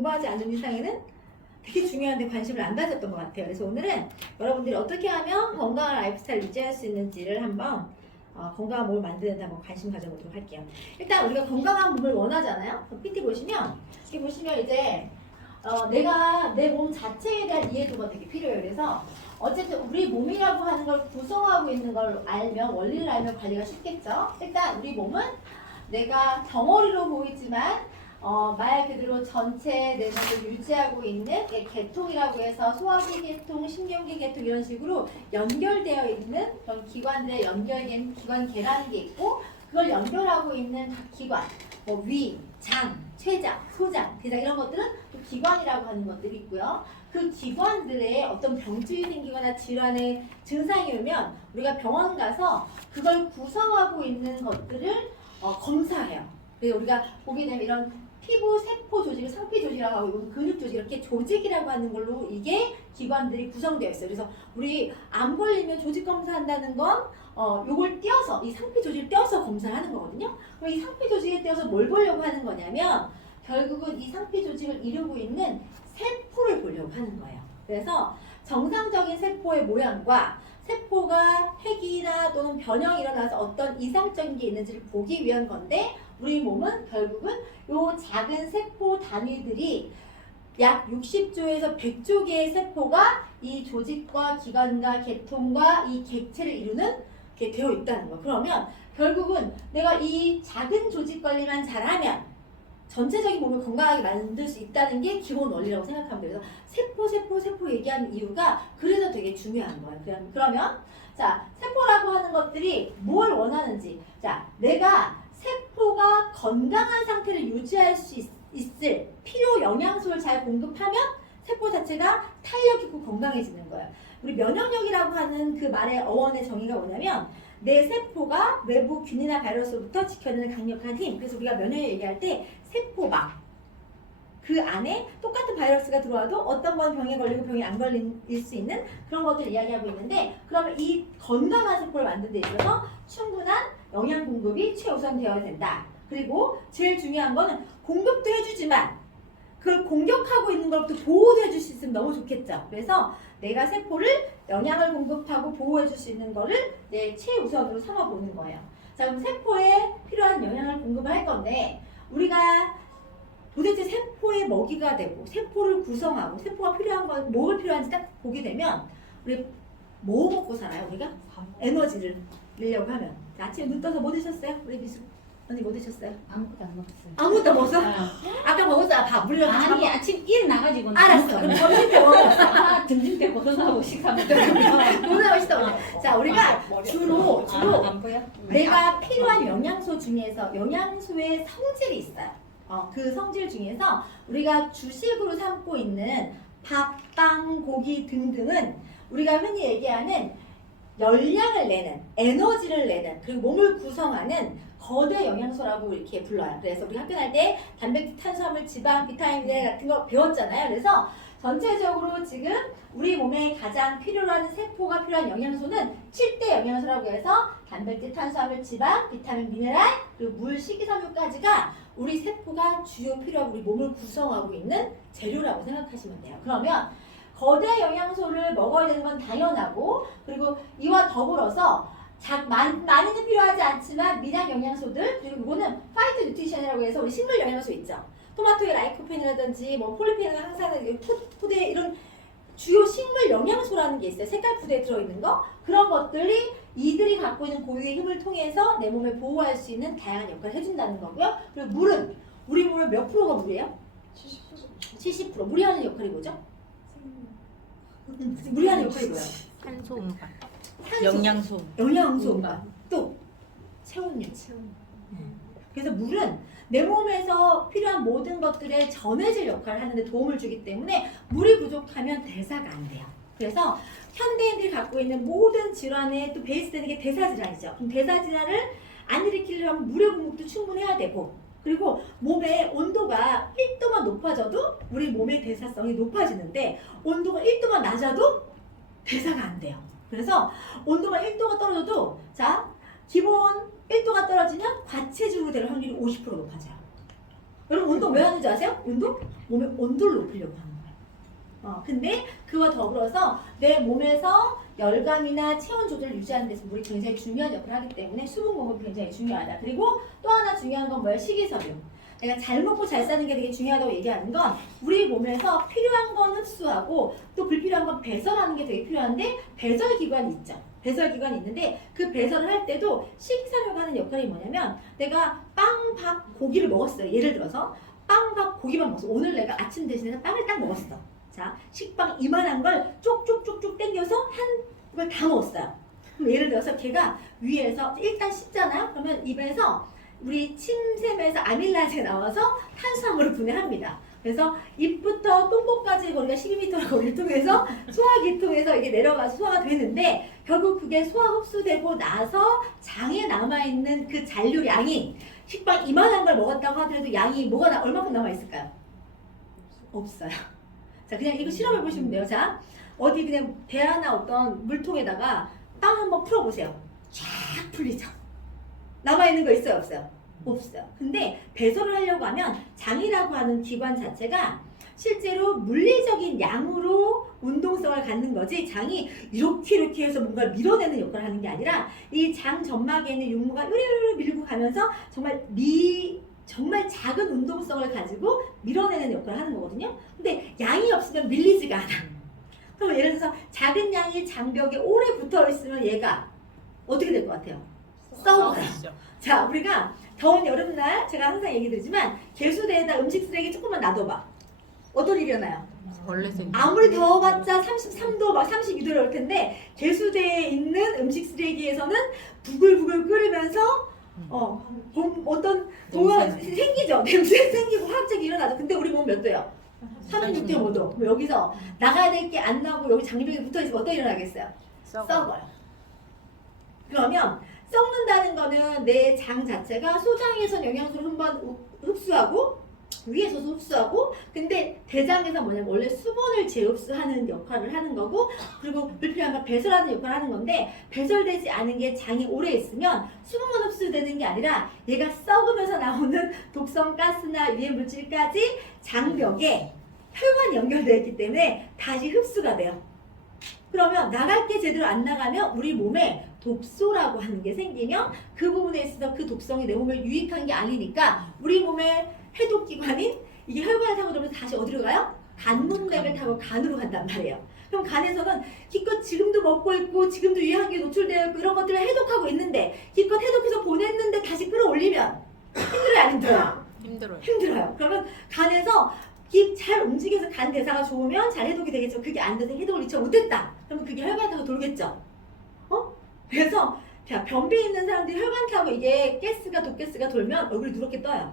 공부하지 않는 이상에는 되게 중요한데 관심을 안 가졌던 것 같아요. 그래서 오늘은 여러분들이 어떻게 하면 건강한 라이프 스타일 유지할 수 있는지를 한번 건강한 몸을 만드는데 한번 관심 가져보도록 할게요. 일단 우리가 건강한 몸을 원하잖아요. PT 보시면 여기 보시면 이제 내가 내 몸 자체에 대한 이해도가 되게 필요해요. 그래서 어쨌든 우리 몸이라고 하는 걸 구성하고 있는 걸 알면, 원리를 알면 관리가 쉽겠죠. 일단 우리 몸은 내가 덩어리로 보이지만 말 그대로 전체 내 몸을 유지하고 있는 계통이라고 해서 소화기 계통, 신경계 계통 이런 식으로 연결되어 있는 그런 기관들의 연결된 기관 계라는 게 있고, 그걸 연결하고 있는 각 기관, 뭐 위, 장, 췌장, 소장, 대장 이런 것들은 또 기관이라고 하는 것들이 있고요. 그 기관들의 어떤 병증이 생기거나 질환의 증상이 오면 우리가 병원 가서 그걸 구성하고 있는 것들을 검사해요. 그래서 우리가 보게 되면 이런 피부 세포 조직을 상피 조직이라고 하고 근육 조직 이렇게 조직이라고 하는 걸로 이게 기관들이 구성되어 있어요. 그래서 우리 안 벌리면 조직 검사한다는 건 요걸 띄어서 이 상피 조직을 띄어서 검사를 하는 거거든요. 그럼 이 상피 조직에 띄어서 뭘 보려고 하는 거냐면 결국은 이 상피 조직을 이루고 있는 세포를 보려고 하는 거예요. 그래서 정상적인 세포의 모양과 세포가 획이나 또는 변형이 일어나서 어떤 이상적인 게 있는지를 보기 위한 건데, 우리 몸은 결국은 요 작은 세포 단위들이 약 60조에서 100조 개의 세포가 이 조직과 기관과 계통과 이 객체를 이루는 게 되어 있다는 거예요. 그러면 결국은 내가 이 작은 조직 관리만 잘하면 전체적인 몸을 건강하게 만들 수 있다는 게 기본 원리라고 생각하면 돼요. 그래서 세포 얘기하는 이유가 그래서 되게 중요한 거예요. 그러면 자, 세포라고 하는 것들이 뭘 원하는지, 자, 내가 세포가 건강한 상태를 유지할 수 있을 필요 영양소를 잘 공급하면 세포 자체가 탄력 있고 건강해지는 거예요. 우리 면역력이라고 하는 그 말의 어원의 정의가 뭐냐면 내 세포가 외부 균이나 바이러스로부터 지켜내는 강력한 힘. 그래서 우리가 면역력 얘기할 때 세포막, 그 안에 똑같은 바이러스가 들어와도 어떤 건 병에 걸리고 병에 안 걸릴 수 있는 그런 것들을 이야기하고 있는데, 그러면 이 건강한 세포를 만드는 데 있어서 충분한 영양 공급이 최우선 되어야 된다. 그리고 제일 중요한 거는 공급도 해주지만 그걸 공격하고 있는 것부터 보호도 해줄 수 있으면 너무 좋겠죠. 그래서 내가 세포를 영양을 공급하고 보호해줄 수 있는 거를 내 최우선으로 삼아보는 거예요. 자, 그럼 세포에 필요한 영양을 공급을 할 건데, 우리가 도대체 세포의 먹이가 되고 세포를 구성하고 세포가 필요한 건 뭐가 필요한지 딱 보게 되면 우리 뭐 먹고 살아요? 우리가? 에너지를 내려고 하면. 아침에 눈 떠서 뭐 드셨어요? 우리 미수 언니 뭐 드셨어요? 아무것도 안 먹었어요. 아무것도 먹었어? 아까 먹었어? 밥 물려. 아니 아침 일어나가지고 알았어. 그럼 점심 때 먹었어. 점심 때 고등하고 식사 먹더라고요. 너무 맛있다. 자, 우리가 주로 안 보여? 내가 필요한 영양소 중에서 영양소의 성질이 있어요. 그 성질 중에서 우리가 주식으로 삼고 있는 밥, 빵, 고기 등등은 우리가 흔히 얘기하는 열량을 내는, 에너지를 내는, 그리고 몸을 구성하는 거대 영양소라고 이렇게 불러요. 그래서 우리 학교 다닐 때 단백질, 탄수화물, 지방, 비타민 같은 거 배웠잖아요. 그래서 전체적으로 지금 우리 몸에 가장 필요로 하는 세포가 필요한 영양소는 7대 영양소라고 해서 단백질, 탄수화물, 지방, 비타민, 미네랄, 그리고 물, 식이섬유까지가 우리 세포가 주요 필요하고 우리 몸을 구성하고 있는 재료라고 생각하시면 돼요. 그러면 거대 영양소를 먹어야 되는 건 당연하고, 그리고 이와 더불어서 많이는 필요하지 않지만 미량 영양소들, 그리고 이거는 파이트 뉴트리션이라고 해서 우리 식물 영양소 있죠. 토마토의 라이코펜이라든지 뭐 폴리페놀, 항산화, 푸드에 이런 주요 식물 영양소라는 게 있어요. 색깔 푸드에 들어있는 거. 그런 것들이 이들이 갖고 있는 고유의 힘을 통해서 내 몸을 보호할 수 있는 다양한 역할을 해준다는 거고요. 그리고 물은 우리 몸의 몇 프로가 물이에요? 70%. 물이 하는 역할이 뭐죠? 물이 하는 역할이 뭐예요? 탄소, 영양소. 영양소가 또 체온류. 그래서 물은 내 몸에서 필요한 모든 것들의 전해질 역할을 하는데 도움을 주기 때문에 물이 부족하면 대사가 안 돼요. 그래서 현대인들이 갖고 있는 모든 질환의 또 베이스 되는 게 대사질환이죠. 그럼 대사질환을 안 일으키려면 물의 공급도 충분해야 되고, 그리고 몸의 온도가 1도만 높아져도 우리 몸의 대사성이 높아지는데 온도가 1도만 낮아도 대사가 안 돼요. 그래서 온도가 1도가 떨어져도 자, 기본 1도가 떨어지면 과체중으로 될 확률이 50% 높아져요. 여러분 운동 왜 하는지 아세요? 운동? 몸의 온도를 높이려고 하는 거예요. 근데 그와 더불어서 내 몸에서 열감이나 체온 조절을 유지하는 데서 물이 굉장히 중요한 역할을 하기 때문에 수분 공급이 굉장히 중요하다. 그리고 또 하나 중요한 건 뭐예요? 식이섬유. 내가 잘 먹고 잘 사는 게 되게 중요하다고 얘기하는 건 우리 몸에서 필요한 건 흡수하고 또 불필요한 건 배설하는 게 되게 필요한데 배설 기관이 있죠. 배설 기관이 있는데 그 배설을 할 때도 식이섬유가 하는 역할이 뭐냐면 내가 빵, 밥, 고기를 먹었어요. 예를 들어서 빵, 밥, 고기만 먹었어. 오늘 내가 아침 대신에 빵을 딱 먹었어. 자, 식빵 이만한 걸 쪽쪽쪽쪽 당겨서 한 걸 다 먹었어요. 그럼 예를 들어서 걔가 위에서 일단 씹잖아요. 그러면 입에서 우리 침샘에서 아밀라제가 나와서 탄수화물을 분해합니다. 그래서 입부터 똥꼬까지 거리가 12m 거리를 통해서 소화기통에서 이게 내려가서 소화가 되는데 결국 그게 소화 흡수되고 나서 장에 남아있는 그 잔류량이 식빵 이만한 걸 먹었다고 하더라도 양이 얼마큼 남아있을까요? 없어요. 자, 그냥 이거 실험해 보시면 돼요. 자, 어디 그냥 대야나 어떤 물통에다가 빵 한번 풀어보세요. 쫙 풀리죠. 남아있는 거 있어요? 없어요? 없어요. 근데 배설을 하려고 하면 장이라고 하는 기관 자체가 실제로 물리적인 양으로 운동성을 갖는 거지 장이 이렇게 해서 뭔가를 밀어내는 역할을 하는 게 아니라 이 장 점막에 있는 육모가 으르르 밀고 가면서 정말 작은 운동성을 가지고 밀어내는 역할을 하는 거거든요. 근데 양이 없으면 밀리지가 않아. 그럼 예를 들어서 작은 양이 장벽에 오래 붙어 있으면 얘가 어떻게 될 것 같아요? 썩어요. 자, 우리가 더운 여름날 제가 항상 얘기 드리지만 개수대에다 음식 쓰레기 조금만 놔둬봐. 어떤 일이 일어나요? 원래 생 아무리 더워봤자 33도 막 32도를 올 텐데 개수대에 있는 음식 쓰레기에서는 부글부글 끓으면서 어떤 동화 생기죠. 냄새 생기고 화학적이 일어나죠. 근데 우리 몸 몇 도예요? 36.5도. 그럼 여기서 나가야 될 게 안 나오고 여기 장벽에 붙어 있으면 어떤 일이 일어나겠어요? 썩어요. 그러면 썩는다는 거는 내 장 자체가 소장에선 영양소를 한번 흡수하고 위에서도 흡수하고 근데 대장에서 뭐냐면 원래 수분을 재흡수하는 역할을 하는 거고 그리고 불필요한 걸 배설하는 역할을 하는 건데 배설되지 않은 게 장에 오래 있으면 수분만 흡수되는 게 아니라 얘가 썩으면서 나오는 독성 가스나 유해 물질까지 장벽에 혈관이 연결되어 있기 때문에 다시 흡수가 돼요. 그러면 나갈 게 제대로 안 나가면 우리 몸에 독소라고 하는 게 생기면 그 부분에 있어서 그 독성이 내 몸에 유익한 게 아니니까 우리 몸의 해독기관인 이게 혈관을 타고 들어오면서 다시 어디로 가요? 간문맥을 타고 간으로 간단 말이에요. 그럼 간에서는 기껏 지금도 먹고 있고 지금도 유해하게 노출되어 있고 이런 것들을 해독하고 있는데 기껏 해독해서 보냈는데 다시 끌어올리면 힘들어요 안 힘들어요? 힘들어요. 그러면 간에서 잘 움직여서 간 대사가 좋으면 잘 해독이 되겠죠. 그게 안 돼서 해독을 미처 못했다. 그러면 그게 혈관 타고 돌겠죠. 그래서 변비 있는 사람들이 혈관 타고 이게 독가스가 돌면 얼굴이 누렇게 떠요.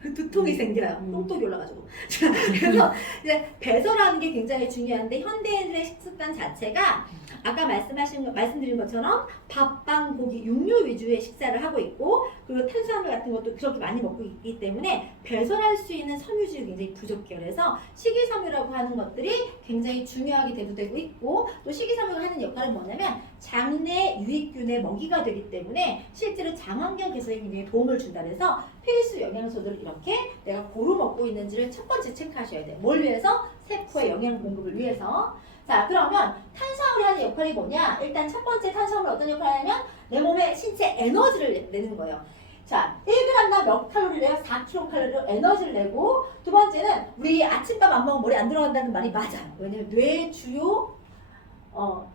그 두통이 생겨요. 똥똥이 올라가지고. 자, 그래서 이제 배설하는 게 굉장히 중요한데 현대인들의 식습관 자체가 아까 말씀드린 것처럼 밥, 빵, 고기, 육류 위주의 식사를 하고 있고 그리고 탄수화물 같은 것도 그렇게 많이 먹고 있기 때문에 배설할 수 있는 섬유질이 굉장히 부족해요. 그래서 식이섬유라고 하는 것들이 굉장히 중요하게 대두되고 있고 또 식이섬유가 하는 역할은 뭐냐면 장내 유익균의 먹이가 되기 때문에 실제로 장환경 개선에 굉장히 도움을 준다 그래서 필수 영양소들을 이렇게 내가 고루 먹고 있는지를 첫 번째 체크하셔야 돼요. 뭘 위해서? 세포의 영양 공급을 위해서. 자, 그러면 탄수화물이 하는 역할이 뭐냐? 일단 첫 번째 탄수화물 어떤 역할을 하냐면 내 몸에 신체 에너지를 내는 거예요. 자, 1g당 몇 칼로리래요? 4kcal로 에너지를 내고 두 번째는 우리 아침밥 안 먹으면 머리 안 들어간다는 말이 맞아요. 왜냐면 뇌 주요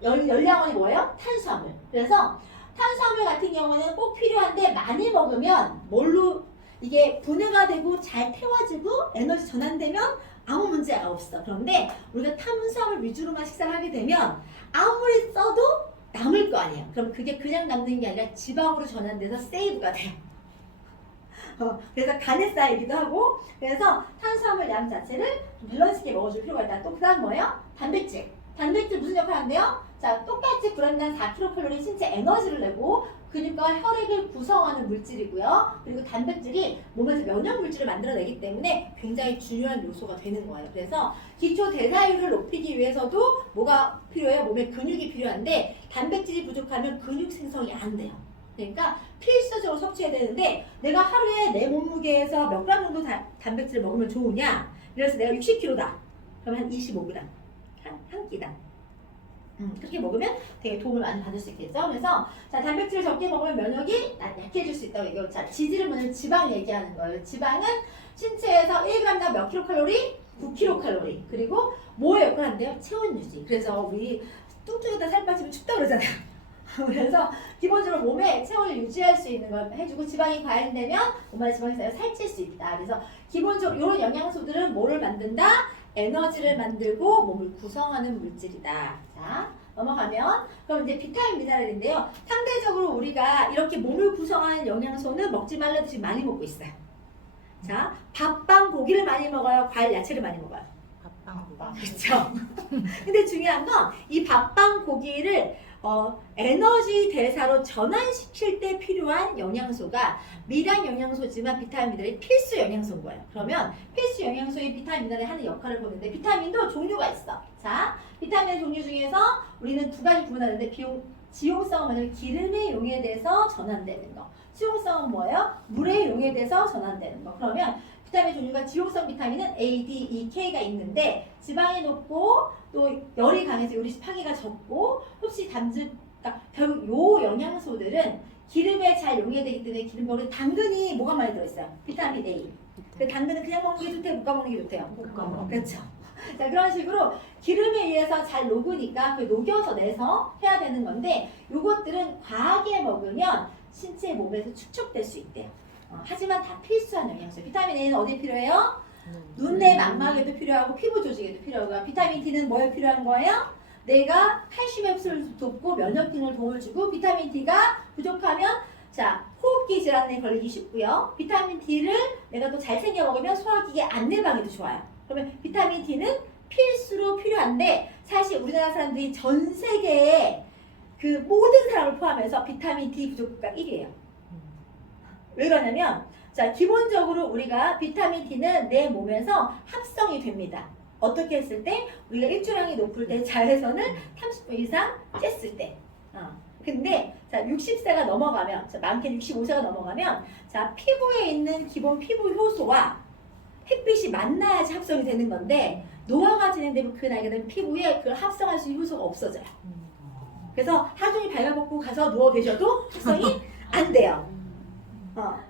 열량원이 뭐예요? 탄수화물. 그래서 탄수화물 같은 경우는 꼭 필요한데 많이 먹으면 이게 분해가 되고 잘 태워지고 에너지 전환되면 아무 문제가 없어. 그런데 우리가 탄수화물 위주로만 식사를 하게 되면 아무리 써도 남을 거 아니에요. 그럼 그게 그냥 남는 게 아니라 지방으로 전환돼서 세이브가 돼요. 그래서 간에 쌓이기도 하고 그래서 탄수화물 양 자체를 밸런스 있게 먹어줄 필요가 있다. 또 그 다음 뭐예요? 단백질. 단백질 무슨 역할 한대요? 자, 똑같이 g당 4kcal 신체 에너지를 내고 그러니까 혈액을 구성하는 물질이고요. 그리고 단백질이 몸에서 면역 물질을 만들어내기 때문에 굉장히 중요한 요소가 되는 거예요. 그래서 기초 대사율을 높이기 위해서도 뭐가 필요해요? 몸에 근육이 필요한데 단백질이 부족하면 근육 생성이 안 돼요. 그러니까 필수적으로 섭취해야 되는데 내가 하루에 내 몸무게에서 몇 그램 정도 단백질을 먹으면 좋으냐? 그래서 내가 60kg다. 그러면 한 25g 한 끼당. 그렇게 먹으면 되게 도움을 많이 받을 수 있겠죠. 그래서 자, 단백질을 적게 먹으면 면역이 약해질 수 있다고 얘기하고, 자, 지질은 뭐냐면 지방 얘기하는 거예요. 지방은 신체에서 1g당 몇 킬로칼로리? 9kcal. 그리고 뭐에 역할을 한대요? 체온 유지. 그래서 우리 뚱뚱이다 살 빠지면 춥다 그러잖아요. 그래서 기본적으로 몸에 체온을 유지할 수 있는 걸 해주고, 지방이 과잉되면 몸 안에 지방이 쌓여 살찔 수 있다. 그래서 기본적으로 이런 영양소들은 뭐를 만든다? 에너지를 만들고 몸을 구성하는 물질이다. 자, 넘어가면 그럼 이제 비타민 미네랄인데요. 상대적으로 우리가 이렇게 몸을 구성하는 영양소는 먹지 말라 듯이 많이 먹고 있어요. 자, 밥빵 고기를 많이 먹어요? 과일 야채를 많이 먹어요? 밥빵. 그렇죠. 근데 중요한 건 이 밥빵 고기를 에너지 대사로 전환시킬 때 필요한 영양소가 미량 영양소지만 비타민 미네랄이 필수 영양소인 거예요. 그러면 필수 영양소인 비타민 미네랄이 하는 역할을 보는데, 비타민도 종류가 있어. 자, 비타민 종류 중에서 우리는 두 가지 구분하는데, 지용성은 뭐냐면 기름의 용해돼서 전환되는 거, 수용성은 뭐예요? 물의 용해돼서 전환되는 거. 그러면 비타민 종류가 지용성 비타민은 A, D, E, K가 있는데, 지방이 높고 또 열이 강해서 요리 파기가 적고 흡수 그러니까 결국 요 영양소들은 기름에 잘 용해되기 때문에 기름 먹는 당근이 뭐가 많이 들어있어요? 비타민 A. 그 당근은 그냥 먹는 게 좋대요? 볶아 먹는 게 좋대요? 볶아 먹는 그렇죠. 자, 그런 식으로 기름에 의해서 잘 녹으니까 그 녹여서 내서 해야 되는 건데, 요것들은 과하게 먹으면 신체 몸에서 축적될 수 있대요. 하지만 다 필수한 영양소. 비타민 A는 어디에 필요해요? 눈의 망막에도 필요하고 피부 조직에도 필요하고, 비타민 D는 뭐에 필요한 거예요? 내가 칼슘 흡수를 돕고 면역 기능을 도움을 주고, 비타민 D가 부족하면 자, 호흡기 질환에 걸리기 쉽고요. 비타민 D를 내가 또 잘 챙겨 먹으면 소화기계 안내방에도 좋아요. 그러면 비타민 D는 필수로 필요한데, 사실 우리나라 사람들이 전 세계에 그 모든 사람을 포함해서 비타민 D 부족 국가 1위예요. 왜 그러냐면, 자, 기본적으로 우리가 비타민 D는 내 몸에서 합성이 됩니다. 어떻게 했을 때? 우리가 일조량이 높을 때, 자외선을 30분 이상 쬐을 때. 근데 자, 60세가 넘어가면, 자, 많게는 65세가 넘어가면, 자, 피부에 있는 기본 피부 효소와 햇빛이 만나야지 합성이 되는 건데, 노화가 진행되면 그 나이가 되면 피부에 그걸 합성할 수 있는 효소가 없어져요. 그래서 하루 종일 발가벗고 가서 누워 계셔도 합성이 안 돼요.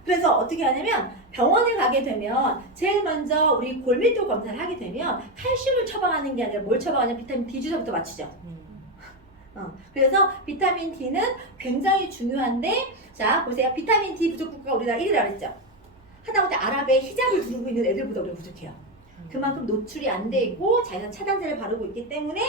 그래서 어떻게 하냐면, 병원에 가게 되면 제일 먼저 우리 골밀도 검사를 하게 되면 칼슘을 처방하는 게 아니라 뭘 처방하냐면 비타민 D 주사부터 맞추죠. 그래서 비타민 D는 굉장히 중요한데, 자, 보세요. 비타민 D 부족 국가가 우리나라 1위라고 했죠. 하다못해 아랍의 히잡을 두르고 있는 애들보다 우리가 부족해요. 그만큼 노출이 안 돼 있고 자연 차단제를 바르고 있기 때문에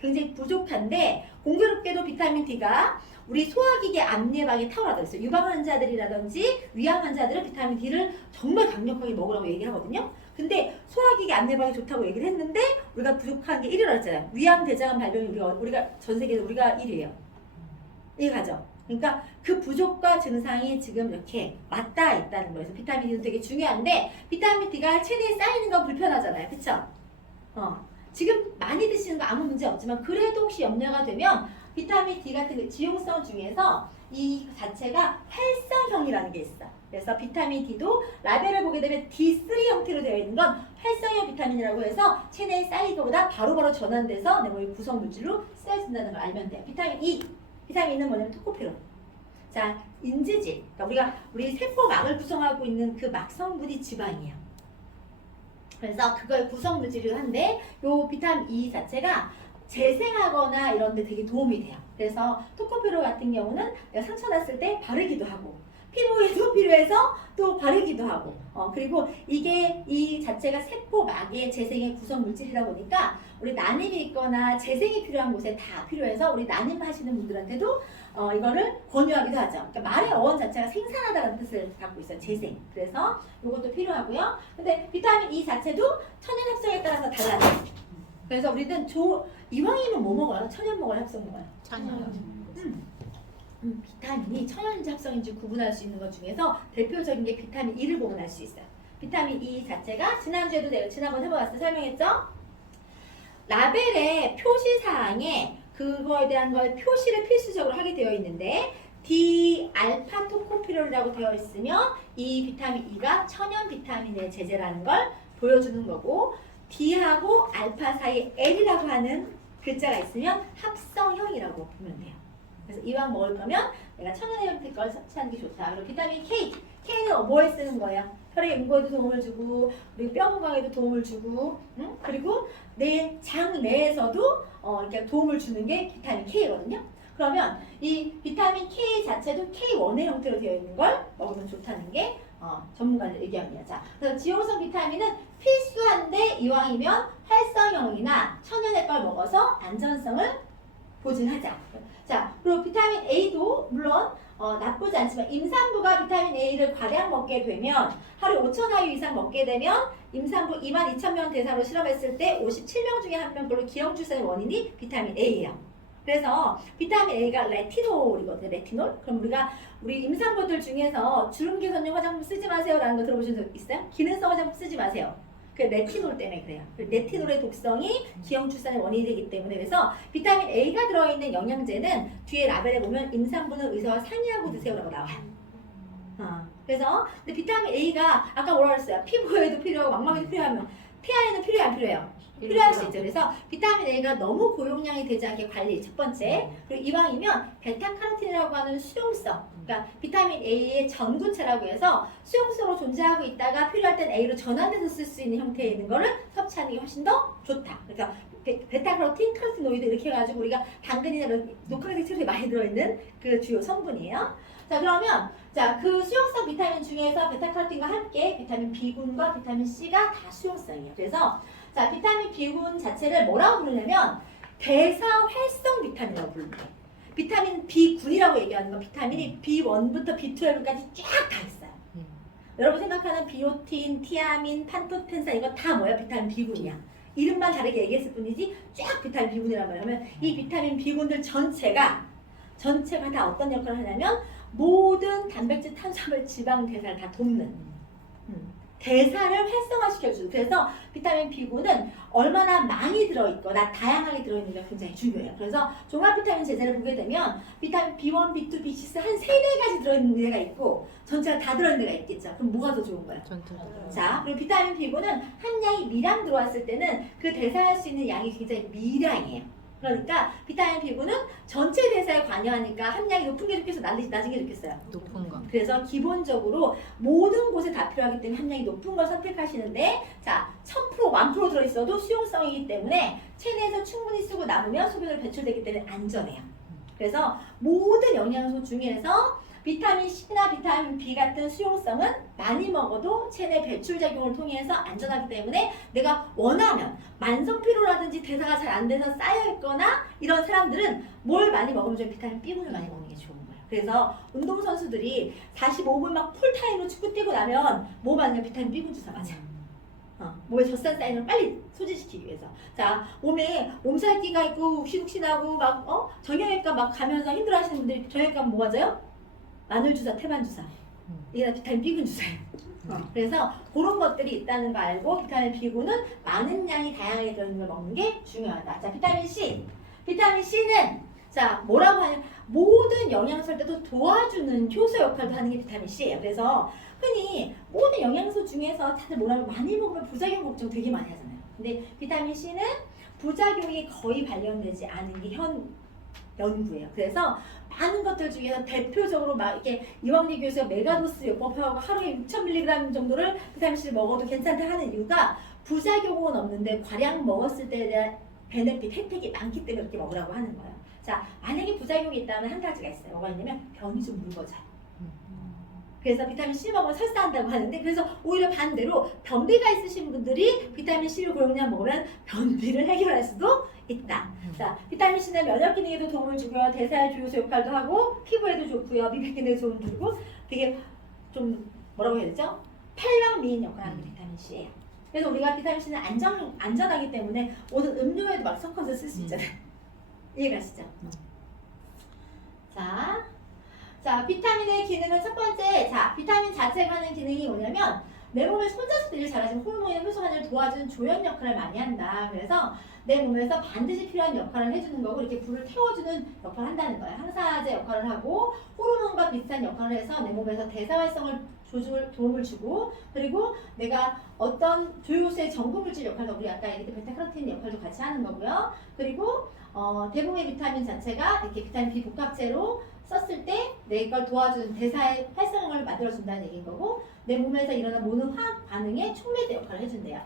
굉장히 부족한데, 공교롭게도 비타민 D가 우리 소화기계 안내방에 탁월하다고 했어요. 유방 환자들이라든지 위암 환자들은 비타민 D를 정말 강력하게 먹으라고 얘기하거든요. 근데 소화기계 안내방이 좋다고 얘기를 했는데, 우리가 부족한 게 1위라고 했잖아요. 위암 대장암 발병이 우리가 전 세계에서 우리가 1위예요. 이해가죠? 그러니까 그 부족과 증상이 지금 이렇게 맞닿아 있다는 거예요. 그래서 비타민 D는 되게 중요한데, 비타민 D가 체내에 쌓이는 건 불편하잖아요. 그쵸? 지금 많이 드시는 거 아무 문제 없지만, 그래도 혹시 염려가 되면 비타민 D 같은 그 지용성 중에서 이 자체가 활성형이라는 게 있어. 그래서 비타민 D도 라벨을 보게 되면 D3 형태로 되어 있는 건 활성형 비타민이라고 해서 체내에 쌓이는 것보다 바로바로 전환돼서 내 몸의 구성 물질로 쓰여진다는 걸 알면 돼요. 비타민 E. 비타민은 뭐냐면 토코페론. 자, 인지질. 그러니까 우리 세포막을 구성하고 있는 그 막 성분이 지방이에요. 그래서 그걸 구성 물질이긴 한데, 요 비타민 E 자체가 재생하거나 이런 데 되게 도움이 돼요. 그래서 토코페로 같은 경우는 내가 상처 났을 때 바르기도 하고, 피부에도 필요해서 또 바르기도 하고, 그리고 이게 이 자체가 세포막의 재생의 구성 물질이다 보니까 우리 난임이 있거나 재생이 필요한 곳에 다 필요해서 우리 난임 하시는 분들한테도 이거를 권유하기도 하죠. 그러니까 말의 어원 자체가 생산하다는 뜻을 갖고 있어요. 재생. 그래서 이것도 필요하고요. 근데 비타민 E 자체도 천연 합성에 따라서 달라요. 그래서 우리는 이왕이면 뭐 먹어요? 천연 먹어요? 합성 먹어요? 천연. 비타민이 천연인지 합성인지 구분할 수 있는 것 중에서 대표적인 게 비타민 E를 보면 알 수 있어요. 비타민 E 자체가 지난주에도 내가 지난번 해보았을 때 설명했죠? 라벨의 표시사항에 그거에 대한 걸 표시를 필수적으로 하게 되어 있는데, D-알파 토코피롤이라고 되어 있으면 이 비타민 E가 천연 비타민의 제제라는 걸 보여주는 거고, D하고 알파 사이에 L이라고 하는 글자가 있으면 합성형이라고 보면 돼요. 그래서 이왕 먹을 거면 내가 천연의 형태 걸 섭취하는 게 좋다. 그리고 비타민 K, K는 뭐에 쓰는 거예요? 혈액 응고에도 도움을 주고, 그리고 뼈 건강에도 도움을 주고, 그리고 내 장 내에서도 이렇게 도움을 주는 게 비타민 K거든요. 그러면 이 비타민 K 자체도 K1의 형태로 되어 있는 걸 먹으면 좋다는 게 전문가들 의견이에요. 자, 그래서 지용성 비타민은 필수한데 이왕이면 활성형이나 천연의 걸 먹어서 안전성을 보증하자. 자, 그리고 비타민 A도 물론 나쁘지 않지만 임산부가 비타민 A를 과량 먹게 되면 하루에 5,000IU 이상 먹게 되면 임산부 22,000명 대상으로 실험했을 때 57명 중에 1명꼴로 기형출산의 원인이 비타민 A예요. 그래서 비타민 A가 레티놀이거든요. 레티놀. 그럼 우리 임산부들 중에서 주름 개선용 화장품 쓰지 마세요라는 거 들어보신 적 있어요? 기능성 화장품 쓰지 마세요. 그 레티놀 때문에 그래요. 레티놀의 독성이 기형출산의 원인이 되기 때문에, 그래서 비타민 A가 들어있는 영양제는 뒤에 라벨에 보면 임산부는 의사와 상의하고 드세요라고 나와요. 그래서 근데 비타민 A가 아까 뭐라 그랬어요? 피부에도 필요하고 망막에도 필요하면 피 안에는 필요해 안 필요해요? 필요할 수 있죠. 그래서 비타민 A가 너무 고용량이 되지 않게 관리 첫 번째. 그리고 이왕이면 베타카로틴이라고 하는 수용성, 그러니까 비타민 A의 전구체라고 해서 수용성으로 존재하고 있다가 필요할 땐 A로 전환돼서 쓸 수 있는 형태에 있는 거를 섭취하는 게 훨씬 더 좋다. 그러니까 베타카로틴, 카로티노이드 이렇게 해가지고 우리가 당근이나 녹화색 채소에 많이 들어있는 그 주요 성분이에요. 자, 그러면 그 수용성 비타민 중에서 베타카로틴과 함께 비타민 B군과 비타민 C가 다 수용성이에요. 그래서 자, 비타민 B군 자체를 뭐라고 부르냐면 대사 활성 비타민이라고 부릅니다. 비타민 B군이라고 얘기하는 건 비타민이 B1부터 B12까지 쫙 다 있어요. 여러분 생각하는 비오틴, 티아민, 판토텐산 이거 다 뭐야? 비타민 B군이야. 이름만 다르게 얘기했을 뿐이지 쫙 비타민 B군이란 말이면 이 비타민 B군들 전체가 다 어떤 역할을 하냐면 모든 단백질, 탄수화물, 지방 대사를 다 돕는 대사를 활성화시켜주는. 그래서 비타민 B군은 얼마나 많이 들어있거나 다양하게 들어있는지가 굉장히 중요해요. 그래서 종합 비타민 제제를 보게 되면 비타민 B1, B2, B6 한 3-4가지 들어있는 데가 있고 전체가 다 들어있는 데가 있겠죠. 그럼 뭐가 더 좋은 거예요? 자, 그리고 비타민 B군은 한 양이 미량 들어왔을 때는 그 대사할 수 있는 양이 굉장히 미량이에요. 그러니까 비타민 B군은 전체 대사에 관여하니까 함량이 높은 게 좋겠어요? 낮은 게 좋겠어요? 높은 거. 그래서 기본적으로 모든 곳에 다 필요하기 때문에 함량이 높은 걸 선택하시는데, 자, 1000%, 1000% 들어있어도 수용성이기 때문에 체내에서 충분히 쓰고 남으면 소변으로 배출되기 때문에 안전해요. 그래서 모든 영양소 중에서 비타민 C나 비타민 B 같은 수용성은 많이 먹어도 체내 배출 작용을 통해서 안전하기 때문에 내가 원하면 만성 피로라든지 대사가 잘 안 돼서 쌓여 있거나 이런 사람들은 뭘 많이 먹으면 좀 비타민 B군을 많이 먹는 게 좋은 거예요. 그래서 운동선수들이 45분 막 풀타임으로 축구 뛰고 나면 뭐 맞냐? 비타민 B군 주사 맞아. 몸에 젖산 쌓이는 걸 빨리 소진시키기 위해서. 자, 몸에 몸살기가 있고 욱신욱신하고 막 정형외과 막 가면서 힘들어하시는 분들이 정형외과 뭐 맞아요? 마늘 주사, 태반 주사. 이게 다 비타민 B군 주사예요. 그래서 그런 것들이 있다는 거 알고 비타민 B군은 많은 양이 다양하게 들어있는 걸 먹는 게 중요하다. 자, 비타민 C. 비타민 C는 자, 뭐라고 하냐? 모든 영양소를 때도 도와주는 효소 역할도 하는 게 비타민 C예요. 그래서 흔히 모든 영양소 중에서 다들 뭐라고 많이 먹으면 부작용 걱정 되게 많이 하잖아요. 근데 비타민 C는 부작용이 거의 발견되지 않은 게 연구예요. 그래서 많은 것들 중에서 대표적으로 막 이렇게 이왕리 교수가 메가도스 요법하고 하루에 6,000mg 정도를 비타민 C를 먹어도 괜찮다 하는 이유가 부작용은 없는데 과량 먹었을 때에 대한 베네핏, 혜택이 많기 때문에 그렇게 먹으라고 하는 거예요. 자, 만약에 부작용이 있다면 한 가지가 있어요. 뭐가 있냐면 변이 좀 묽어져요. 그래서 비타민 C 먹으면 설사한다고 하는데, 그래서 오히려 반대로 변비가 있으신 분들이 비타민 C를 고용량 먹으면 변비를 해결할 수도 있다. 자, 비타민 C는 면역 기능에도 도움을 주고요, 대사의 주요소 역할도 하고, 피부에도 좋고요, 미백 기능에도 도움을 주고, 되게 좀 뭐라고 해야 되죠? 팔랑 미인 역할을 하는 게 비타민 C예요. 그래서 우리가 비타민 C는 안전하기 때문에 모든 음료에도 막 섞어서 쓸 수 있잖아요. 이해가시죠? 자, 비타민의 기능은 첫 번째, 자, 비타민 자체가 하는 기능이 뭐냐면 내 몸에 혼자서도 일을 잘하지만 호르몬이 흡수하는 도와주는 조연 역할을 많이 한다. 그래서 내 몸에서 반드시 필요한 역할을 해주는 거고 이렇게 불을 태워주는 역할을 한다는 거야. 항산화제 역할을 하고 호르몬과 비슷한 역할을 해서 내 몸에서 대사 활성을 도움을 주고 그리고 내가 어떤 조효소의 전구물질 역할도 우리 아까 얘기했던 베타카로틴 역할도 같이 하는 거고요. 그리고 대부분의 비타민 자체가 이렇게 비타민 B 복합제로 썼을 때 내 걸 도와주는 대사의 활성을 만들어준다는 얘기인 거고 내 몸에서 일어나는 모든 화학 반응에 촉매제 역할을 해준대요.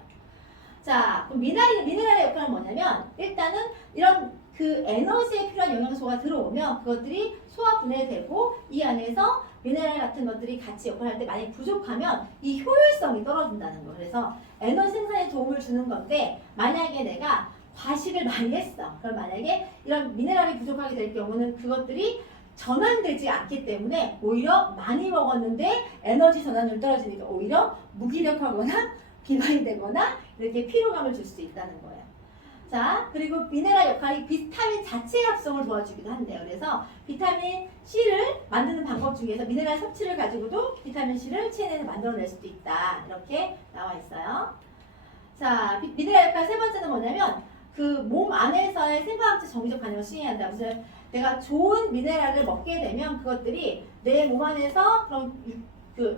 자, 그럼 미네랄의 역할은 뭐냐면 일단은 이런 그 에너지에 필요한 영양소가 들어오면 그것들이 소화 분해되고 이 안에서 미네랄 같은 것들이 같이 역할을 할 때 만약에 부족하면 이 효율성이 떨어진다는 거. 그래서 에너지 생산에 도움을 주는 건데 만약에 내가 과식을 많이 했어. 그럼 만약에 이런 미네랄이 부족하게 될 경우는 그것들이 전환되지 않기 때문에 오히려 많이 먹었는데 에너지 전환율 떨어지니까 오히려 무기력하거나 비만이 되거나 이렇게 피로감을 줄 수 있다는 거예요. 자, 그리고 미네랄 역할이 비타민 자체의 합성을 도와주기도 한대요. 그래서 비타민 C를 만드는 방법 중에서 미네랄 섭취를 가지고도 비타민 C를 체내에서 만들어낼 수도 있다. 이렇게 나와 있어요. 자, 미네랄 역할 세 번째는 뭐냐면 그 몸 안에서의 생화학적 정기적 반응을 시행한다. 무슨 내가 좋은 미네랄을 먹게 되면 그것들이 내 몸 안에서 그런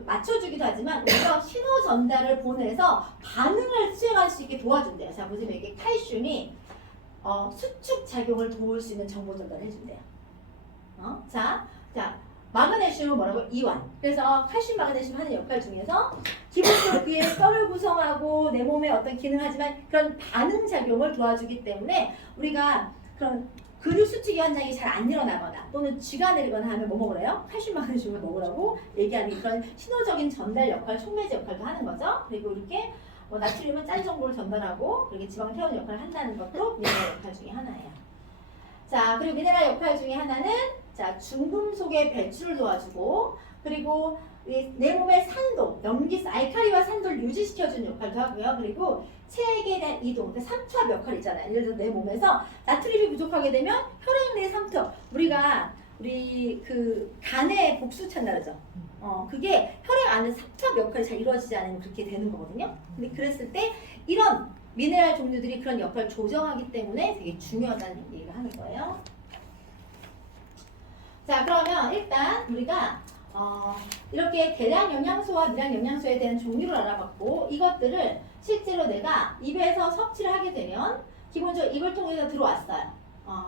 맞춰주기도 하지만 오히려 신호 전달을 보내서 반응을 수행할 수 있게 도와준대요. 자, 보시면 이게 칼슘이 수축 작용을 도울 수 있는 정보 전달을 해준대요. 자, 마그네슘은 뭐라고? 이완. 그래서 칼슘, 마그네슘 하는 역할 중에서 기본적으로 그의 뼈를 구성하고 내 몸에 어떤 기능을 하지만 그런 반응 작용을 도와주기 때문에 우리가 그런 근육 수축이 현상이 잘 안 일어나거나 또는 쥐가 내리거나 하면 뭐 먹으래요? 칼슘 마그네슘을 먹으라고 얘기하는 그런 신호적인 전달 역할, 촉매제 역할도 하는 거죠. 그리고 이렇게 나트륨은 짠 정보를 전달하고 그렇게 지방 태우는 역할을 한다는 것도 미네랄 역할 중에 하나예요. 자, 그리고 미네랄 역할 중에 하나는 자, 중금속의 배출을 도와주고 그리고 내 몸의 산도, 염기스, 알칼리와 산도를 유지시켜주는 역할도 하고요. 그리고 체액에 대한 이동, 그러니까 삼투압 역할 있잖아요. 예를 들어 내 몸에서 나트륨이 부족하게 되면 혈액 내 삼투압, 우리 그 간의 복수 찬다르죠. 그게 혈액 안에 삼투압 역할이 잘 이루어지지 않으면 그렇게 되는 거거든요. 근데 그랬을 때 이런 미네랄 종류들이 그런 역할을 조정하기 때문에 되게 중요하다는 얘기를 하는 거예요. 자, 그러면 일단 우리가 이렇게 대량 영양소와 미량 영양소에 대한 종류를 알아봤고 이것들을 실제로 내가 입에서 섭취를 하게 되면 기본적으로 입을 통해서 들어왔어요.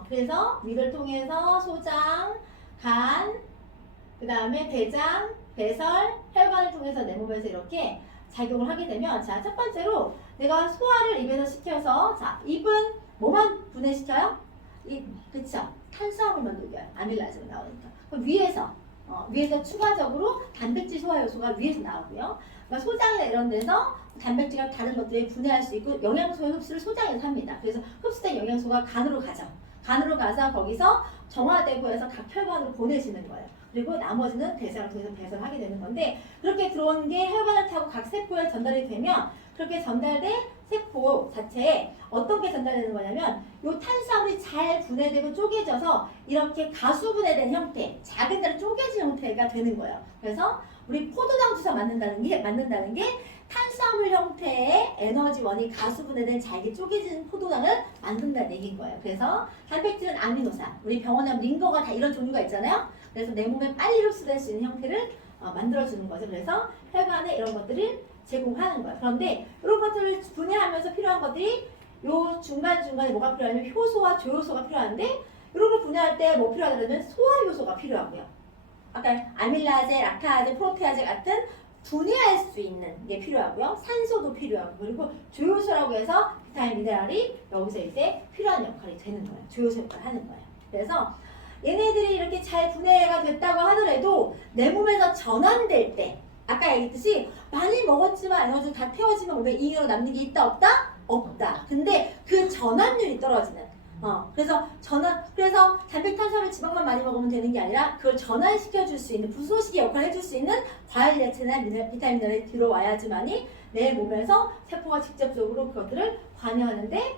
그래서 입을 통해서 소장, 간, 그 다음에 대장, 배설, 혈관을 통해서 내 몸에서 이렇게 작용을 하게 되면 자, 첫 번째로 내가 소화를 입에서 시켜서 자, 입은 뭐만 분해시켜요? 그쵸? 탄수화물만 녹여요. 아밀라제가 나오니까. 그럼 위에서 추가적으로 단백질 소화 요소가 위에서 나오고요. 그러니까 소장이나 이런 데서 단백질과 다른 것들이 분해할 수 있고 영양소의 흡수를 소장에서 합니다. 그래서 흡수된 영양소가 간으로 가죠. 간으로 가서 거기서 정화되고 해서 각 혈관으로 보내지는 거예요. 그리고 나머지는 대사를 통해서 배설하게 되는 건데 그렇게 들어온 게 혈관을 타고 각 세포에 전달이 되면 그렇게 전달된 세포 자체에 어떤 게 전달되는 거냐면 이 탄수화물이 잘 분해되고 쪼개져서 이렇게 가수분해된 형태, 작은 데로 쪼개진 형태가 되는 거예요. 그래서 우리 포도당 주사 맞는다는 게 탄수화물 형태의 에너지원이 가수분해된 잘게 쪼개진 포도당을 만든다는 얘기인 거예요. 그래서 단백질은 아미노산, 우리 병원에 하면 링거가 다 이런 종류가 있잖아요. 그래서 내 몸에 빨리 흡수될 수 있는 형태를 만들어주는 거죠. 그래서 혈관에 이런 것들을 제공하는 거예요. 그런데 이런 것들을 분해하면서 필요한 것들이 요 중간중간에 뭐가 필요하냐면 효소와 조효소가 필요한데 이런 걸 분해할 때 뭐 필요하냐면 소화 요소가 필요하고요. 아까 아밀라제, 락타제, 프로테아제 같은 분해할 수 있는 게 필요하고요. 산소도 필요하고 그리고 조효소라고 해서 비타민, 미네랄이 여기서 이제 필요한 역할이 되는 거예요. 조효소 역할을 하는 거예요. 그래서 얘네들이 이렇게 잘 분해가 됐다고 하더라도 내 몸에서 전환될 때 아까 얘기했듯이 많이 먹었지만 에너지 다 태워지면 몸에 잉여로 남는 게 있다 없다? 없다. 근데 그 전환율이 떨어지는 그래서 단백 탄수화물 지방만 많이 먹으면 되는 게 아니라 그걸 전환시켜 줄 수 있는 부소식의 역할을 해줄 수 있는 과일 야채나 비타민 미네랄이 들어와야지만이 내 몸에서 세포가 직접적으로 그것들을 관여하는데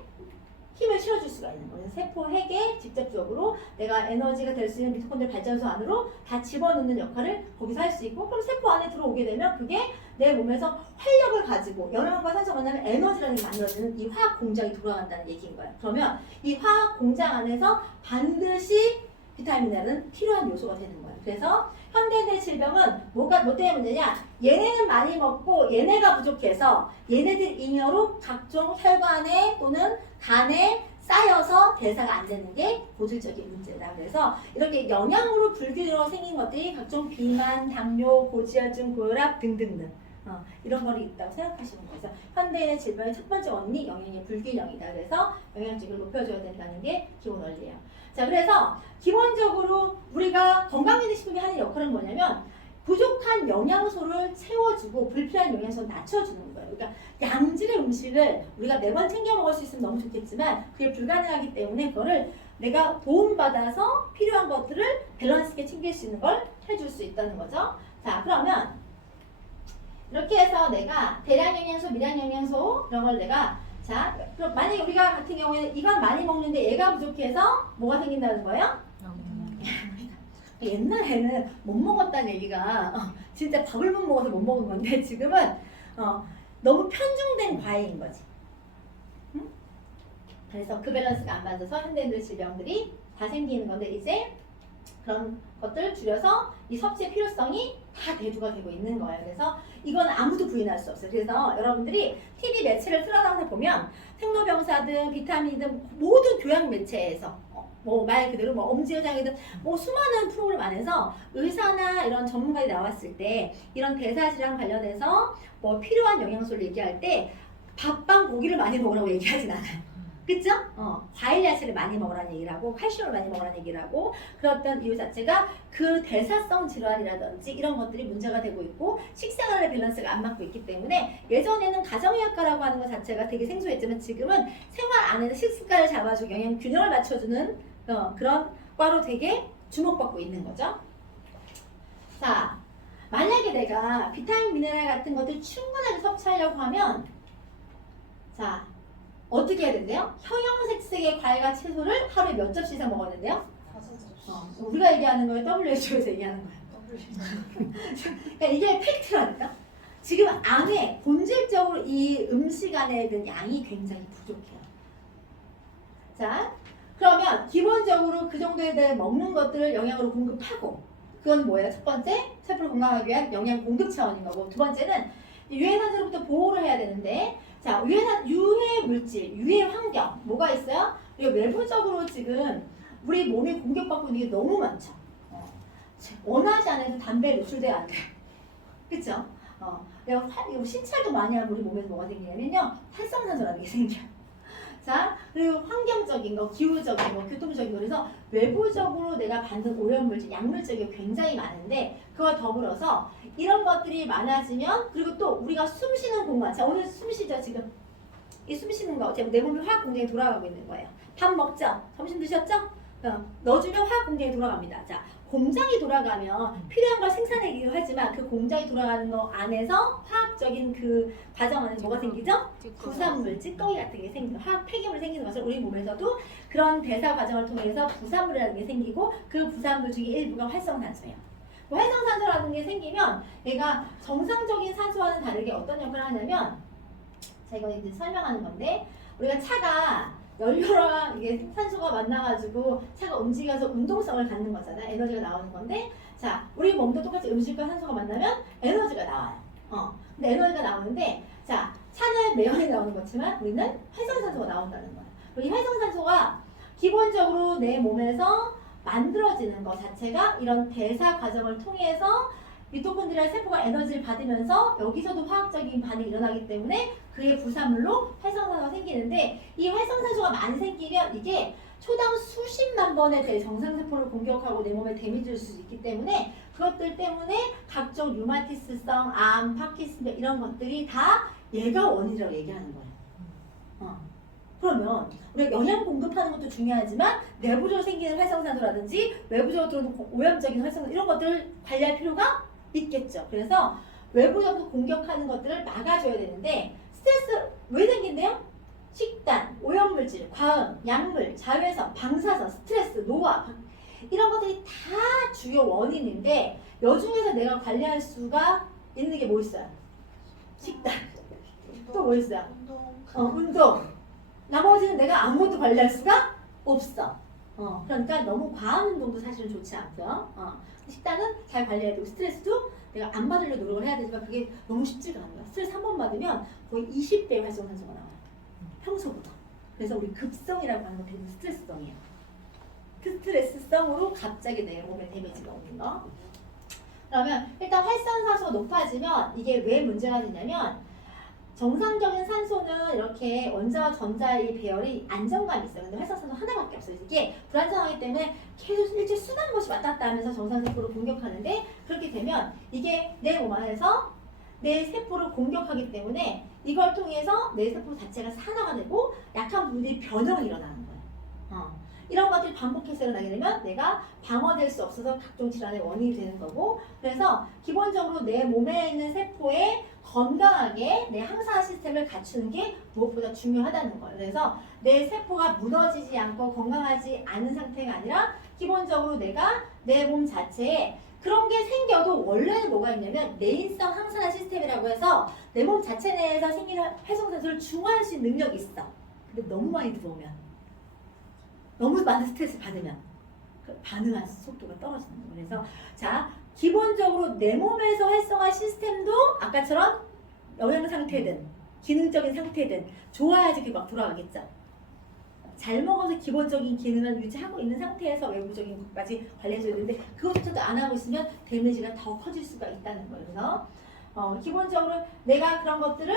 힘을 실어줄 수가 있는 거예요. 세포 핵에 직접적으로 내가 에너지가 될 수 있는 미토콘드리아 발전소 안으로 다 집어넣는 역할을 거기서 할 수 있고, 그럼 세포 안에 들어오게 되면 그게 내 몸에서 활력을 가지고 영양과 산소가 만나면 에너지라는 게 만들어지는 이 화학 공장이 돌아간다는 얘기인 거예요. 그러면 이 화학 공장 안에서 반드시 비타민 미네랄은 필요한 요소가 되는 거예요. 그래서 현대인의 질병은 뭐 때문에 문제냐? 얘네는 많이 먹고 얘네가 부족해서 얘네들 잉여로 각종 혈관에 또는 간에 쌓여서 대사가 안 되는 게 고질적인 문제다. 그래서 이렇게 영양으로 불균형으로 생긴 것들이 각종 비만, 당뇨, 고지혈증, 고혈압 등등등 이런 거를 있다고 생각하시는 거예요. 그래서 현대인의 질병의 첫 번째 원인이 영양의 불균형이다. 그래서 영양적을 높여줘야 된다는 게 기본 원리예요. 자, 그래서 기본적으로 우리가 건강기능식품이 하는 역할은 뭐냐면 부족한 영양소를 채워주고 불필요한 영양소를 낮춰주는 거예요. 그러니까 양질의 음식을 우리가 매번 챙겨 먹을 수 있으면 너무 좋겠지만 그게 불가능하기 때문에 그거를 내가 도움받아서 필요한 것들을 밸런스 있게 챙길 수 있는 걸 해줄 수 있다는 거죠. 자, 그러면 이렇게 해서 내가 대량 영양소, 미량 영양소 이런 걸 내가 자, 그럼 만약에 우리가 같은 경우에는 이건 많이 먹는데 얘가 부족해서 뭐가 생긴다는 거예요? 옛날에는 못 먹었다는 얘기가 진짜 밥을 못 먹어서 못 먹은 건데 지금은 너무 편중된 과잉인 거지. 응? 그래서 그 밸런스가 안 맞아서 현대인들 질병들이 다 생기는 건데 이제 그런 것들을 줄여서 이 섭취의 필요성이 다 대두가 되고 있는 거예요. 그래서 이건 아무도 부인할 수 없어요. 그래서 여러분들이 TV 매체를 틀어놔서 보면 생로병사든 비타민이든 모든 교양 매체에서 뭐 말 그대로 뭐 엄지여장이든 뭐 수많은 프로그램 안에서 의사나 이런 전문가들이 나왔을 때 이런 대사질환 관련해서 뭐 필요한 영양소를 얘기할 때 밥빵 고기를 많이 먹으라고 얘기하진 않아요. 그쵸? 과일 야채를 많이 먹으라는 얘기를 하고 칼슘을 많이 먹으라는 얘기를 하고 그랬던 이유 자체가 그 대사성 질환이라든지 이런 것들이 문제가 되고 있고 식생활의 밸런스가 안 맞고 있기 때문에 예전에는 가정의학과라고 하는 것 자체가 되게 생소했지만 지금은 생활 안에서 식습관을 잡아주고 영양 균형을 맞춰주는 그런 과로 되게 주목받고 있는 거죠. 자, 만약에 내가 비타민 미네랄 같은 것들 충분하게 섭취하려고 하면 자 어떻게 해야 된대요? 형형색색의 과일과 채소를 하루에 몇 접시 이상 먹어야 된대요? 우리가 얘기하는 거예요? WHO에서 얘기하는 거예요? 그러니까 이게 팩트라니까? 지금 안에 본질적으로 이 음식 안에 든 양이 굉장히 부족해요. 자, 그러면 기본적으로 그 정도에 대해 먹는 것들을 영양으로 공급하고 그건 뭐예요? 첫 번째, 세포를 건강하기 위한 영양 공급 차원인 거고 두 번째는 유해산소로부터 보호를 해야 되는데 자, 유해 물질, 유해 환경 뭐가 있어요? 이거 외부적으로 지금 우리 몸이 공격받고 있는 게 너무 많죠. 원하지 않아도 담배에 노출돼야 안 돼. 그쵸? 이거 신체도 많이 하면 우리 몸에서 뭐가 생기냐면요. 활성산소라는 게 생겨요. 자, 그리고 환경적인 거, 기후적인 거, 교통적인 거 그래서 외부적으로 내가 받는 오염물질, 약물질이 굉장히 많은데 그와 더불어서 이런 것들이 많아지면 그리고 또 우리가 숨 쉬는 공간 자 오늘 숨 쉬죠 지금 이 숨 쉬는 거 내 몸이 화학 공장이 돌아가고 있는 거예요. 밥 먹죠? 점심 드셨죠? 넣어주면 화학 공장이 돌아갑니다. 자 공장이 돌아가면 필요한 걸 생산하기도 하지만 그 공장이 돌아가는 거 안에서 화학적인 그 과정 안에 뭐가 생기죠? 부산물, 찌꺼기 같은 게 생기죠. 화학 폐기물이 생기는 것을 우리 몸에서도 그런 대사 과정을 통해서 부산물이라는 게 생기고 그 부산물 중에 일부가 활성산소예요. 그 활성산소라는 게 생기면 얘가 정상적인 산소와는 다르게 어떤 역할을 하냐면 자 이거 이제 설명하는 건데 우리가 차가 연료랑 이게 산소가 만나가지고 차가 움직여서 운동성을 갖는 거잖아. 에너지가 나오는 건데 자 우리 몸도 똑같이 음식과 산소가 만나면 에너지가 나와요. 근데 에너지가 나오는데 자 차는 매연이 나오는 거지만 우리는 활성산소가 나온다는 거예요. 이 활성산소가 기본적으로 내 몸에서 만들어지는 것 자체가 이런 대사 과정을 통해서 미토콘드리아 세포가 에너지를 받으면서 여기서도 화학적인 반응이 일어나기 때문에 그의 부산물로 활성산소가 생기는데 이 활성산소가 많이 생기면 이게 초당 수십만 번에 대해 정상세포를 공격하고 내 몸에 데미지를 줄 수 있기 때문에 그것들 때문에 각종 류마티스성, 암, 파킨슨병 이런 것들이 다 얘가 원인이라고 얘기하는 거예요. 그러면 우리가 영양 공급하는 것도 중요하지만 내부적으로 생기는 활성산소라든지 외부적으로 들어오는 오염적인 활성산소 이런 것들을 관리할 필요가 있겠죠. 그래서 외부적으로 공격하는 것들을 막아줘야 되는데 스트레스 왜 생긴대요? 식단, 오염물질, 과음, 약물, 자외선, 방사선, 스트레스, 노화 이런 것들이 다 주요 원인인데 여 중에서 내가 관리할 수가 있는 게 뭐 있어요? 식단. 또 뭐 있어요? 운동. 나머지는 내가 아무것도 관리할 수가 없어. 그러니까 너무 과한 운동도 사실은 좋지 않고요. 식단은 잘 관리해야 되고 스트레스도 내가 안 받으려고 노력을 해야 되지만 그게 너무 쉽지가 않아요. 스트레스 한 번 받으면 거의 20배의 활성산소가 나와요. 평소보다. 그래서 우리 급성이라고 하는 건 대부분 스트레스성이에요. 스트레스성으로 갑자기 내 몸에 데미지가 오는 거. 그러면 일단 활성산소가 높아지면 이게 왜 문제가 되냐면 정상적인 산소는 이렇게 원자와 전자의 배열이 안정감이 있어요. 근데 활성산소 하나밖에 없어요. 이게 불안정하기 때문에 계속 일제 순환 모습 왔다 갔다 하면서 정상세포를 공격하는데 그렇게 되면 이게 내 몸 안에서 내 세포를 공격하기 때문에 이걸 통해서 내 세포 자체가 산화가 되고 약한 부분들이 변형이 일어나는 거예요. 이런 것들이 반복해서 일어나게 되면 내가 방어될 수 없어서 각종 질환의 원인이 되는 거고 그래서 기본적으로 내 몸에 있는 세포에 건강하게 내 항산화 시스템을 갖추는 게 무엇보다 중요하다는 거예요. 그래서 내 세포가 무너지지 않고 건강하지 않은 상태가 아니라 기본적으로 내가 내 몸 자체에 그런 게 생겨도 원래는 뭐가 있냐면 내인성 항산화 시스템이라고 해서 내 몸 자체 내에서 생기는 활성산소를 중화할 수 있는 능력이 있어. 근데 너무 많이 들어오면 너무 많은 스트레스 받으면 반응하는 속도가 떨어지는 거예요. 그래서 자 기본적으로 내 몸에서 활성화 시스템도 아까처럼 영양 상태든 기능적인 상태든 좋아야지 그게 막 돌아가겠죠. 잘 먹어서 기본적인 기능을 유지하고 있는 상태에서 외부적인 것까지 관리해줘야 되는데 그것조차도 안 하고 있으면 데미지가 더 커질 수가 있다는 거예요. 그래서 기본적으로 내가 그런 것들을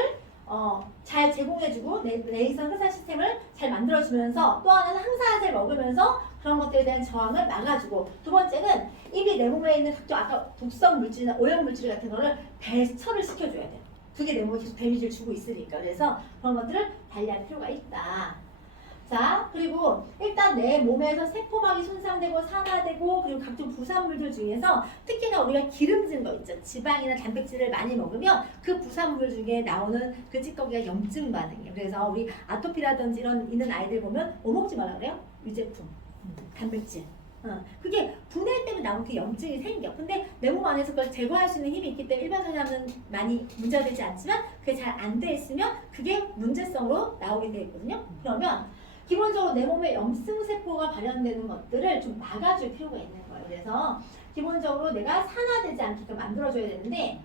잘 제공해주고 내에서 항산 시스템을 잘 만들어주면서 또 하나는 항산화제를 먹으면서 그런 것들에 대한 저항을 막아주고 두 번째는 이미 내 몸에 있는 각종 아까 독성 물질이나 오염 물질 같은 거를 배설을 시켜줘야 돼요. 그게 내 몸에 계속 데미지를 주고 있으니까 그래서 그런 것들을 관리할 필요가 있다. 자 그리고 일단 내 몸에서 세포막이 손상되고 산화되고 그리고 각종 부산물들 중에서 특히나 우리가 기름진 거 있죠. 지방이나 단백질을 많이 먹으면 그 부산물 중에 나오는 그 찌꺼기가 염증 반응이에요. 그래서 우리 아토피라든지 이런 있는 아이들 보면 뭐 먹지 말라 그래요? 유제품, 단백질. 그게 분해 때문에 나오는 그 염증이 생겨. 근데 내 몸 안에서 그걸 제거할 수 있는 힘이 있기 때문에 일반 사람은 많이 문제가 되지 않지만 그게 잘 안 돼 있으면 그게 문제성으로 나오게 돼 있거든요. 그러면 기본적으로 내 몸에 염증세포가 발현되는 것들을 좀 막아줄 필요가 있는 거예요. 그래서 기본적으로 내가 산화되지 않게끔 만들어줘야 되는데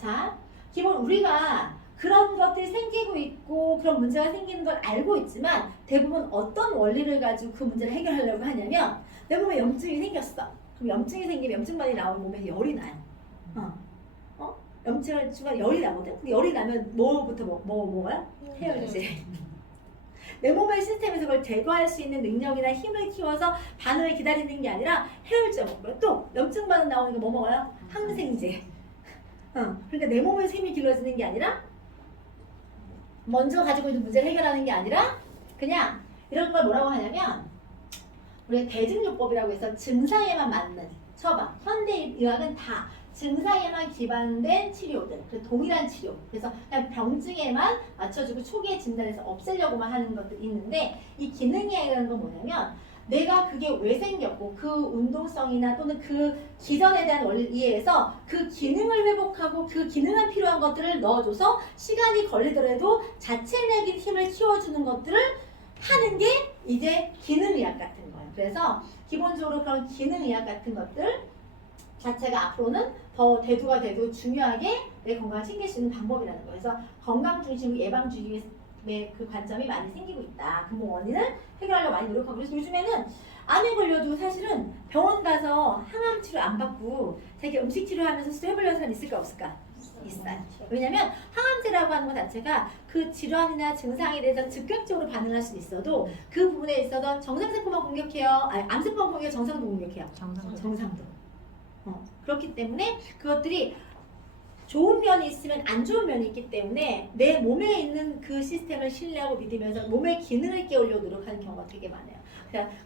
자 기본 우리가 그런 것들이 생기고 있고 그런 문제가 생기는 걸 알고 있지만 대부분 어떤 원리를 가지고 그 문제를 해결하려고 하냐면 내 몸에 염증이 생겼어. 그럼 염증이 생기면 염증만이 나오면 몸에 열이 나요. 염증을 주면 열이 나거든. 근데 열이 나면 뭐부터 먹어요? 해열제. 내 몸의 시스템에서 그걸 제거할 수 있는 능력이나 힘을 키워서 반응을 기다리는 게 아니라 해열제 먹고요. 또 염증 반응 나오니까 뭐 먹어요? 항생제. 그러니까 내 몸의 힘이 길러지는 게 아니라 먼저 가지고 있는 문제를 해결하는 게 아니라 그냥 이런 걸 뭐라고 하냐면 우리가 대증요법이라고 해서 증상에만 맞는 처방. 현대의학은 다 증상에만 기반된 치료들, 동일한 치료. 그래서 그냥 병증에만 맞춰주고 초기에 진단해서 없애려고만 하는 것들이 있는데 이 기능이라는 건 뭐냐면 내가 그게 왜 생겼고 그 운동성이나 또는 그 기전에 대한 원리를 이해해서 그 기능을 회복하고 그 기능에 필요한 것들을 넣어줘서 시간이 걸리더라도 자체적인 힘을 키워주는 것들을 하는 게 이제 기능의학 같은 거예요. 그래서 기본적으로 그런 기능의학 같은 것들 자체가 앞으로는 더 대두가 되고 중요하게 내 건강을 챙길 수 있는 방법이라는 거예요. 그래서 건강 중심, 예방 중심의 그 관점이 많이 생기고 있다. 근본 원인을 해결하려고 많이 노력하고 그래서 요즘에는 암에 걸려도 사실은 병원 가서 항암 치료 안 받고 자기 음식 치료하면서 스스로 해보려는 사람 있을까 없을까? 있어요. 왜냐면 항암제라고 하는 것 자체가 그 질환이나 증상에 대해서 즉각적으로 반응할 수 있어도 그 부분에 있어서 정상세포만 공격해요. 아니 암세포만 공격해요. 정상도 공격해요. 정상도. 그렇기 때문에 그것들이 좋은 면이 있으면 안 좋은 면이 있기 때문에 내 몸에 있는 그 시스템을 신뢰하고 믿으면서 몸의 기능을 깨우려고 노력하는 경우가 되게 많아요.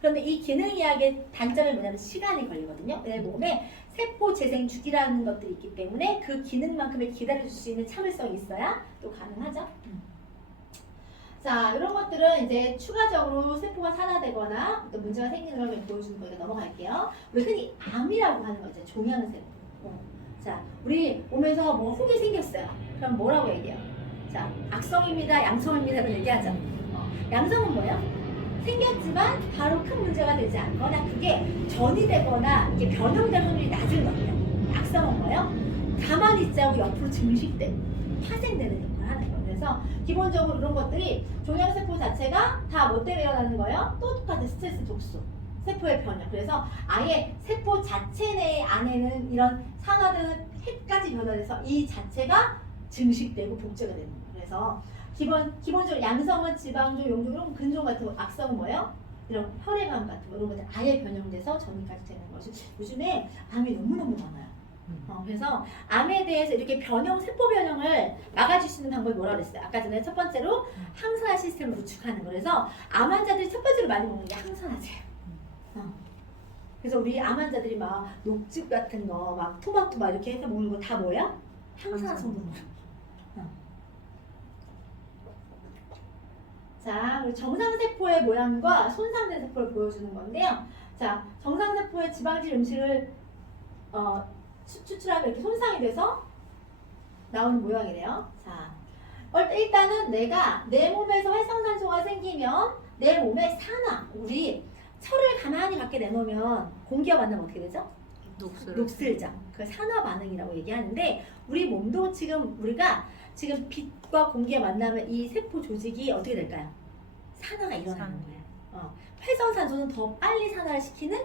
그런데 이 기능 이야기의 단점이 뭐냐면 시간이 걸리거든요. 내 몸에 세포 재생 주기라는 것들이 있기 때문에 그 기능만큼을 기다려줄 수 있는 참을성이 있어야 또 가능하죠. 자, 이런 것들은 이제 추가적으로 세포가 산화되거나 또 문제가 생기는 걸 보여주는 거니까 넘어갈게요. 우리 흔히 암이라고 하는 거 있잖아요. 종양세포. 자, 우리 몸에서 뭐 혹이 생겼어요. 그럼 뭐라고 얘기해요? 자, 악성입니다, 양성입니다라고 얘기하죠. 양성은 뭐예요? 생겼지만 바로 큰 문제가 되지 않거나 그게 전이 되거나 이게 변형될 확률이 낮은 거예요. 악성은 뭐예요? 가만히 있지 않고 옆으로 증식되고 파생되는 역할을 하는 거예요. 그래서 기본적으로 이런 것들이 종양세포 자체가 다 뭐 때문에 일어나는 거예요? 또 똑같은 스트레스 독소. 세포의 변형. 그래서 아예 세포 자체 내 안에는 이런 산화되는 핵까지 변화돼서 이 자체가 증식되고 복제가 되는 거예요. 그래서 기본적으로 양성은 지방종, 용종, 이런 근종 같은 거, 악성은 뭐예요? 이런 혈액암 같은 거, 이런 것들 아예 변형돼서 전이까지 되는 것이 요즘에 암이 너무너무 많아요. 그래서 암에 대해서 이렇게 변형, 세포 변형을 막아줄 수 있는 방법이 뭐라고 그랬어요? 아까 전에 첫 번째로 항산화 시스템을 구축하는 거. 그래서 암 환자들이 첫 번째로 많이 먹는 게 항산화제예요. 그래서 우리 암 환자들이 막 녹즙 같은 거, 막 토마토 막 이렇게 해서 먹는 거 다 뭐야? 항산화 성분이야. 자, 그리고 정상세포의 모양과 손상된 세포를 보여주는 건데요. 자, 정상세포의 지방질 음식을 추출하면 이렇게 손상이 돼서 나오는 모양이래요. 자, 일단은 내가 내 몸에서 활성산소가 생기면 내 몸의 산화, 우리 철을 가만히 밖에 내놓으면 공기와 만나면 어떻게 되죠? 녹슬죠. 그 산화 반응이라고 얘기하는데 우리 몸도 우리가 지금 빛과 공기가 만나면 이 세포 조직이 어떻게 될까요? 산화가 일어나는 거예요. 활성산소는 더 빨리 산화를 시키는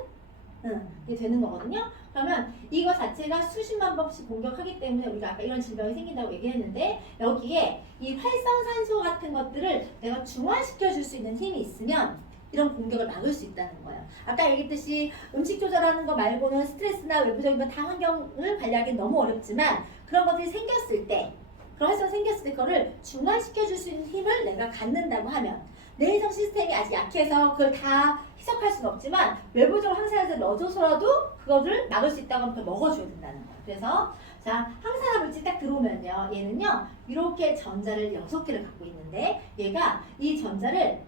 이게 되는 거거든요. 그러면 이거 자체가 수십만 번씩 공격하기 때문에 우리가 아까 이런 질병이 생긴다고 얘기했는데 여기에 이 활성산소 같은 것들을 내가 중화시켜 줄 수 있는 힘이 있으면 이런 공격을 막을 수 있다는 거예요. 아까 얘기했듯이 음식 조절하는 거 말고는 스트레스나 외부적인 다 환경을 관리하기는 너무 어렵지만 그런 것들이 생겼을 때 그런 활성이 생겼을 때 그거를 중화시켜 줄 수 있는 힘을 내가 갖는다고 하면 내성 시스템이 아직 약해서 그걸 다 희석할 수는 없지만 외부적으로 항산화제를 넣어줘서라도 그거를 막을 수 있다고 하면 그걸 먹어줘야 된다는 거예요. 그래서 자, 항산화 물질 딱 들어오면요. 얘는요. 이렇게 전자를 6개를 갖고 있는데 얘가 이 전자를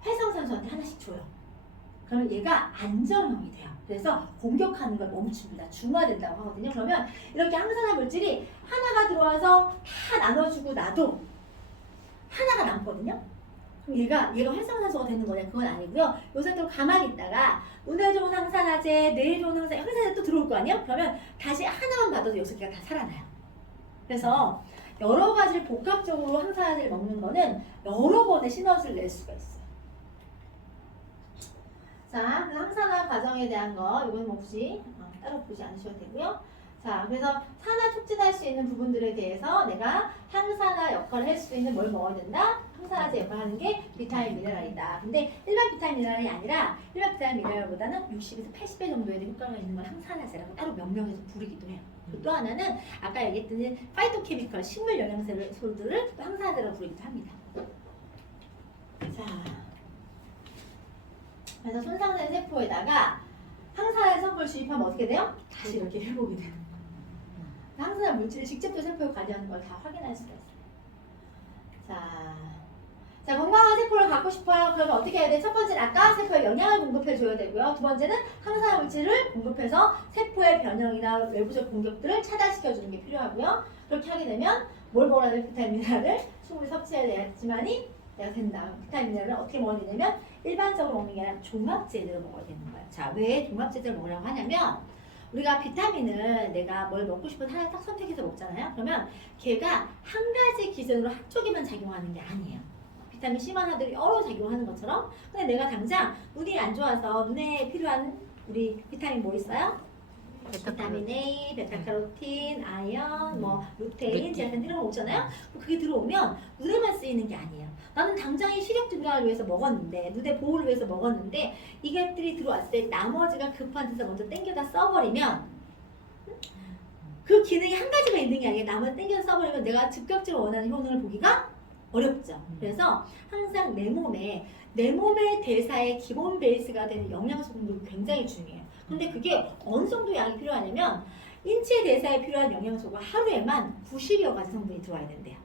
활성산소한테 하나씩 줘요. 그러면 얘가 안정형이 돼요. 그래서 공격하는 걸 멈춥니다. 중화된다고 하거든요. 그러면 이렇게 항산화 물질이 하나가 들어와서 다 나눠주고 나도 하나가 남거든요. 그럼 얘가 활성산소가 되는 거냐? 그건 아니고요. 요 상태로 가만히 있다가 눈에 좋은 항산화제, 뇌에 좋은 항산화제 또 들어올 거 아니에요? 그러면 다시 하나만 받아도 6개가 다 살아나요. 그래서 여러 가지를 복합적으로 항산화제를 먹는 거는 여러 번의 시너지를 낼 수가 있어요. 자, 그 항산화 과정에 대한 거 이건 뭐 혹시 따로 보지 않으셔도 되고요. 자, 그래서 산화 촉진할 수 있는 부분들에 대해서 내가 항산화 역할을 할 수 있는 뭘 먹어야 된다? 항산화제 역할을 하는 게 비타민 미네랄이다. 근데 일반 비타민 미네랄이 아니라 일반 비타민 미네랄보다는 60에서 80배 정도의 효과가 있는 건 항산화제라고 따로 명명해서 부르기도 해요. 또 하나는 아까 얘기했던 파이토케미컬 식물 영양소들을 또 항산화제라고 부르기도 합니다. 자. 그래서 손상된 세포에다가 항산화제 성분을 주입하면 어떻게 돼요? 다시 이렇게 회복이 돼요. 항산화 물질을 직접적으로 세포에 관여하는 걸 다 확인할 수가 있어요. 자, 건강한 세포를 갖고 싶어요. 그러면 어떻게 해야 돼? 첫 번째는 아까 세포에 영양을 공급해줘야 되고요. 두 번째는 항산화 물질을 공급해서 세포의 변형이나 외부적 공격들을 차단시켜주는 게 필요하고요. 그렇게 하게 되면 뭘 먹어야 돼? 비타민 미네랄을 충분히 섭취해야지만이 내가 된다. 비타민 미네랄을 어떻게 먹어야 되냐면 일반적으로 먹는 게 아니라 종합제대로 먹어야 되는 거예요. 자, 왜 종합제대로 먹으라고 하냐면 우리가 비타민은 내가 뭘 먹고 싶은 하나 딱 선택해서 먹잖아요. 그러면 걔가 한 가지 기준으로 한쪽에만 작용하는 게 아니에요. 비타민 C만 하더라도 여러 작용하는 것처럼. 근데 내가 당장 눈이 안 좋아서 눈에 필요한 우리 비타민 뭐 있어요? 비타민 A, 베타카로틴, 아연, 뭐 루테인, 제라틴 이런 거 오잖아요. 그게 들어오면 눈에만 쓰이는 게 아니에요. 나는 당장의 시력 증강을 위해서 먹었는데, 눈의 보호를 위해서 먹었는데 이것들이 들어왔을 때 나머지가 급한 데서 먼저 땡겨다 써버리면 그 기능이 한 가지가 있는 게 아니라 나머지 땡겨서 써버리면 내가 즉각적으로 원하는 효능을 보기가 어렵죠. 그래서 항상 내 몸의 대사의 기본 베이스가 되는 영양소 공급이 굉장히 중요해요. 근데 그게 어느 정도 양이 필요하냐면 인체 대사에 필요한 영양소가 하루에만 90여 가지 성분이 들어와야 된대요.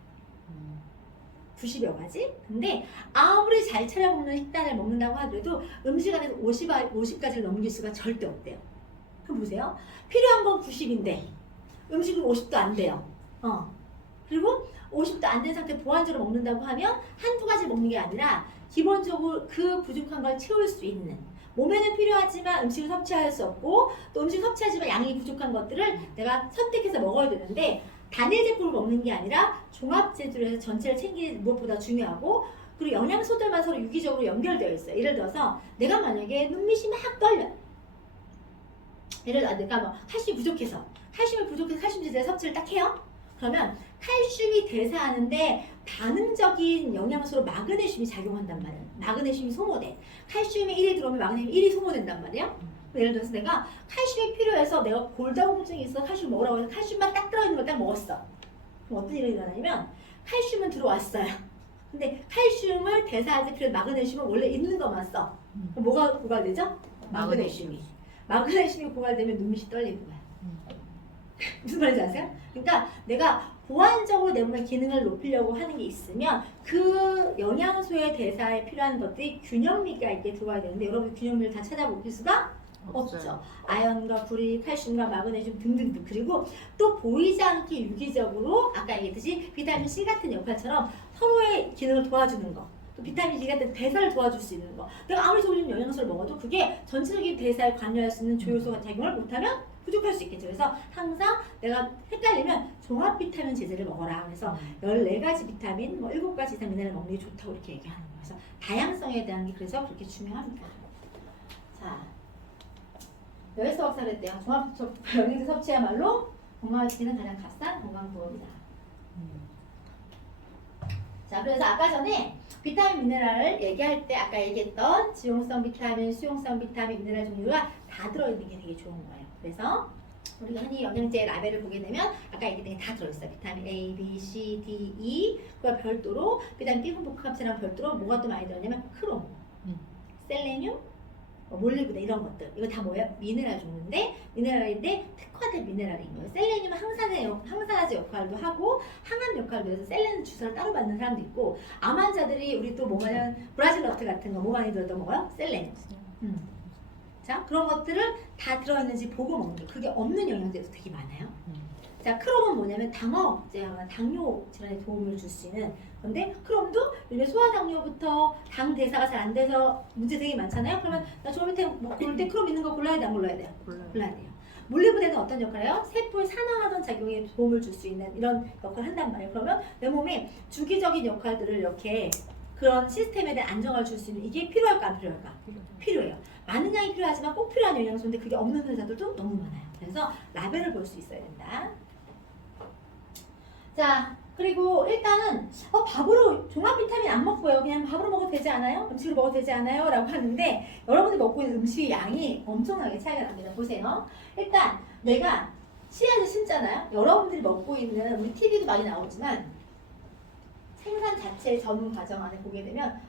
90여 가지? 근데 아무리 잘 차려 먹는 식단을 먹는다고 하더라도 음식 안에서 50가지를 넘길 수가 절대 없대요. 그럼 보세요. 필요한 건 90인데 음식은 50도 안 돼요. 그리고 50도 안 된 상태 보완제로 먹는다고 하면 한두 가지 먹는 게 아니라 기본적으로 그 부족한 걸 채울 수 있는 몸에는 필요하지만 음식을 섭취할 수 없고 또 음식 섭취하지만 양이 부족한 것들을 내가 선택해서 먹어야 되는데 단일 제품을 먹는 게 아니라 종합 제조로 해서 전체를 챙기는 게 무엇보다 중요하고 그리고 영양소들만 서로 유기적으로 연결되어 있어요. 예를 들어서 내가 만약에 눈밑이 막 떨려. 예를 들어 내가 뭐 칼슘이 부족해서 칼슘 제제 섭취를 딱 해요. 그러면 칼슘이 대사하는데 반응적인 영양소로 마그네슘이 작용한단 말이에요. 마그네슘이 소모돼. 칼슘이 1이 들어오면 마그네슘 1이 소모된단 말이에요. 예를 들어서 내가 칼슘이 필요해서 내가 골다공증이 있어 칼슘 먹으라고 해서 칼슘만 딱 들어있는 걸 딱 먹었어. 그럼 어떤 일이 일어나냐면 칼슘은 들어왔어요. 근데 칼슘을 대사할 때 필요한 마그네슘은 원래 있는 것만 써. 그럼 뭐가 고갈되죠? 마그네슘이. 마그네슘이 고갈되면 눈밑이 떨리는 거야. 무슨 말인지 아세요? 그러니까 내가 보완적으로 내 몸의 기능을 높이려고 하는 게 있으면 그 영양소의 대사에 필요한 것들이 균형미가 있게 들어와야 되는데 여러분 균형미를 다 찾아볼 수가 없죠. 아연과 구리, 칼슘과 마그네슘 등등등. 그리고 또 보이지 않게 유기적으로 아까 얘기했듯이 비타민 C 같은 역할처럼 서로의 기능을 도와주는 거. 또 비타민 D 같은 대사를 도와줄 수 있는 거. 내가 아무리 좋은 영양소를 먹어도 그게 전체적인 대사에 관여할 수 있는 조효소가 작용을 못하면 부족할 수 있겠죠. 그래서 항상 내가 헷갈리면 종합 비타민 제제를 먹어라. 그래서 14가지 비타민, 뭐 7가지 이상 미네랄을 먹는 게 좋다고 이렇게 얘기하는 거예요. 그래서 다양성에 대한 게 그래서 그렇게 중요합니다. 자, 여기서 박사를 했대요. 종합 영양제 섭취야말로 건강을 지키는 가장 값싼 건강 보험이다. 자, 그래서 아까 전에 비타민 미네랄을 얘기할 때 아까 얘기했던 지용성 비타민, 수용성 비타민, 미네랄 종류가 다 들어있는 게 되게 좋은 거예요. 그래서 우리가 흔히 영양제 라벨을 보게 되면 아까 얘기했던 게 다 들어있어요. 비타민 A, B, C, D, E 그와 별도로 비타민 B 콤플렉스랑 별도로 뭐가 또 많이 들어있냐면 크롬, 셀레늄, 몰리브덴 이런 것들 이거 다 뭐예요? 미네랄 종류인데 미네랄인데 특화된 미네랄인 거예요. 셀레늄은 항산화제 역할도 하고 항암 역할도 해서 셀레늄 주사를 따로 받는 사람도 있고 암 환자들이 우리 또 뭐 많이 브라질 너트 같은 거 뭐 많이 들었던 거요? 셀레늄. 자 그런 것들을 다 들어있는지 보고 먹는 거. 그게 없는 영양제도 되게 많아요. 자 크롬은 뭐냐면 당화 억제하거나 당뇨 질환에 도움을 줄 수 있는 건데 크롬도 요즘에 소화당뇨부터 당 대사가 잘 안 돼서 문제 되게 많잖아요. 그러면 나 저 밑에 뭐 고를 때 크롬 있는 거 골라야 돼, 안 골라야 돼요? 골라야 돼요. 몰리브덴은 어떤 역할을 해요? 세포의 산화하던 작용에 도움을 줄 수 있는 이런 역할을 한단 말이에요. 그러면 내 몸에 주기적인 역할들을 이렇게 그런 시스템에 대한 안정을 줄 수 있는 이게 필요할까 안 필요할까? 필요해요. 많은 양이 필요하지만 꼭 필요한 영양소인데 그게 없는 회사들도 너무 많아요. 그래서 라벨을 볼 수 있어야 된다. 자 그리고 일단은 밥으로 종합 비타민 안 먹고요. 그냥 밥으로 먹어도 되지 않아요? 음식으로 먹어도 되지 않아요? 라고 하는데 여러분들이 먹고 있는 음식의 양이 엄청나게 차이가 납니다. 보세요. 일단 내가 씨앗을 심잖아요. 여러분들이 먹고 있는 우리 TV도 많이 나오지만 생산 자체의 전문 과정 안에 보게 되면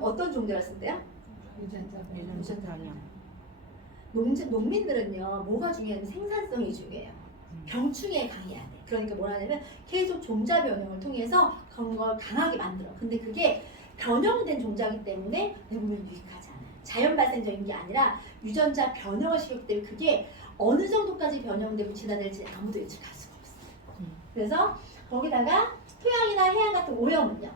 어떤 종자를 쓴대요? 농민들은요 뭐가 중요하냐면 생산성이 중요해요. 병충해에 강해야 돼. 그러니까 뭐라 하냐면 계속 종자 변형을 통해서 그런 걸 강하게 만들어. 근데 그게 변형된 종자이기 때문에 내 몸에 유익하지 않아요. 자연 발생적인 게 아니라 유전자 변형을 시켰기 때문에 그게 어느 정도까지 변형되고 진화될지 아무도 예측할 수가 없어요. 그래서 거기다가 토양이나 해양 같은 오염은요.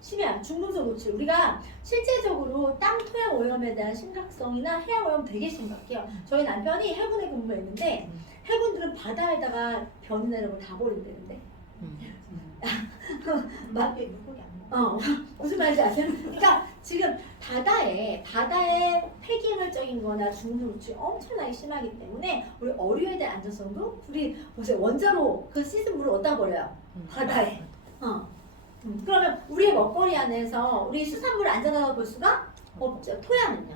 심해요. 중금속 노출. 우리가 실제적으로 땅 토양 오염에 대한 심각성이나 해양 오염 되게 심각해요. 저희 남편이 해군에 근무했는데 해군들은 바다에다가 변이 내려고 다 버린다는데. 무슨 말인지 아세요? 그러니까 지금 바다에 폐기물적인 거나 중금속 노출이 엄청나게 심하기 때문에 우리 어류에 대한 안전성도 우리 보세요. 원자로 그 씻은 물을 어디다 버려요? 바다에. 그러면 우리의 먹거리 안에서 우리 수산물을 안전하다고 볼 수가 없죠. 토양은요.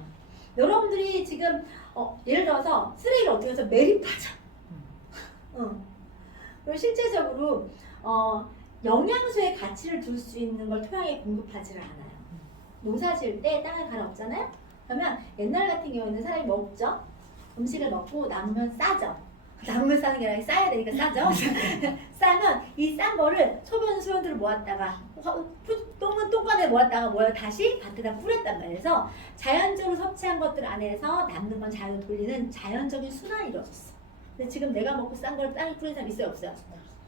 여러분들이 지금 예를 들어서 쓰레기를 어떻게 해서 매립하죠. 그리고 실제적으로 영양소의 가치를 둘 수 있는 걸 토양에 공급하지를 않아요. 농사 지을 때 땅을 갈아엎잖아요. 그러면 옛날 같은 경우에는 사람이 먹죠. 음식을 먹고 남으면 싸죠. 남으면 싸는 게 아니라 싸야 되니까 싸죠. 싸면 이 싼 거를 소변 수용들을 모았다가 똥은 똥간에 모았다가 다시 밭에다 뿌렸단 말이에요. 그래서 자연적으로 섭취한 것들 안에서 남는 건 자연으로 돌리는 자연적인 순환이 이루어졌어. 근데 지금 내가 먹고 싼 걸 땅에 뿌리는 사람 있어요, 없어요?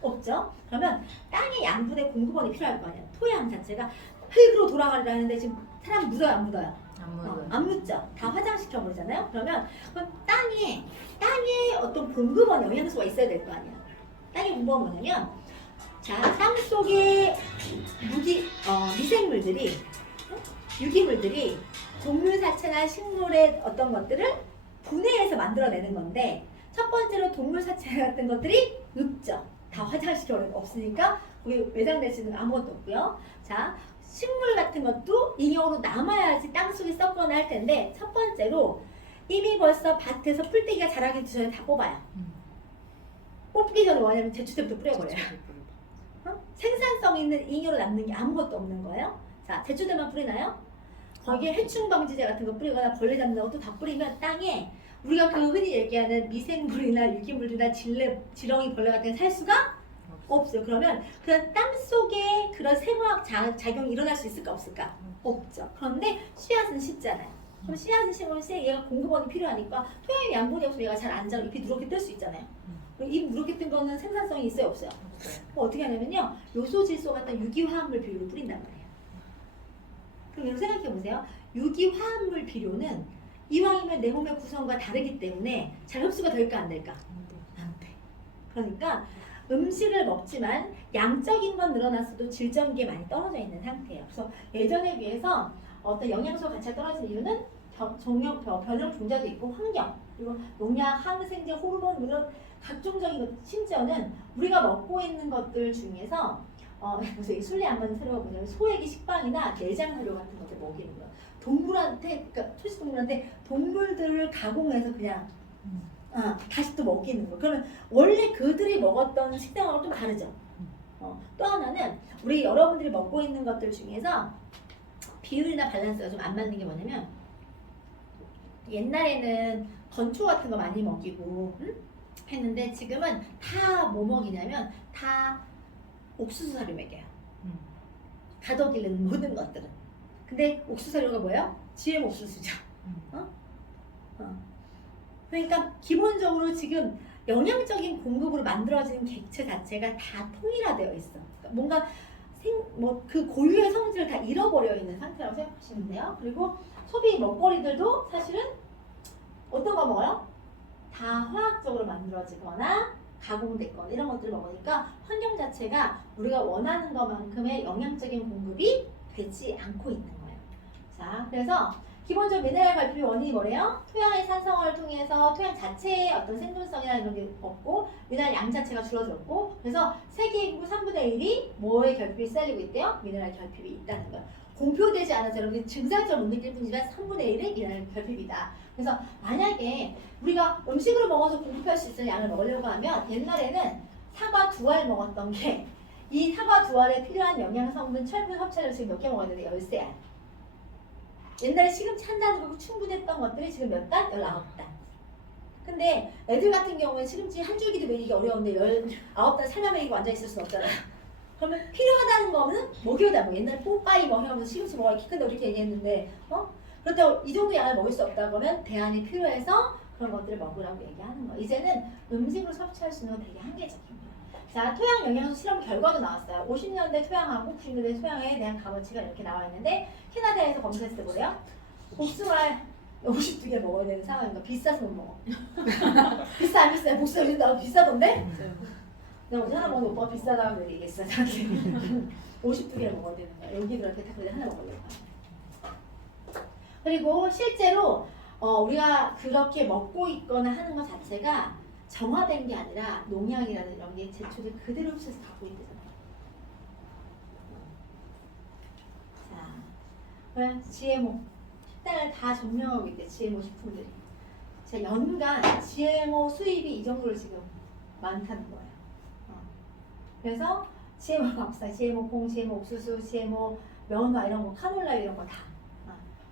없죠? 그러면 땅에 양분의 공급원이 필요할 거 아니야. 토양 자체가 흙으로 돌아가려 하는데 지금 사람 묻어요, 안 묻어요? 안 묻죠. 다 화장시켜 버리잖아요. 그러면 땅에 어떤 공급원 영양소가 있어야 될 거 아니야. 땅의 공급원 뭐냐면, 자, 땅 속에 미생물들이, 유기물들이 동물 사체나 식물의 어떤 것들을 분해해서 만들어내는 건데, 첫 번째로 동물 사체 같은 것들이 눕죠. 다 화장시켜 없으니까 거기 매장될 수 있는 아무것도 없고요. 자, 식물 같은 것도 잉여로 남아야지 땅 속에 썩거나 할 텐데, 첫 번째로 이미 벌써 밭에서 풀떼기가 자라기 전에 다 뽑아요. 뽑기 전에 뭐냐면 제초 때부터 뿌려버려요. 생산성 있는 잉여로 남는 게 아무것도 없는 거예요. 자, 제초 때만 뿌리나요? 거기에 해충 방지제 같은 거 뿌리거나 벌레 잡는 것도 다 뿌리면 땅에 우리가 그 흔히 얘기하는 미생물이나 유기물이나 지렁이 벌레 같은 게 살 수가 없어요. 그러면 그냥 땅 속에 그런 생화학 작용이 일어날 수 있을까 없을까? 없죠. 그런데 씨앗은 심잖아요. 그럼 씨앗을 심으면 얘가 공급원이 필요하니까 토양에 양분이 없으면 얘가 잘 안 자라 잎이 누렇게 뜰 수 있잖아요. 잎 누렇게 뜬 거는 생산성이 있어요, 없어요? 어떻게 하냐면요, 요소, 질소 같은 유기화합물 비료를 뿌린단 말이에요. 그럼 여러분 생각해 보세요. 유기화합물 비료는 이왕이면 내 몸의 구성과 다르기 때문에 잘 흡수가 될까 안 될까? 안 돼. 그러니까 음식을 먹지만 양적인 건 늘어났어도 질적인 게 많이 떨어져 있는 상태예요. 그래서 예전에 비해서 어떤 영양소 가치가 떨어진 이유는 변형 종자도 있고 환경, 그리고 농약, 항생제, 호르몬 이런 각종적인 것, 심지어는 우리가 먹고 있는 것들 중에서 보세요. 술래 한번 새로 보자면 소액의 식빵이나 내장 사료 같은 것들 먹이는 거예요. 동물한테, 그러니까 초식동물한테 동물들을 가공해서 그냥 다시 또 먹이는 거. 그러면 원래 그들이 먹었던 식생활과 좀 다르죠. 또 하나는 우리 여러분들이 먹고 있는 것들 중에서 비율이나 밸런스가 좀 안 맞는 게 뭐냐면, 옛날에는 건초 같은 거 많이 먹이고 했는데 지금은 다 뭐 먹이냐면 다 옥수수 사료 먹여요. 가둬기는 모든 것들은. 근데 옥수수 사료가 뭐예요? GM 옥수수죠. 그러니까 기본적으로 지금 영양적인 공급으로 만들어지는 객체 자체가 다 통일화되어 있어. 그러니까 뭔가 그 고유의 성질을 다 잃어버려 있는 상태라고 생각하시면 돼요. 그리고 소비 먹거리들도 사실은 어떤 거 먹어요? 다 화학적으로 만들어지거나 가공됐거나 이런 것들을 먹으니까 환경 자체가 우리가 원하는 것만큼의 영양적인 공급이 되지 않고 있는 거예요. 자, 그래서 기본적으로 미네랄 결핍의 원인이 뭐래요? 토양의 산성을 통해서 토양 자체의 어떤 생존성이나 이런 게 없고 미네랄 양 자체가 줄어들었고, 그래서 세계인구 3분의 1이 뭐의 결핍이 쌓이고 있대요? 미네랄 결핍이 있다는 거예요. 공표되지 않아서 여러분이 증상처럼 못 느낄 뿐이지만 3분의 1이 미네랄 결핍이다. 그래서 만약에 우리가 음식으로 먹어서 공급할 수 있는 양을 먹으려고 하면 옛날에는 사과 2알 먹었던 게 이 사과 2알에 필요한 영양 성분 철분 섭취를 지금 몇 개 먹어야 되는데 13알. 옛날에 시금치 한 단으로 먹고 충분했던 것들이 지금 몇 단? 19단. 근데 애들 같은 경우는 시금치 한 줄기도 먹이기 어려운데 19단 삶아 먹이고 앉아있을 수는 없잖아요. 그러면 필요하다는 거는 먹여다. 뭐 옛날에 뽀빠이 뭐 하면서 시금치 먹어야 키 큰다 이렇게 얘기했는데 그렇다고 이 정도 양을 먹을 수 없다 그러면 대안이 필요해서 그런 것들을 먹으라고 얘기하는 거예요. 이제는 음식으로 섭취할 수 있는 건 되게 한계적인 거예요. 자, 토양 영양소 실험 결과도 나왔어요. 50년대 토양하고 90년대 토양에 대한 값어치가 이렇게 나와 있는데 캐나다에서 검사했을 때 뭐래요? 복숭아 52개 먹어야 되는 상황인가? 비싸서 못 먹어. 비싸 안 비싸? 복숭아 요즘 나도 비싸던데? 내가 어제 하나 먹는데 오빠가 비싸다고 얘기했어. 52개를 먹어야 되는 거야. 여기들한테 다 그래 하나 먹으려고. 그리고 실제로 우리가 그렇게 먹고 있거나 하는 것 자체가 정화된 게 아니라 농약이라는 이런 게 제초를 그대로 흡수해서 갖고 있대잖아요. 자, 그럼 GMO 식단을 다 점령하고 있대. GMO 식품들이. 자, 연간 GMO 수입이 이 정도로 지금 많다는 거예요. 그래서 GMO 밥상, GMO 콩, GMO 옥수수, GMO 면화 이런 거, 카놀라 이런 거 다.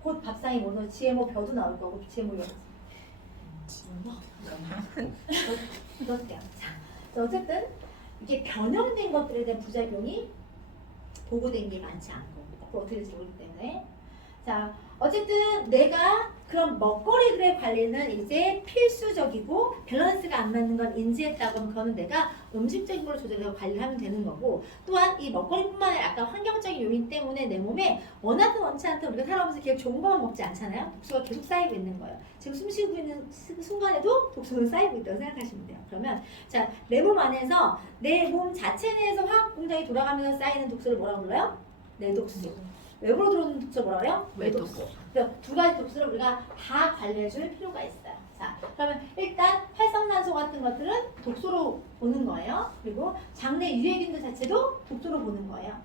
곧 밥상에 뭐든 GMO 벼도 나올 거고 GMO 이런 거. 이것도요. 자, 어쨌든 이게 변형된 것들에 대한 부작용이 보고된 게 많지 않고 앞으로 어떻게 될지 모르기 때문에 자 어쨌든 내가 그런 먹거리들의 관리는 이제 필수적이고 밸런스가 안 맞는 건 인지했다고 하면 그거는 내가 음식적인 걸로 조절해서 관리를 하면 되는 거고 또한 이 먹거리뿐만 아니라 아까 환경적인 요인 때문에 내 몸에 원하든 원치 않든 우리가 살아오면서 계속 좋은 것만 먹지 않잖아요. 독소가 계속 쌓이고 있는 거예요. 지금 숨 쉬고 있는 순간에도 독소는 쌓이고 있다고 생각하시면 돼요. 그러면 자 내 몸 안에서 내 몸 자체 내에서 화학 공장이 돌아가면서 쌓이는 독소를 뭐라고 불러요? 내독소. 외부로 들어오는 독소 뭐라 그래요? 외독소. 그래서 두 가지 독소를 우리가 다 관리해 줄 필요가 있어요. 자, 그러면 일단 활성산소 같은 것들은 독소로 보는 거예요. 그리고 장내 유해균들 자체도 독소로 보는 거예요.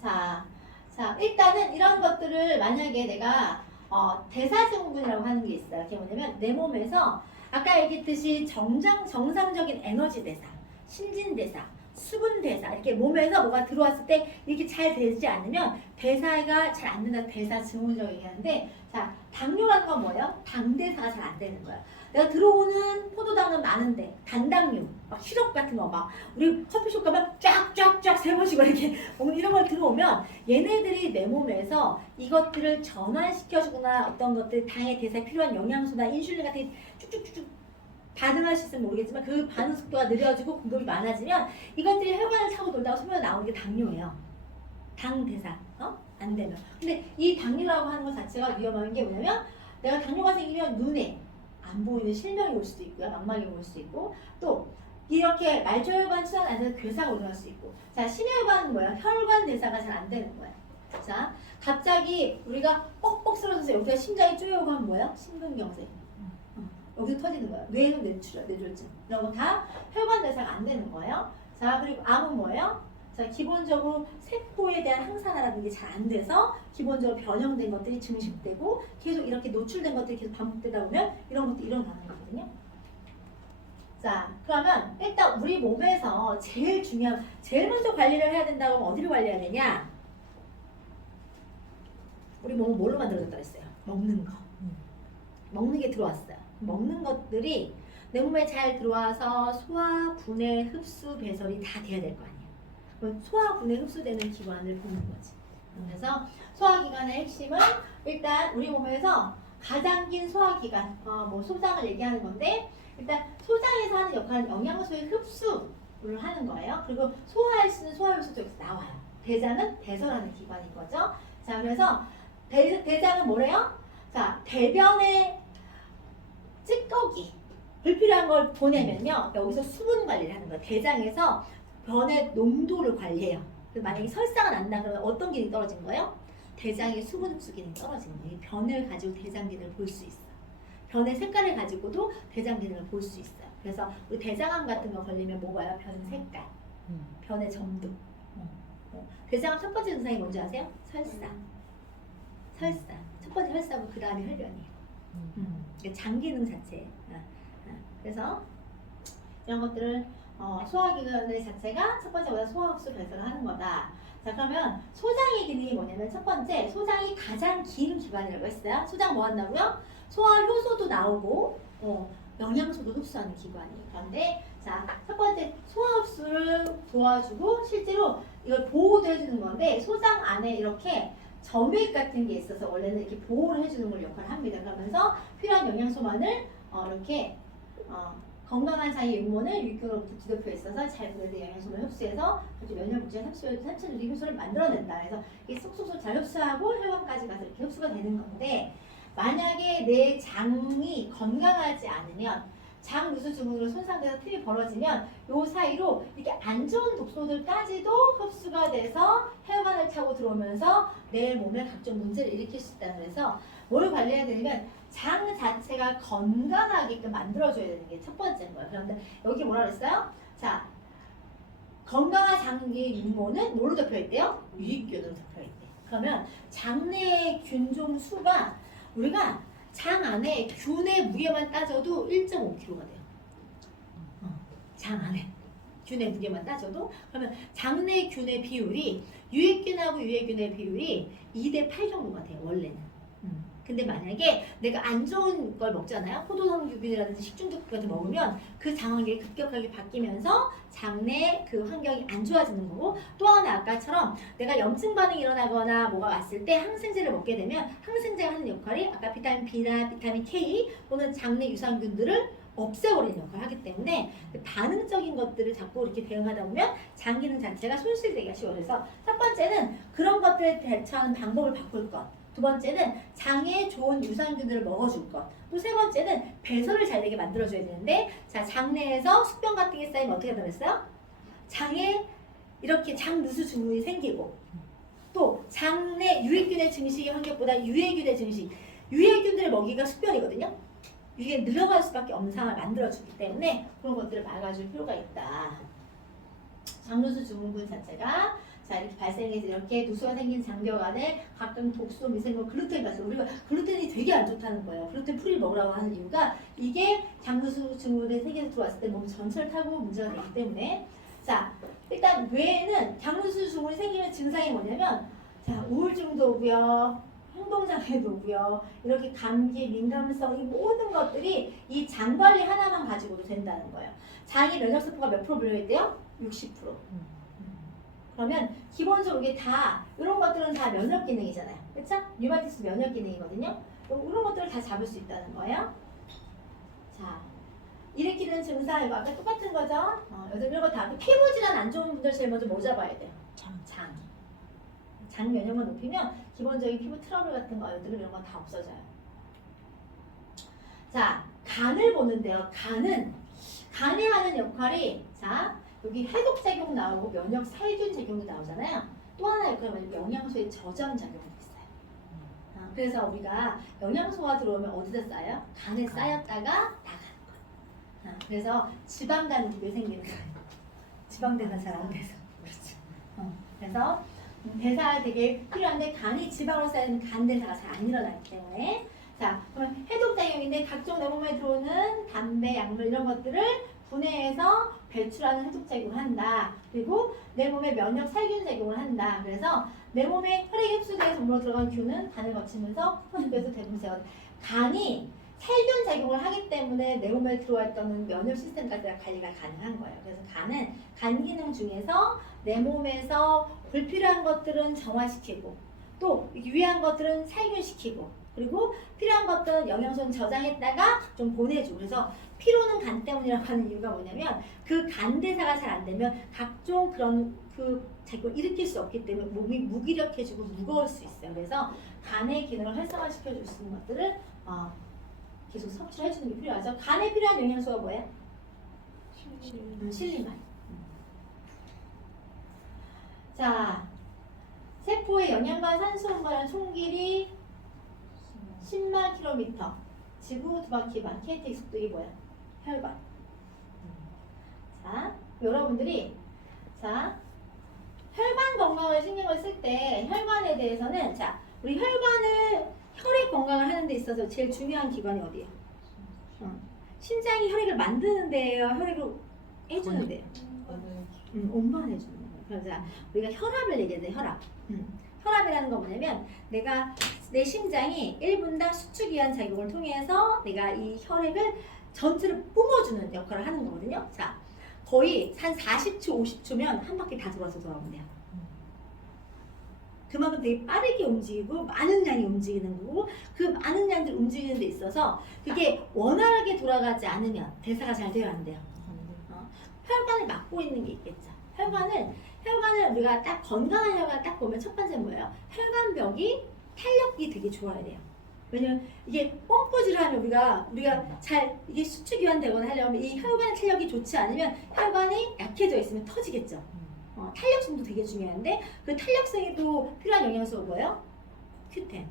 자, 일단은 이런 것들을 만약에 내가 대사증후군이라고 하는 게 있어요. 그게 뭐냐면 내 몸에서 아까 얘기했듯이 정상적인 에너지 대사, 신진 대사, 수분 대사 이렇게 몸에서 뭐가 들어왔을 때 이렇게 잘 되지 않으면 대사가 잘 안 된다 대사 증후군이라고 얘기하는데 자 당뇨라는 건 뭐예요? 당 대사가 잘 안 되는 거예요. 내가 들어오는 포도당은 많은데 단당류 막 시럽 같은 거 막 우리 커피숍 가면 쫙쫙쫙 세 번씩 이렇게 이런 걸 들어오면 얘네들이 내 몸에서 이것들을 전환시켜주거나 어떤 것들 당의 대사에 필요한 영양소나 인슐린 같은 쭉쭉쭉쭉 반응할 수 있으면 모르겠지만 그 반응 속도가 느려지고 공급이 많아지면 이것들이 혈관을 차고 돌다가 소변에 나오는 게 당뇨예요. 당 대사 안 되면. 근데 이 당뇨라고 하는 것 자체가 위험한 게 뭐냐면 내가 당뇨가 생기면 눈에 안 보이는 실명이 올 수도 있고요. 망막이 올 수도 있고 또 이렇게 말초혈관 순환 안 돼서 괴사가 일어날 수 있고 자 심혈관은 뭐야? 혈관 대사가 잘 안 되는 거야. 자 갑자기 우리가 뻑뻑 쓰러져서 여기가 심장이 쪼여오고 하면 뭐예요? 심근경색. 여기서 터지는 거예요. 뇌는 뇌졸중. 이런 거 다 혈관 대사가 안 되는 거예요. 자, 그리고 암은 뭐예요? 자, 기본적으로 세포에 대한 항산화라든지 잘 안 돼서 기본적으로 변형된 것들이 증식되고 계속 이렇게 노출된 것들이 계속 반복되다 보면 이런 것도 일어나는 거거든요. 자, 그러면 일단 우리 몸에서 제일 먼저 관리를 해야 된다고 하면 어디를 관리해야 되냐? 우리 몸은 뭘로 만들어졌다고 했어요? 먹는 거. 먹는 게 들어왔어요. 먹는 것들이 내 몸에 잘 들어와서 소화, 분해, 흡수, 배설이 다 돼야 될 거 아니에요. 그럼 소화, 분해, 흡수되는 기관을 보는 거지. 그래서 소화기관의 핵심은 일단 우리 몸에서 가장 긴 소화기관, 뭐 소장을 얘기하는 건데 일단 소장에서 하는 역할은 영양소의 흡수를 하는 거예요. 그리고 소화할 수 있는 소화효소도 여기서 나와요. 대장은 배설하는 기관인 거죠. 자, 그래서 대장은 뭐래요? 자, 대변의 찌꺼기 불필요한 걸 보내면요 여기서 수분 관리를 하는 거예요. 대장에서 변의 농도를 관리해요. 만약에 설사가 난다 그러면 어떤 기능이 떨어진 거예요? 대장의 수분 흡수 기능이 떨어지는 거예요. 변을 가지고 대장 기능을 볼 수 있어요. 변의 색깔을 가지고도 대장 기능을 볼 수 있어요. 그래서 우리 대장암 같은 거 걸리면 뭐 봐요? 변 색깔, 변의 점도. 대장암 첫 번째 증상이 뭔지 아세요? 설사. 첫 번째 설사고 그 다음에 혈변이에요. 장 기능 자체. 그래서 이런 것들을 소화기관의 자체가 첫 번째보다 소화흡수 배설을 하는 거다. 자 그러면 소장의 기능이 뭐냐면 첫 번째 소장이 가장 긴 기관이라고 했어요. 소장 뭐 한다고요? 소화효소도 나오고 영양소도 흡수하는 기관이에요. 그런데 자 첫 번째 소화흡수를 도와주고 실제로 이걸 보호도 해주는 건데 소장 안에 이렇게 점액 같은 게 있어서 원래는 이렇게 보호를 해주는 걸 역할을 합니다. 그러면서 필요한 영양소만을 이렇게 건강한 장의 육모는 유익균으로부터 뒤덮여 있어서 잘 분해된 영양소를 흡수해서 아주 면역물질 3,000 효소를 만들어낸다. 그래서 이게 쏙쏙쏙 잘 흡수하고 혈관까지 가서 이렇게 흡수가 되는 건데 만약에 내 장이 건강하지 않으면 장 누수 증후로 손상돼서 틈이 벌어지면 요 사이로 이렇게 안 좋은 독소들까지도 흡수가 돼서 혈관을 타고 들어오면서 내 몸에 각종 문제를 일으킬 수 있다. 그래서 뭘 관리해야 되냐면 장 자체가 건강하게끔 만들어줘야 되는 게 첫 번째인 거예요. 그런데 여기 뭐라 그랬어요? 자, 건강한 장의 육모는 뭐로 덮여있대요? 유익균으로 덮여있대. 그러면 장내의 균종 수가 우리가 장 안에 균의 무게만 따져도 1.5kg가 돼요. 장 안에 균의 무게만 따져도 그러면 장내 균의 비율이 유익균하고 유해균의 비율이 2대8 정도가 돼요. 원래는. 근데 만약에 내가 안 좋은 걸 먹잖아요. 포도당류균이라든지 식중독 같은 거 먹으면 그 장 환경이 급격하게 바뀌면서 장내 그 환경이 안 좋아지는 거고, 또 하나 아까처럼 내가 염증 반응이 일어나거나 뭐가 왔을 때 항생제를 먹게 되면 항생제가 하는 역할이 아까 비타민 B나 비타민 K 또는 장내 유산균들을 없애버리는 역할을 하기 때문에 반응적인 것들을 자꾸 이렇게 대응하다 보면 장 기능 자체가 손실되기가 쉬워요. 그래서 첫 번째는 그런 것들에 대처하는 방법을 바꿀 것, 두 번째는 장에 좋은 유산균들을 먹어줄 것, 또 세 번째는 배설을 잘 되게 만들어줘야 되는데, 자, 장내에서 숙변 같은 게 쌓이면 어떻게 된다고 했어요? 장에 이렇게 장누수 증후군이 생기고, 또 장내 유해균의 증식의 환경보다 유해균의 증식, 유해균들을 먹이가 숙변이거든요. 이게 늘어갈 수밖에 없는 상황을 만들어주기 때문에 그런 것들을 막아줄 필요가 있다. 장누수 증후군 자체가 자 이렇게 발생해서 이렇게 누수가 생긴 장벽 안에 가끔 독소, 미생물, 글루텐 같은, 우리가 글루텐이 되게 안 좋다는 거예요. 글루텐 프리 먹으라고 하는 이유가 이게 장누수 증후군에 생겨서 들어왔을 때 몸 전체를 타고 문제가 되기 때문에. 자, 일단 뇌에는 장누수 증후군이 생기는 증상이 뭐냐면, 자, 우울증도 오고요, 행동장애도 오고요, 이렇게 감기, 민감성, 이 모든 것들이 이 장 관리 하나만 가지고도 된다는 거예요. 장이 면역세포가 몇 프로 불려있대요? 60%. 그러면 기본적으로 이게 다 이런 것들은 다 면역 기능이잖아요. 그렇죠? 류마티스 면역 기능이거든요. 이런 것들을 다 잡을 수 있다는 거예요. 자, 일으키는 증상 이거 아까 똑같은 거죠? 이런 거 다. 피부 질환 안 좋은 분들 제일 먼저 뭐 잡아야 돼요? 장 면역만 높이면 기본적인 피부 트러블 같은 거, 이런 건 다 없어져요. 자, 간을 보는데요. 간이 하는 역할이, 자, 여기 해독작용 나오고 면역 살균 작용도 나오잖아요. 또 하나 역할은 영양소의 저장 작용도 있어요. 그래서 우리가 영양소가 들어오면 어디서 쌓여요? 간에 쌓였다가 나가는 거예요. 그래서 지방간이 두 개 생기는 거예요. 지방대사 잘 안 돼서. 그렇죠. 그래서 대사가 되게 필요한데 간이 지방으로 쌓이는 간대사가 잘 안 일어나기 때문에. 자, 그러면 해독작용인데 각종 내 몸에 들어오는 담배, 약물 이런 것들을 분해해서 배출하는 해독작용을 한다. 그리고 내 몸에 면역 살균 작용을 한다. 그래서 내 몸에 혈액에 흡수돼서 몸으로 들어간 균은 간을 거치면서 흡수돼서 대부분 제거. 간이 살균 작용을 하기 때문에 내 몸에 들어왔던 면역 시스템까지 관리가 가능한 거예요. 그래서 간은 간 기능 중에서 내 몸에서 불필요한 것들은 정화시키고, 또 유해한 것들은 살균시키고, 그리고 필요한 것들은 영양소는 저장했다가 좀 보내주고. 그래서 피로는 간 때문이라고 하는 이유가 뭐냐면 그 간 대사가 잘 안 되면 각종 그런 그 작용을 일으킬 수 없기 때문에 몸이 무기력해지고 무거울 수 있어요. 그래서 간의 기능을 활성화시켜 줄 수 있는 것들을 계속 섭취를 해주는 게 필요하죠. 간에 필요한 영양소가 뭐예요? 실리만. 자, 세포의 영양과 산소 운반하는 총길이 10만 킬로미터. 지구 두 바퀴반. KTX 속도 이게 뭐야? 혈관. 자, 여러분들이 자 혈관 건강을 신경을 쓸 때 혈관에 대해서는, 자, 우리 혈액 건강을 하는 데 있어서 제일 중요한 기관이 어디예요? 심장이 혈액을 만드는 데예요? 혈액을 해주는 데예요? 운반해주는 거예요. 그래서 우리가 혈압을 얘기하는데 혈압. 혈압이라는 건 뭐냐면 내 심장이 1분당 수축이한 작용을 통해서 내가 이 혈액을 전체를 뿜어주는 역할을 하는 거거든요. 자, 거의 한 40초, 50초면 한 바퀴 다 돌아서 돌아오면 돼요. 그만큼 되게 빠르게 움직이고 많은 양이 움직이는 거고, 그 많은 양들 움직이는 데 있어서 그게 원활하게 돌아가지 않으면 대사가 잘 돼야 안 돼요. 혈관을 막고 있는 게 있겠죠. 혈관을 우리가 딱 건강한 혈관을 딱 보면 첫 번째 뭐예요? 혈관벽이 탄력이 되게 좋아야 돼요. 왜냐면 이게 pom프질하면 우리가 잘 이게 수축이완 되거나 하려면 이 혈관 탄력이 좋지 않으면 혈관이 약해져 있으면 터지겠죠. 탄력성도 되게 중요한데 그 탄력성에도 필요한 영양소가 뭐예요? Q10.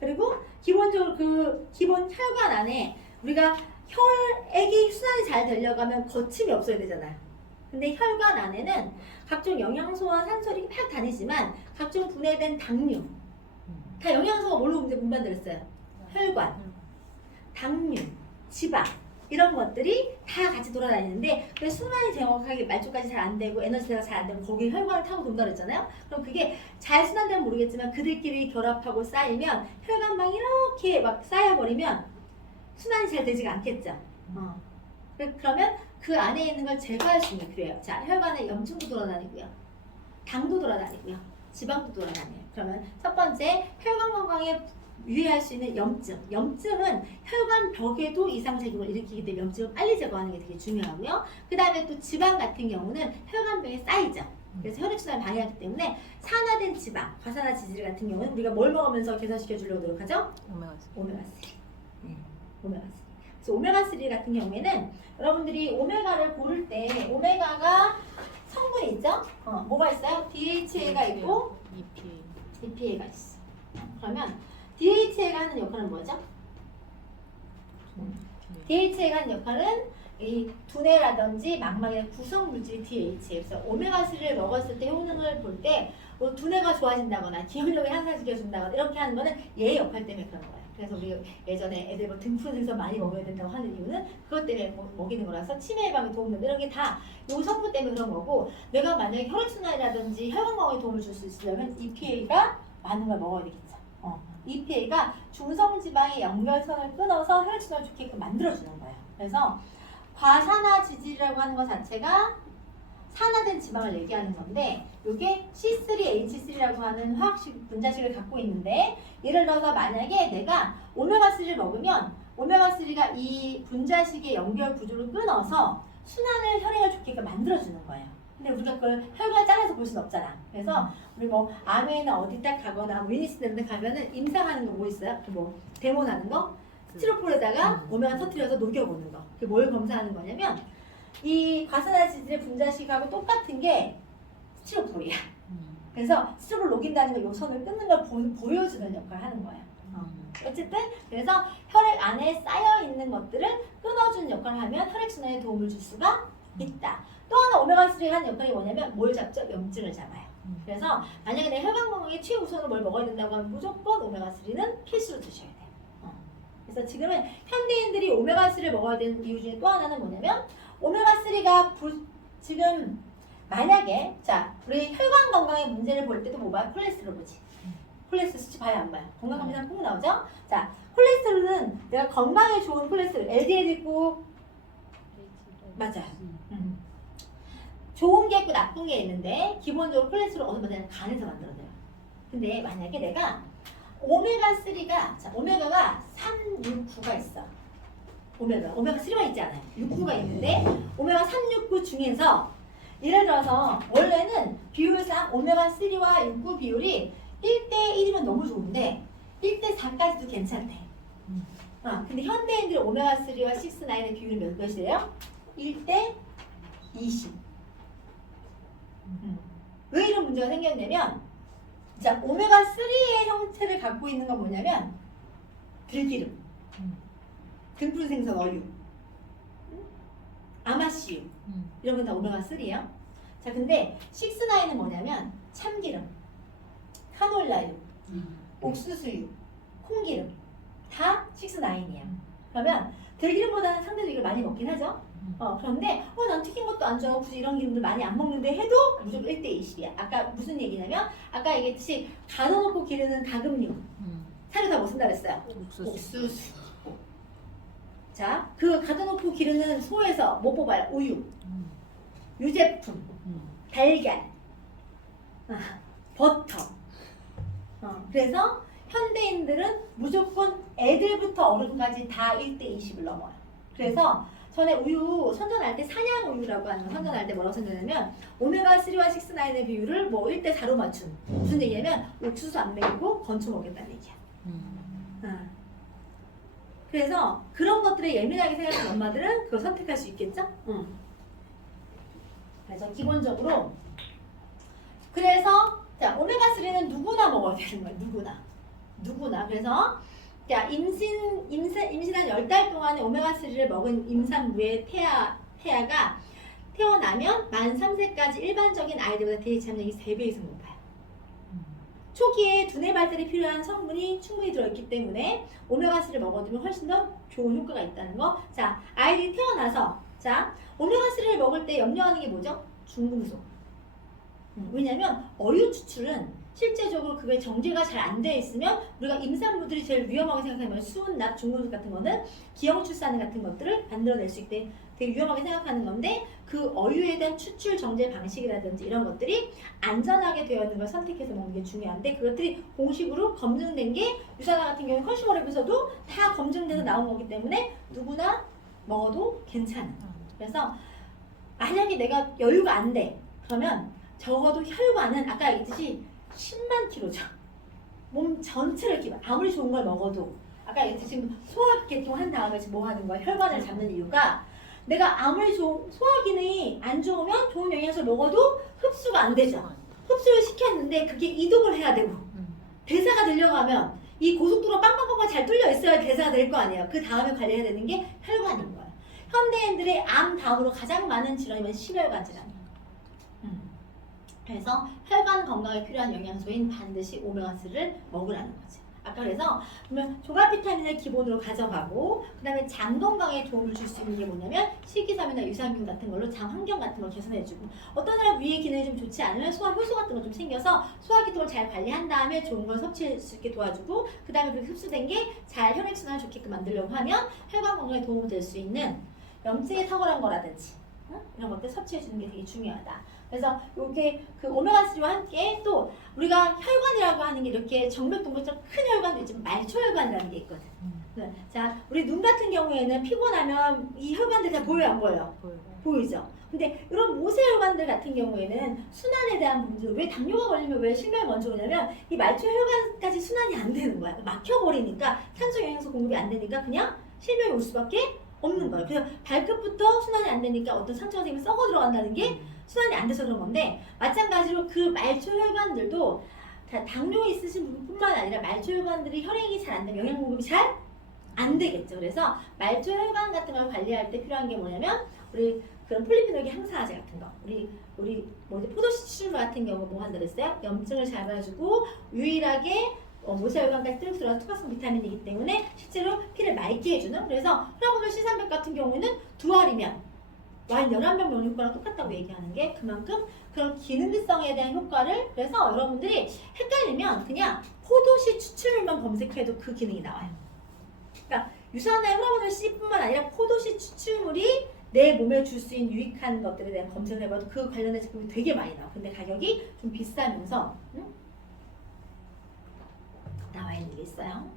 그리고 기본적으로 그 기본 혈관 안에 우리가 혈액이 순환이 잘 되려고 하면 거침이 없어야 되잖아요. 근데 혈관 안에는 각종 영양소와 산소들이 막 다니지만 각종 분해된 당류, 다 영양소가 뭘로 운반되었어요? 혈관, 당류, 지방, 이런 것들이 다 같이 돌아다니는데 왜 순환이 정확하게 말초까지 잘 안 되고 에너지가 잘 안 되고 거기 혈관을 타고 돈다 그랬잖아요. 그럼 그게 잘 순환되면 모르겠지만 그들끼리 결합하고 쌓이면 혈관망 이렇게 막 쌓여버리면 순환이 잘 되지가 않겠죠. 그러면 그 안에 있는 걸 제거할 수 있는 그래요. 자, 혈관에 염증도 돌아다니고요. 당도 돌아다니고요. 지방도 돌아다녀요. 그러면 첫 번째 혈관 건강에 유의할 수 있는 염증. 염증은 혈관 벽에도 이상작용을 일으키기 때문에 염증을 빨리 제거하는 게 되게 중요하고요. 그 다음에 또 지방 같은 경우는 혈관 벽에 쌓이죠. 그래서 혈액순환을 방해하기 때문에 산화된 지방, 과산화 지질 같은 경우는 우리가 뭘 먹으면서 개선시켜 주려고 노력하죠? 오메가3. 오메가3. 오메가3. 그래서 오메가3 같은 경우에는 여러분들이 오메가를 고를 때 오메가가 성분이 있죠? 뭐가 있어요? DHA가 있고 EPA가 있어. 그러면 DHA가 하는 역할은 뭐죠? DHA가 하는 역할은 이 두뇌라든지 망막의 구성 물질 DHA. 그래서 오메가3를 먹었을 때 효능을 볼 때 뭐 두뇌가 좋아진다거나 기억력을 향상시켜준다거나 이렇게 하는 거는 얘의 역할 때문에 그런 거예요. 그래서 우리 예전에 애들 뭐 등푸른 생선 많이 먹어야 된다고 하는 이유는 그것 때문에 먹이는 거라서 치매 예방에 도움 된다. 이런 게 다 요 성분 때문에 그런 거고 내가 만약에 혈액순환이라든지 혈관 건강에 도움을 줄 수 있으려면 EPA가 많은 걸 먹어야 되겠죠. EPA가 중성지방의 연결선을 끊어서 혈액순환을 좋게끔 만들어주는 거예요. 그래서 과산화 지질이라고 하는 것 자체가 산화된 지방을 얘기하는 건데 이게 C3H3라고 하는 화학식 분자식을 갖고 있는데 예를 들어서 만약에 내가 오메가3를 먹으면 오메가3가 이 분자식의 연결 구조를 끊어서 순환을 혈액을 좋게끔 만들어주는 거예요. 근데 우리가 그걸 혈관을 잘라서 볼 수는 없잖아. 그래서 우리 뭐 암회나 어디 딱 가거나 뭐 위니스 이런 데 가면은 임상하는 거 뭐 있어요? 뭐 데모하는 거? 스티로폴에다가 오메가 터뜨려서 녹여보는 거. 그게 뭘 검사하는 거냐면 이 과산화 지질의 분자식하고 똑같은 게 스티로폴이야. 그래서 스티로폴 녹인다는 거 요선을 끊는 걸 보여주는 역할을 하는 거예요. 어쨌든 그래서 혈액 안에 쌓여 있는 것들을 끊어주는 역할을 하면 혈액순환에 도움을 줄 수가 있다. 또 하나 오메가3가 하는 역할이 뭐냐면 뭘 잡죠? 염증을 잡아요. 그래서 만약에 내 혈관 건강에 최우선으로 뭘 먹어야 된다고 하면 무조건 오메가3는 필수로 드셔야 돼요. 그래서 지금은 현대인들이 오메가3를 먹어야 되는 이유 중에 또 하나는 뭐냐면 오메가3가 지금 만약에 자 우리 혈관 건강의 문제를 볼 때도 뭐 봐요? 콜레스테롤 보지. 콜레스테롤 수치 봐요 안 봐요? 건강검진하면 꼭 나오죠? 자 콜레스테롤은 내가 건강에 좋은 콜레스테롤 LDL 있고 맞아요. 좋은 게 있고 나쁜 게 있는데 기본적으로 콜레스테롤 어디서 만드냐면 간에서 만들어져요. 근데 만약에 내가 오메가3가 자 오메가가 3, 6, 9가 있어. 오메가3만 있지 않아요. 6, 9가 있는데 오메가 3, 6, 9 중에서 예를 들어서 원래는 비율상 오메가3와 6, 9 비율이 1대1이면 너무 좋은데 1대4까지도 괜찮대. 근데 현대인들 오메가3와 6, 9의 비율이 몇이래요? 1대20. 왜 이런 문제가 생겼냐면 자 오메가3의 형태를 갖고 있는 건 뭐냐면 들기름, 등푸른 생선 어류, 아마씨유 이런 건 다 오메가3예요. 자 근데 6, 9는 뭐냐면 참기름, 카놀라유, 옥수수유, 콩기름 다 6, 9이에요. 그러면 들기름보다는 상대적으로 이걸 많이 먹긴 하죠. 그런데 난 튀긴 것도 안 좋아하고 굳이 이런 기름들 많이 안 먹는데 해도 무조건 1대20이야. 아까 무슨 얘기냐면 아까 얘기했듯이 가둬놓고 기르는 가금류 사료 다 못 쓴다 그랬어요. 옥수수. 자, 그 가둬놓고 기르는 소에서 뭐 뽑아요? 우유, 유제품, 달걀, 버터. 그래서 현대인들은 무조건 애들부터 어른까지 다 1대20을 넘어요. 그래서 전에 우유 선전할 때 사냥 우유라고 하는 거 선전할 때 뭐라고 선전하냐면 오메가3와 6, 9의 비율을 뭐 1대4로 맞춘 무슨 얘기냐면 옥수수 안 먹이고 건초 먹겠다는 얘기야. 그래서 그런 것들에 예민하게 생각하는 엄마들은 그걸 선택할 수 있겠죠? 그래서 기본적으로 그래서 자 오메가3는 누구나 먹어야 되는 거예요. 누구나. 그래서 자 임신한 10달 동안에 오메가3를 먹은 임산부의 태아가 태어나면 만 3세까지 일반적인 아이들보다 DH 함량이 3배 이상 높아요. 초기에 두뇌 발달에 필요한 성분이 충분히 들어있기 때문에 오메가3를 먹어두면 훨씬 더 좋은 효과가 있다는 거. 자, 아이들이 태어나서 자, 오메가3를 먹을 때 염려하는 게 뭐죠? 중금속. 왜냐면 어류 추출은 실제적으로 그게 정제가 잘 안 돼 있으면 우리가 임산부들이 제일 위험하게 생각하면 수은, 납, 중금속 같은 거는 기형출산 같은 것들을 만들어낼 수 있게 되게 위험하게 생각하는 건데 그 어류에 대한 추출 정제 방식이라든지 이런 것들이 안전하게 되어 있는 걸 선택해서 먹는 게 중요한데 그것들이 공식으로 검증된 게 유산화 같은 경우는 컨슈머랩에서도 다 검증돼서 나온 거기 때문에 누구나 먹어도 괜찮아. 그래서 만약에 내가 여유가 안 돼 그러면 적어도 혈관은 아까 얘기했듯이 10만 킬로죠. 몸 전체를 이렇게 아무리 좋은 걸 먹어도 아까 얘기했듯이 지금 소화계통 한 다음에 지금 뭐 하는 거야? 혈관을 잡는 이유가 내가 아무리 소화 기능이 안 좋으면 좋은 영양소를 먹어도 흡수가 안 되죠. 흡수를 시켰는데 그게 이동을 해야 되고 대사가 되려면 이 고속도로가 빵빵빵빵 잘 뚫려 있어야 대사가 될 거 아니에요. 그 다음에 관리해야 되는 게 혈관인 거예요. 현대인들의 암 다음으로 가장 많은 질환이면 심혈관 질환이에요. 그래서 혈관 건강에 필요한 영양소인 반드시 오메가3를 먹으라는 거지. 아까 그래서 보면 종합 비타민을 기본으로 가져가고 그 다음에 장 건강에 도움을 줄 수 있는 게 뭐냐면 식이섬유나 유산균 같은 걸로 장 환경 같은 걸 개선해주고 어떤 사람 위의 기능이 좀 좋지 않으면 소화 효소 같은 거 좀 생겨서 소화기통을 잘 관리한 다음에 좋은 걸 섭취할 수 있게 도와주고 그 다음에 그 흡수된 게 잘 혈액순환을 좋게끔 만들려고 하면 혈관 건강에 도움이 될 수 있는 염증에 탁월한 거라든지 이런 것들 섭취해주는 게 되게 중요하다. 그래서 이게 그 오메가3와 함께 또 우리가 혈관이라고 하는 게 이렇게 정맥동맥처럼 큰 혈관도 있지만 말초혈관이라는 게 있거든. 자, 우리 눈 같은 경우에는 피곤하면 이 혈관들이 다 보여요, 안 보여요? 보이죠? 근데 이런 모세혈관들 같은 경우에는 순환에 대한 문제, 왜 당뇨가 걸리면 왜 실명이 먼저 오냐면 이 말초혈관까지 순환이 안 되는 거야. 막혀버리니까 산소 영양소 공급이 안 되니까 그냥 실명이 올 수밖에 없는 거예요. 그래서 발끝부터 순환이 안 되니까 어떤 상처가 생기면 썩어 들어간다는 게 순환이 안 돼서 그런 건데 마찬가지로 그 말초혈관들도 당뇨 있으신 분뿐만 아니라 말초혈관들이 혈액이 잘 안 되면 영양 공급이 잘 안 되겠죠. 그래서 말초혈관 같은 걸 관리할 때 필요한 게 뭐냐면 우리 그런 폴리페놀 항산화제 같은 거 우리 뭐지 포도씨출 같은 경우 뭐 한다 그랬어요? 염증을 잘 봐주고 유일하게 모세혈관까지 뚫고 들어가서 투과성 비타민이기 때문에 실제로 피를 맑게 해주는 그래서 프라보놀 C300 같은 경우에는 2알이면 와인 11병 먹는 효과랑 똑같다고 얘기하는 게 그만큼 그런 기능성에 대한 효과를 그래서 여러분들이 헷갈리면 그냥 포도씨 추출물만 검색해도 그 기능이 나와요. 그러니까 유산화의 프라보놀 C뿐만 아니라 포도씨 추출물이 내 몸에 줄 수 있는 유익한 것들에 대한 검색을 해봐도 그 관련된 제품이 되게 많이 나와. 근데 가격이 좀 비싸면서 나와 있는 게 있어요.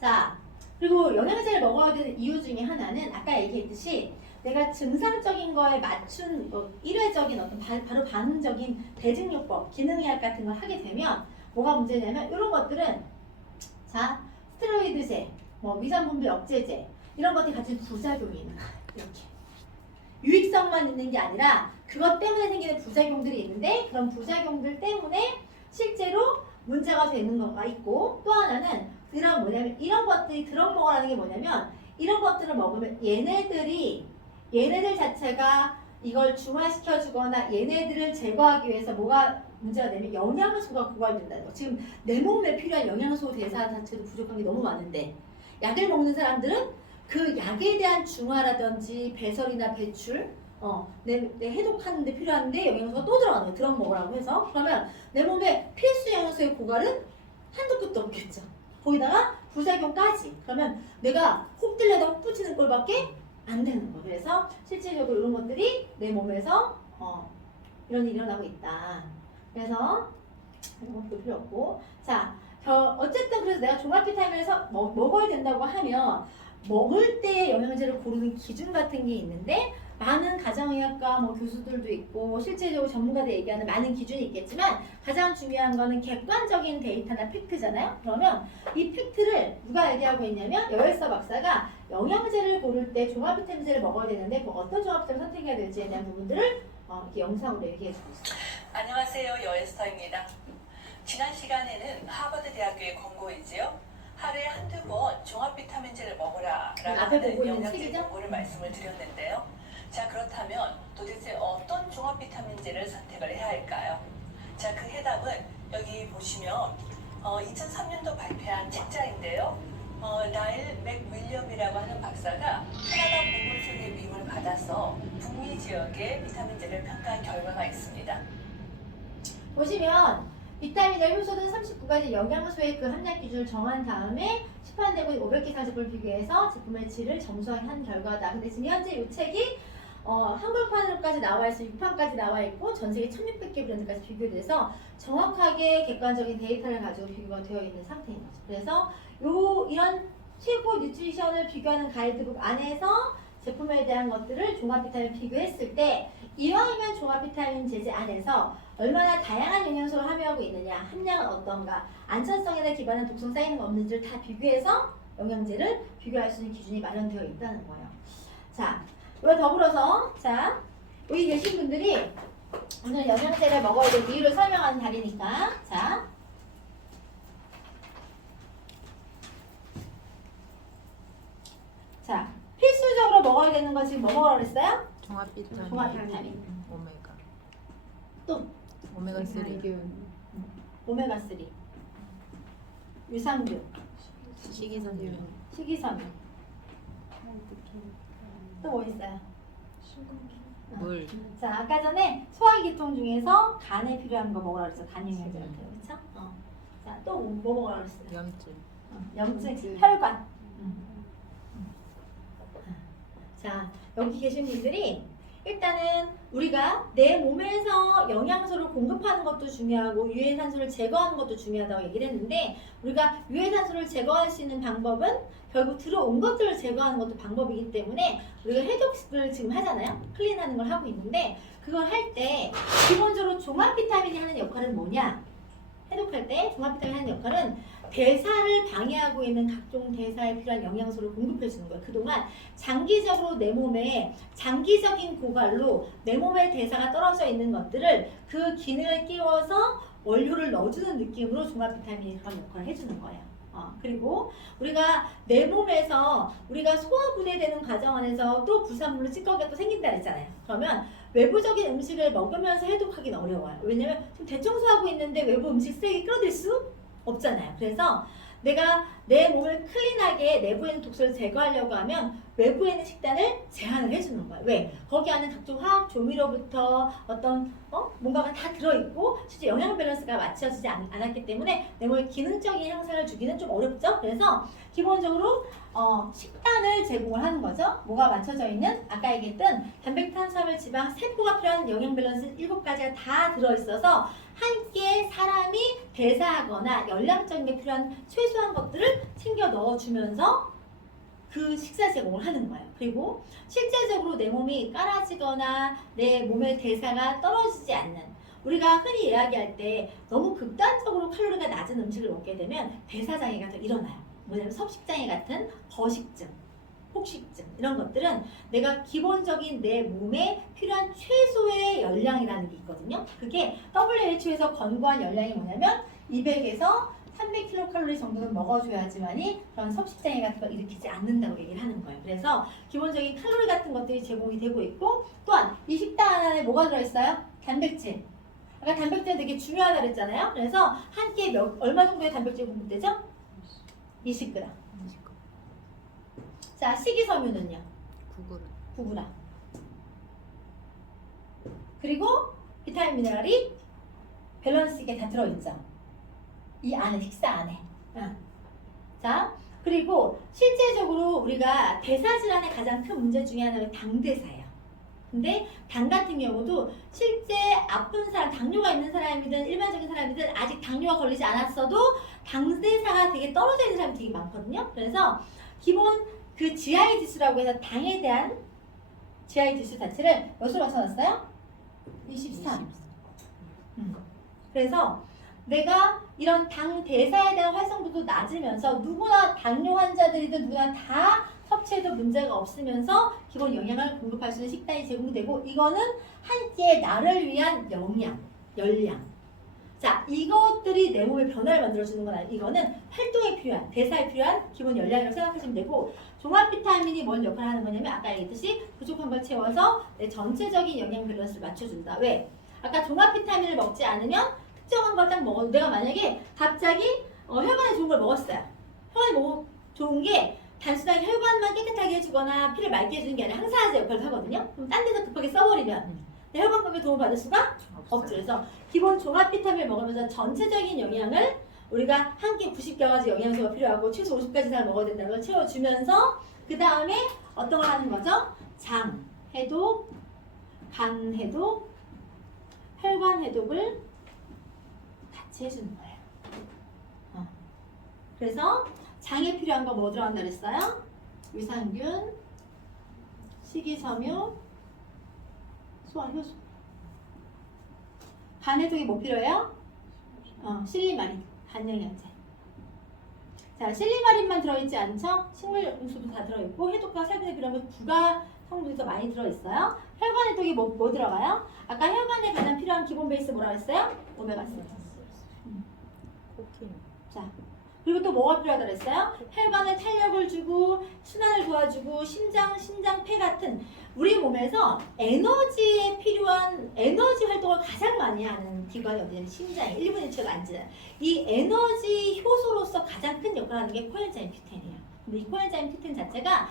자, 그리고 영양제를 먹어야 되는 이유 중에 하나는 아까 얘기했듯이 내가 증상적인 거에 맞춘 일회적인 어떤 바로 반응적인 대증요법, 기능의학 같은 걸 하게 되면 뭐가 문제냐면 이런 것들은 자, 스테로이드제, 뭐 위산분비 억제제 이런 것들이 가진 부작용이 있는 거예요. 이렇게. 유익성만 있는 게 아니라 그것 때문에 생기는 부작용들이 있는데 그런 부작용들 때문에 실제로 문제가 되는 거가 있고 또 하나는 그런 뭐냐면 이런 것들이 드럭 먹으라는 게 뭐냐면 이런 것들을 먹으면 얘네들 자체가 이걸 중화시켜 주거나 얘네들을 제거하기 위해서 뭐가 문제가 되면 영양소가 고갈된다는 거. 지금 내 몸에 필요한 영양소 대사 자체도 부족한 게 너무 많은데 약을 먹는 사람들은 그 약에 대한 중화라든지 배설이나 배출 내 해독하는 데 필요한데 영양소가 또 들어가는 거예요. 드럭 먹으라고 해서. 그러면 내 몸에 필수 영양소의 고갈은 한도 끝도 없겠죠. 거기다가 부작용까지. 그러면 내가 혹 찔려도 혹 붙이는 꼴밖에 안 되는 거예요. 그래서 실질적으로 이런 것들이 내 몸에서 이런 일이 일어나고 있다. 그래서 이런 것도 필요 없고. 자, 어쨌든 그래서 내가 종합 비타민에서 먹어야 된다고 하면 먹을 때 영양제를 고르는 기준 같은 게 있는데 많은 가정의학과 교수들도 있고 실제적으로 전문가들 얘기하는 많은 기준이 있겠지만 가장 중요한 거는 객관적인 데이터나 팩트잖아요. 그러면 이 팩트를 누가 얘기하고 있냐면 여엘서 박사가 영양제를 고를 때 종합비타민제를 먹어야 되는데 그 어떤 종합비타민을 선택해야 될지에 대한 부분들을 이렇게 영상으로 얘기해주고 있어요. 안녕하세요, 여엘서입니다. 지난 시간에는 하버드 대학교의 권고이지요. 하루에 한두 번 종합비타민제를 먹으라라고 하는 영양제 권고를 말씀을 드렸는데요. 자, 그렇다면 도대체 어떤 종합비타민제를 선택을 해야 할까요? 자, 그 해답은 여기 보시면 2003년도 발표한 책자인데요. 라일 맥윌리엄이라고 하는 박사가 캐나다 보물 속의 밈을 받아서 북미 지역의 비타민제를 평가한 결과가 있습니다. 보시면 비타민과 효소 등 39가지 영양소의 그 함량 기준을 정한 다음에 시판되고 500개 상식을 비교해서 제품의 질을 점수하게 한 결과다. 근데 지금 현재 이 책이 한글판으로까지 나와 있어 6판까지 나와 있고 전 세계 1600개 브랜드까지 비교돼서 정확하게 객관적인 데이터를 가지고 비교가 되어 있는 상태인 거죠. 그래서 이런 최고 뉴트리션을 비교하는 가이드북 안에서 제품에 대한 것들을 종합 비타민 비교했을 때 이왕이면 종합 비타민 제제 안에서 얼마나 다양한 영양소를 함유하고 있느냐, 함량은 어떤가, 안전성에다 기반한 독성 쌓이는 거 없는지를 다 비교해서 영양제를 비교할 수 있는 기준이 마련되어 있다는 거예요. 자, 이와 더불어서 자 여기 계신 분들이 오늘 영양제를 먹어야 될 이유를 설명하는 자리니까 자 필수적으로 먹어야 되는 건 지금 뭐 먹으라고 그랬어요? 종합 비타민. 종합 비타민. 오메가. 또 오메가 3. 오메가3, 유산균, 식이섬유. 식이섬유. 또 뭐 있어요? 물. 자, 아까 전에 소화기계통 중에서 간에 필요한 거 먹으라고 그랬어. 간 영양제 같은 거, 그렇죠? 자, 또 뭐 먹으라고 그랬어요? 염증. 염증, 혈관. 자, 여기 계신 분들이 일단은 우리가 내 몸에서 영양소를 공급하는 것도 중요하고 유해산소를 제거하는 것도 중요하다고 얘기를 했는데 우리가 유해산소를 제거할 수 있는 방법은 결국 들어온 것들을 제거하는 것도 방법이기 때문에 우리가 해독을 지금 하잖아요. 클린하는 걸 하고 있는데 그걸 할 때 기본적으로 종합 비타민이 하는 역할은 뭐냐? 해독할 때 종합 비타민이 하는 역할은 대사를 방해하고 있는 각종 대사에 필요한 영양소를 공급해 주는 거예요. 그동안 장기적으로 내 몸에 장기적인 고갈로 내 몸의 대사가 떨어져 있는 것들을 그 기능을 끼워서 원료를 넣어주는 느낌으로 종합 비타민이 그런 역할을 해주는 거예요. 그리고 우리가 내 몸에서 우리가 소화 분해되는 과정 안에서 또 부산물로 찌꺼기가 또 생긴다 했잖아요. 그러면 외부적인 음식을 먹으면서 해독하기는 어려워요. 왜냐면 지금 대청소하고 있는데 외부 음식 쓰레기 끌어들일 수 없잖아요. 그래서 내가 내 몸을 클린하게 내부에 있는 독소를 제거하려고 하면 외부에 있는 식단을 제한을 해주는 거예요. 왜? 거기 안에 각종 화학 조미료부터 어떤 뭔가가 다 들어있고 실제 영양 밸런스가 맞춰지지 않았기 때문에 내 몸에 기능적인 향상을 주기는 좀 어렵죠. 그래서 기본적으로 식단을 제공을 하는 거죠. 뭐가 맞춰져 있는 아까 얘기했던 단백, 탄수화물, 지방, 세포가 필요한 영양 밸런스 7가지가 다 들어있어서 함께 사람이 대사하거나 열량적인 게 필요한 최소한 것들을 챙겨 넣어주면서 그 식사 제공을 하는 거예요. 그리고 실제적으로 내 몸이 깔아지거나 내 몸의 대사가 떨어지지 않는 우리가 흔히 이야기할 때 너무 극단적으로 칼로리가 낮은 음식을 먹게 되면 대사장애가 더 일어나요. 뭐냐면 섭식장애 같은 거식증, 폭식증 이런 것들은 내가 기본적인 내 몸에 필요한 최소의 열량이라는 게 있거든요. 그게 WHO에서 권고한 열량이 뭐냐면 200에서 300kcal 정도는 먹어줘야지만이 그런 섭식장애 같은 걸 일으키지 않는다고 얘기를 하는 거예요. 그래서 기본적인 칼로리 같은 것들이 제공이 되고 있고 또한 이 식단 안에 뭐가 들어있어요? 단백질. 아까 단백질 되게 중요하다고 그랬잖아요. 그래서 한 끼에 얼마 정도의 단백질 공급되죠? 20g. 자, 식이섬유는요? 9g. 그리고 비타민 미네랄이 밸런스 있게 다 들어있죠. 이 안에 식사 안에. 자, 그리고 실제적으로 우리가 대사질환의 가장 큰 문제 중에 하나가 당대사예요. 근데 당 같은 경우도 실제 아픈 사람, 당뇨가 있는 사람이든 일반적인 사람이든 아직 당뇨가 걸리지 않았어도 당대사가 되게 떨어져 있는 사람이 되게 많거든요. 그래서 기본 그 GI 지수라고 해서 당에 대한 GI 지수 자체를 몇으로 맞춰놨어요? 23. 그래서 내가 이런 당 대사에 대한 활성도도 낮으면서 누구나 당뇨 환자들이든 누구나 다 섭취해도 문제가 없으면서 기본 영양을 공급할 수 있는 식단이 제공되고 이거는 한 끼에 나를 위한 영양, 열량. 자, 이것들이 내 몸에 변화를 만들어주는 건 아니에요. 이거는 활동에 필요한, 대사에 필요한 기본 열량이라고 생각하시면 되고 종합 비타민이 뭔 역할을 하는 거냐면 아까 얘기했듯이 부족한 걸 채워서 내 전체적인 영양 밸런스를 맞춰준다. 왜? 아까 종합 비타민을 먹지 않으면 특정한 걸 딱 먹어도 내가 만약에 갑자기 혈관에 좋은 걸 먹었어요. 혈관에 좋은 게 단순하게 혈관만 깨끗하게 해주거나 피를 맑게 해주는 게 아니라 항산화제 역할을 하거든요. 그럼 딴 데서 급하게 써버리면 내 혈관 건강에 도움을 받을 수가 없죠. 그래서 기본 종합 비타민을 먹으면서 전체적인 영양을 우리가 한 끼 90개가지 영양소가 필요하고 최소 50가지 이상을 먹어야 된다는 걸 채워주면서 그 다음에 어떤 걸 하는 거죠? 장 해독, 간 해독, 혈관 해독을 같이 해주는 거예요. 그래서 장에 필요한 거 뭐 들어간다 그랬어요? 유산균, 식이섬유, 소화효소. 간 해독이 뭐 필요해요? 실리마린, 간영양제. 자, 실리마린만 들어있지 않죠? 식물용수도 다 들어있고 해독과 살균에 필요한 거 부가 성분이 더 많이 들어있어요. 혈관 해독이 뭐 들어가요? 아까 혈관에 가장 필요한 기본 베이스 뭐라 했어요? 오메가3. 코킨. 자, 그리고 또 뭐가 필요하다 그랬어요? 혈관에 탄력을 주고 순환을 도와주고 심장, 폐 같은 우리 몸에서 에너지에 필요한 에너지 활동을 가장 많이 하는 기관이 어디냐면 심장이 1분 1초도 안 지나요. 이 에너지 효소로서 가장 큰 역할을 하는 게 코엔자임 Q10이에요. 근데 이 코엔자임 Q10 자체가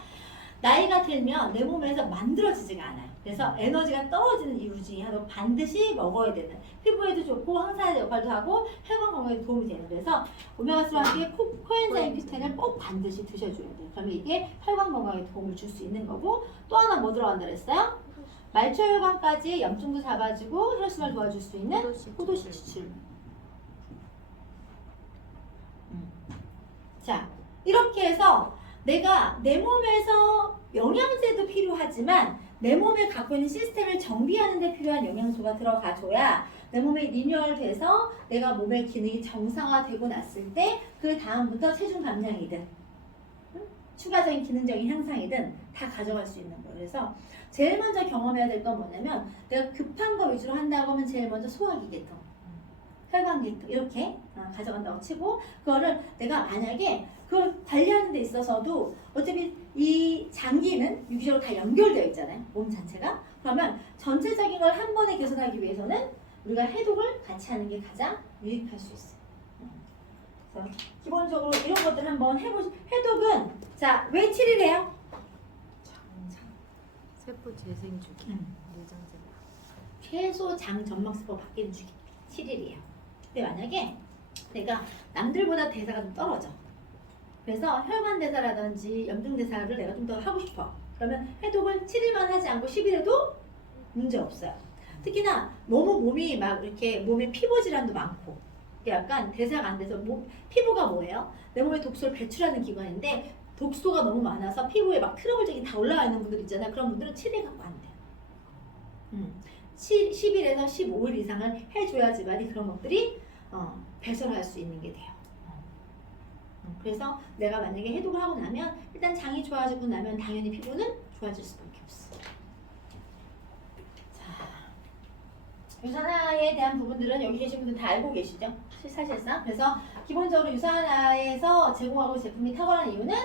나이가 들면 내 몸에서 만들어지지가 않아요. 그래서 에너지가 떨어지는 이유 중에 하나 반드시 먹어야 되는 피부에도 좋고 항산화 역할도 하고 혈관 건강에 도움이 되는 그래서 오메가3와 함께 코엔자임 Q10을 꼭 반드시 드셔줘야 돼요. 그러면 이게 혈관 건강에 도움을 줄 수 있는 거고 또 하나 뭐 들어간다 그랬어요? 말초혈관까지 염증도 잡아주고 혈순을 도와줄 수 있는 포도씨 추출. 자, 이렇게 해서 내가 내 몸에서 영양제도 필요하지만 내 몸에 갖고 있는 시스템을 정비하는 데 필요한 영양소가 들어가줘야 내 몸에 리뉴얼돼서 내가 몸의 기능이 정상화되고 났을 때 그 다음부터 체중 감량이든 추가적인 기능적인 향상이든 다 가져갈 수 있는 거예요. 그래서 제일 먼저 경험해야 될 건 뭐냐면 내가 급한 거 위주로 한다고 하면 제일 먼저 소화기 계통, 혈관 계통 이렇게 가져간다고 치고 그거를 내가 만약에 그걸 관리하는 데 있어서도 어차피 이 장기는 유기적으로 다 연결되어 있잖아요. 몸 자체가. 그러면 전체적인 걸 한 번에 개선하기 위해서는 우리가 해독을 같이 하는 게 가장 유익할 수 있어요. 그래서 기본적으로 이런 것들 한번 해보시. 해독은 자, 왜 7일이에요? 세포 재생 주기. 뇌장세. 최소 장 점막세포 바뀌는 주기 7일이에요. 근데 만약에 내가 남들보다 대사가 좀 떨어져. 그래서 혈관 대사라든지 염증 대사를 내가 좀 더 하고 싶어. 그러면 해독을 7일만 하지 않고 10일에도 문제 없어요. 특히나 너무 몸이 막 이렇게 몸에 피부 질환도 많고 약간 대사가 안 돼서 피부가 뭐예요? 내 몸에 독소를 배출하는 기관인데 독소가 너무 많아서 피부에 막 트러블적인 다 올라와 있는 분들 있잖아요. 그런 분들은 7일 갖고 안 돼요. 10일에서 15일 이상을 해줘야지만이 그런 것들이 배설할 수 있는 게 돼요. 그래서 내가 만약에 해독을 하고 나면 일단 장이 좋아지고 나면 당연히 피부는 좋아질 수밖에 없어. 자, 유산화에 대한 부분들은 여기 계신 분들 다 알고 계시죠? 사실상. 그래서 기본적으로 유산화에서 제공하고 있는 제품이 탁월한 이유는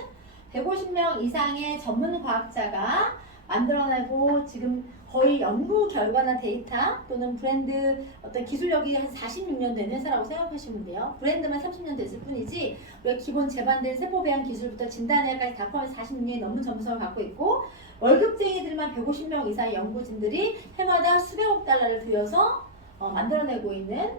150명 이상의 전문 과학자가 만들어내고 지금 거의 연구 결과나 데이터 또는 브랜드 어떤 기술력이 한 46년 된 회사라고 생각하시면 돼요. 브랜드만 30년 됐을 뿐이지 우리가 기본 제반된 세포 배양 기술부터 진단을까지 다 포함해서 46년의 넘는 전문성을 갖고 있고 월급쟁이들만 150명 이상의 연구진들이 해마다 수백억 달러를 들여서 만들어내고 있는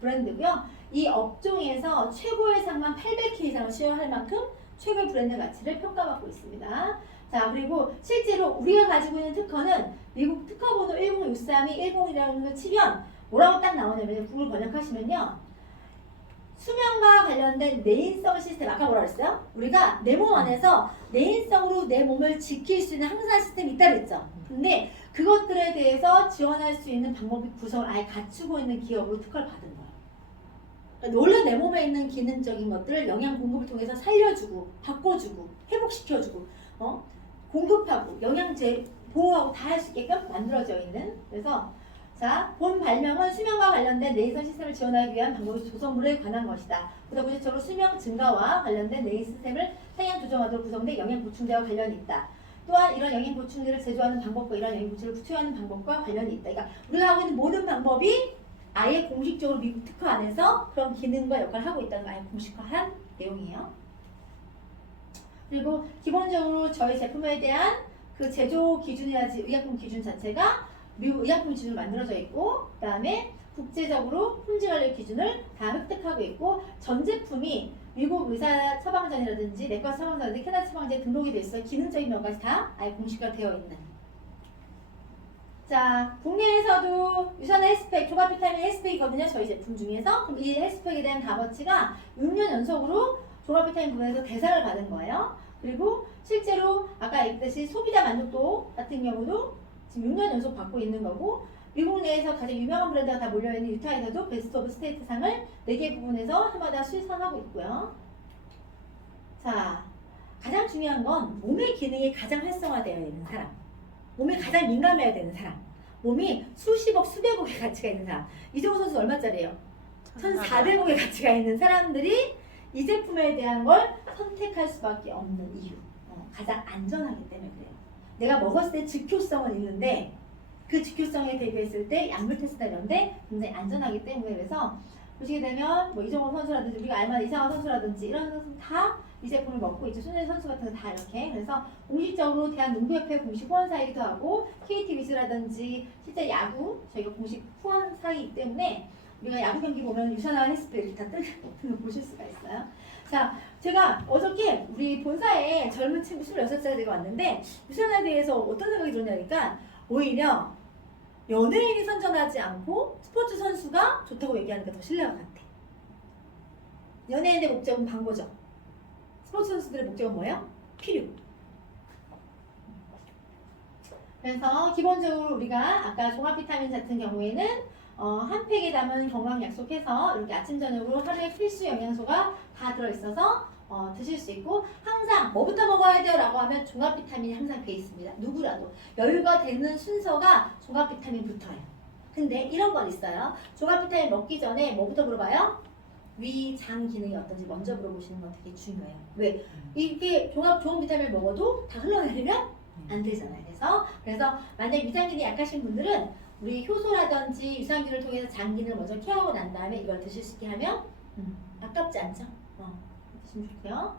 브랜드고요. 이 업종에서 최고의 상만 800회 이상을 수여할 만큼 최고의 브랜드 가치를 평가받고 있습니다. 자, 그리고 실제로 우리가 가지고 있는 특허는 미국 특허번호 10632 10이라는 걸 치면 뭐라고 딱 나오냐면 구글 번역하시면요. 수면과 관련된 내인성 시스템, 아까 뭐라 그랬어요? 우리가 내 몸 안에서 내인성으로 내 몸을 지킬 수 있는 항산 시스템이 있다 그랬죠? 근데 그것들에 대해서 지원할 수 있는 방법이 구성을 아예 갖추고 있는 기업으로 특허를 받은 거예요. 그러니까 원래 내 몸에 있는 기능적인 것들을 영양 공급을 통해서 살려주고 바꿔주고 회복시켜주고 공급하고 영양제 보호하고 다 할 수 있게끔 만들어져 있는 그래서 자, 본 발명은 수면과 관련된 내인성 시스템을 지원하기 위한 방법이 조성물에 관한 것이다. 보다 구체적으로 수면 증가와 관련된 내인 시스템을 상향 조정하도록 구성된 영양 보충제와 관련이 있다. 또한 이런 영양 보충제를 제조하는 방법과 이런 영양 보충제를 투여하는 방법과 관련이 있다. 그러니까 우리가 하고 있는 모든 방법이 아예 공식적으로 미국 특허 안에서 그런 기능과 역할을 하고 있다는 걸 아예 공식화한 내용이에요. 그리고 기본적으로 저희 제품에 대한 그 제조 기준이라든지 의약품 기준 자체가 미국 의약품 기준으로 만들어져 있고, 그 다음에 국제적으로 품질관리 기준을 다 획득하고 있고, 전 제품이 미국 의사 처방전이라든지 내과 처방전이라든지 캐나다 처방전에 등록이 돼 있어. 기능적인 면까지 다 아예 공식화되어 있는. 자, 국내에서도 유산화 헬스팩, 종합 비타민 헬스팩이거든요. 저희 제품 중에서. 그럼 이 헬스팩에 대한 값어치가 6년 연속으로 종합 비타민 부분에서 대상을 받은 거예요. 그리고 실제로 아까 얘기했듯이 소비자 만족도 같은 경우도 지금 6년 연속 받고 있는 거고, 미국 내에서 가장 유명한 브랜드가 다 몰려있는 유타에서도 베스트 오브 스테이트 상을 4개 부분에서 해마다 수상하고 있고요. 자, 가장 중요한 건 몸의 기능이 가장 활성화되어야 되는 사람, 몸이 가장 민감해야 되는 사람, 몸이 수십억, 수백억의 가치가 있는 사람. 이정우 선수 얼마짜리예요? 1,400억의 가치가 있는 사람들이 이 제품에 대한 걸 선택할 수밖에 없는 이유. 가장 안전하기 때문에 그래요. 내가 먹었을 때 즉효성은 있는데 그 즉효성에 대비했을 때 약물 테스트나 이런데 굉장히 안전하기 때문에, 그래서 보시게 되면 뭐 이정호 선수라든지 우리가 알만한 이상한 선수라든지 이런 선수 다 이 제품을 먹고 있죠. 손흥민 선수 같은 거 다 이렇게. 그래서 공식적으로 대한농구협회 공식 후원사이기도 하고 KT 위즈라든지 실제 야구 저희가 공식 후원사이기 때문에 우리가 야구 경기 보면 유산화 헬스팩 다 뜨는 거 보실 수가 있어요. 자, 제가 어저께 우리 본사에 젊은 친구 26살짜리가 왔는데 유산화에 대해서 어떤 생각이 들었냐니까, 오히려 연예인이 선전하지 않고 스포츠 선수가 좋다고 얘기하는 게 더 신뢰가 같아. 연예인의 목적은 광고죠. 스포츠 선수들의 목적은 뭐예요? 필요. 그래서 기본적으로 우리가 아까 종합 비타민 같은 경우에는 한 팩에 담은 건강 약속해서 이렇게 아침 저녁으로 하루에 필수 영양소가 다 들어있어서 드실 수 있고, 항상 뭐부터 먹어야 돼요? 라고 하면 종합 비타민이 항상 베이스입니다. 누구라도 여유가 되는 순서가 종합 비타민부터예요. 근데 이런 건 있어요. 종합 비타민 먹기 전에 뭐부터 물어봐요? 위, 장 기능이 어떤지 먼저 물어보시는 건 되게 중요해요. 왜? 이게 좋은 비타민을 먹어도 다 흘러내리면 안 되잖아요. 그래서 만약 위장 기능이 약하신 분들은 우리 효소라든지 유산균을 통해서 장 기능을 먼저 케어하고 난 다음에 이걸 드실 수 있게 하면 아깝지 않죠? 드시면 좋고요.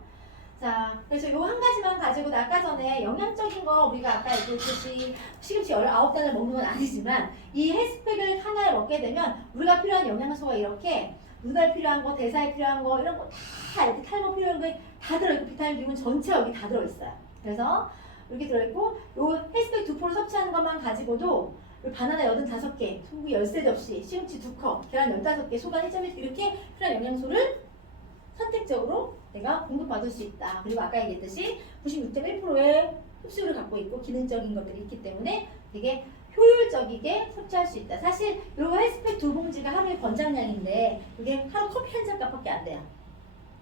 자, 그래서 요 한 가지만 가지고 아까 전에 영양적인 거 우리가 아까 얘기했듯이 시금치 19단을 먹는 건 아니지만 이 헬스팩을 하나를 먹게 되면 우리가 필요한 영양소가 이렇게 눈알 필요한 거, 대사에 필요한 거 이런 거 다 이렇게 탈모 필요한 거 다 들어있고, 비타민 B군 전체 여기 다 들어있어요. 그래서 이렇게 들어있고, 요 헬스팩 2포를 섭취하는 것만 가지고도 바나나 85개, 소고기 13접시, 시금치 2컵, 계란 15개, 소간 1.1 이렇게 필요한 영양소를 선택적으로 내가 공급받을 수 있다. 그리고 아까 얘기했듯이 96.1%의 흡수율을 갖고 있고 기능적인 것들이 있기 때문에 되게 효율적이게 섭취할 수 있다. 사실 이 헬스팩 2봉지가 하루에 권장량인데 이게 하루 커피 한 잔 값밖에 안 돼요.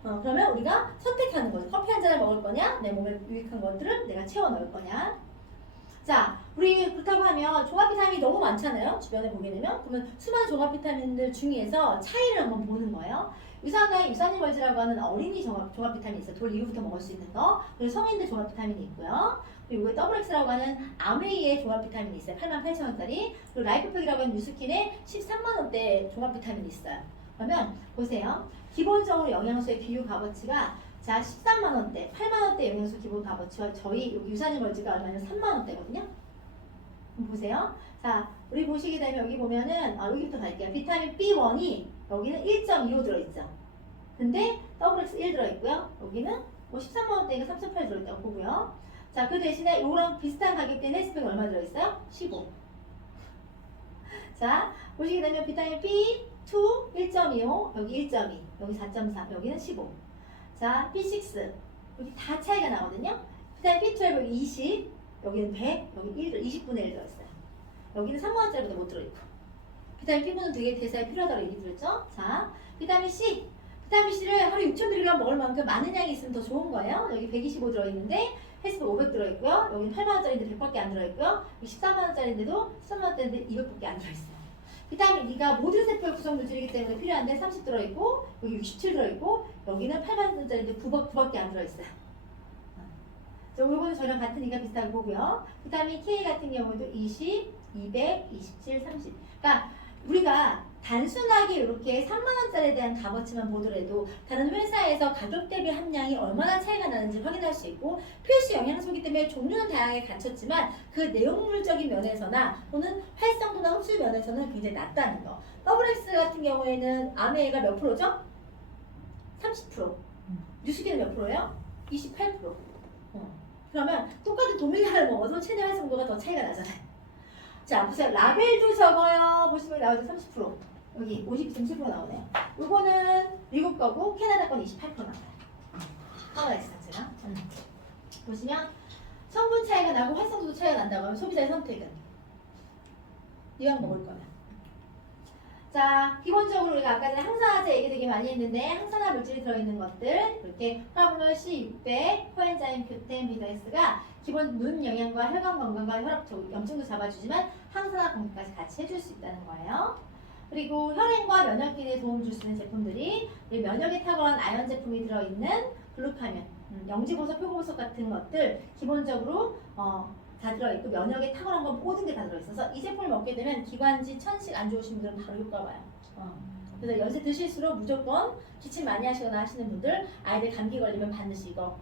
그러면 우리가 선택하는 거죠. 커피 한 잔을 먹을 거냐, 내 몸에 유익한 것들을 내가 채워 넣을 거냐. 자, 우리 그렇다고 하면 종합 비타민이 너무 많잖아요. 주변에 보게 되면. 그러면 수많은 종합 비타민들 중에서 차이를 한번 보는 거예요. 유산인벌지라고 하는 어린이 종합 비타민이 있어요. 돌 이후부터 먹을 수 있는 거. 그리고 성인들 종합 비타민이 있고요. 그리고 WX라고 하는 아메이의 종합 비타민이 있어요. 88,000원짜리. 그리고 라이프팩이라고 하는 뉴스킨에 13만원대 종합 비타민이 있어요. 그러면 보세요. 기본적으로 영양소의 비유 값어치가 자 13만원대, 8만원대 영양소 기본 값어치와 저희 여기 유산인벌지가 얼마냐면 3만원대거든요. 보세요. 자, 우리 보시게 되면 여기 보면은 여기부터 갈게요. 비타민 B1이 여기는 1.25 들어있죠. 근데 WX 1 들어있고요. 여기는 뭐 13만원대니까 3.8 들어있다고 보고요. 자, 그 대신에 이거랑 비슷한 가격대 헬스팩 얼마 들어있어요? 15. 자, 보시게 되면 비타민 B2 1.25, 여기 1.2, 여기 4.3, 여기는 15. 자, B6 여기 다 차이가 나거든요. 비타민 B12 여기 20, 여기는 100, 여기 1, 20분의 1 들어있어요. 여기는 3만원짜리보다 못 들어있고. 비타민 B분은 되게 대사에 필요하다고 얘기 들었죠? 자, 비타민 C. 비타민 C를 하루 6,000mg 먹을 만큼 많은 양이 있으면 더 좋은 거예요. 여기 125 들어있는데 헬스팩 500 들어있고요. 여기는 8만원짜리인데 100밖에 안 들어있고요. 여기 14만원짜리인데도 13만원짜리인데 200밖에 안 들어있어요. 비타민 D가 모든 세포의 구성 물질이기 때문에 필요한데 30 들어있고 여기 67 들어있고 여기는 8만원짜리인데 9밖에 안 들어있어요. 요거는 저랑 같은 이가 비슷하게 보고요. 비타민 K 같은 경우도 20, 200, 27, 30. 그러니까 우리가 단순하게 이렇게 3만 원짜리에 대한 값어치만 보더라도 다른 회사에서 가격 대비 함량이 얼마나 차이가 나는지 확인할 수 있고 필수 영양소이기 때문에 종류는 다양하게 갖췄지만 그 내용물적인 면에서나 또는 활성도나 흡수 면에서는 굉장히 낮다는 거. 더블엑스 같은 경우에는 아메이가 몇 프로죠? 30%. 뉴스기는 몇 프로예요? 28%. 그러면 똑같은 도밀량을 먹어도 체내 활성도가 더 차이가 나잖아요. 자, 보세요. 라벨도 적어요. 보시면 나오죠. 30%. 여기 50.7% 나오네요. 이거는 미국 거고 캐나다 건 28% 나와요. 더블엑스 자체가. 보시면 성분 차이가 나고 활성도도 차이가 난다고 하면 소비자의 선택은 이왕 먹을 거면. 자, 기본적으로 우리가 아까 전에 항산화제 얘기 되게 많이 했는데 항산화 물질이 들어있는 것들 이렇게 플라보놀 C600, 코엔자임 큐텐, 비더엑스가 기본 눈 영양과 혈관 건강과 혈압 염증도 잡아주지만 항산화 공급까지 같이 해줄 수 있다는 거예요. 그리고 혈행과 면역 기능에 도움 줄 수 있는 제품들이 우리 면역에 탁월한 아연 제품이 들어있는 글루카민, 영지보석, 표고보석 같은 것들 기본적으로 다 들어있고 면역에 탁월한 건 모든 게 다 들어있어서 이 제품을 먹게 되면 기관지, 천식 안 좋으신 분들은 바로 효과 봐요. 그래서 연세 드실수록 무조건 기침 많이 하시거나 하시는 분들 아이들 감기 걸리면 반드시 이거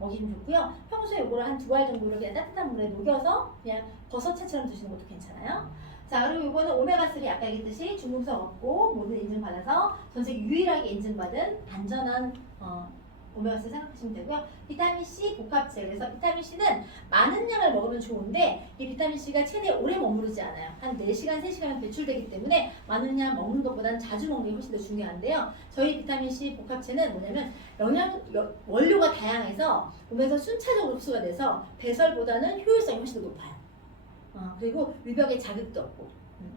먹이면 좋고요. 평소에 이거를 한 2알 정도를 그냥 따뜻한 물에 녹여서 그냥 버섯차처럼 드시는 것도 괜찮아요. 자, 그리고 이거는 오메가3 아까 얘기했듯이 중금속 없고 모든 인증받아서 전 세계 유일하게 인증받은 안전한 오메가3 생각하시면 되고요. 비타민C 복합체. 그래서 비타민C는 많은 양을 먹으면 좋은데 이 비타민C가 체내에 오래 머무르지 않아요. 한 4시간, 3시간 배출되기 때문에 많은 양 먹는 것보다는 자주 먹는 게 훨씬 더 중요한데요. 저희 비타민C 복합체는 뭐냐면 원료가 다양해서 몸에서 순차적으로 흡수가 돼서 배설보다는 효율성이 훨씬 더 높아요. 그리고 위벽에 자극도 없고.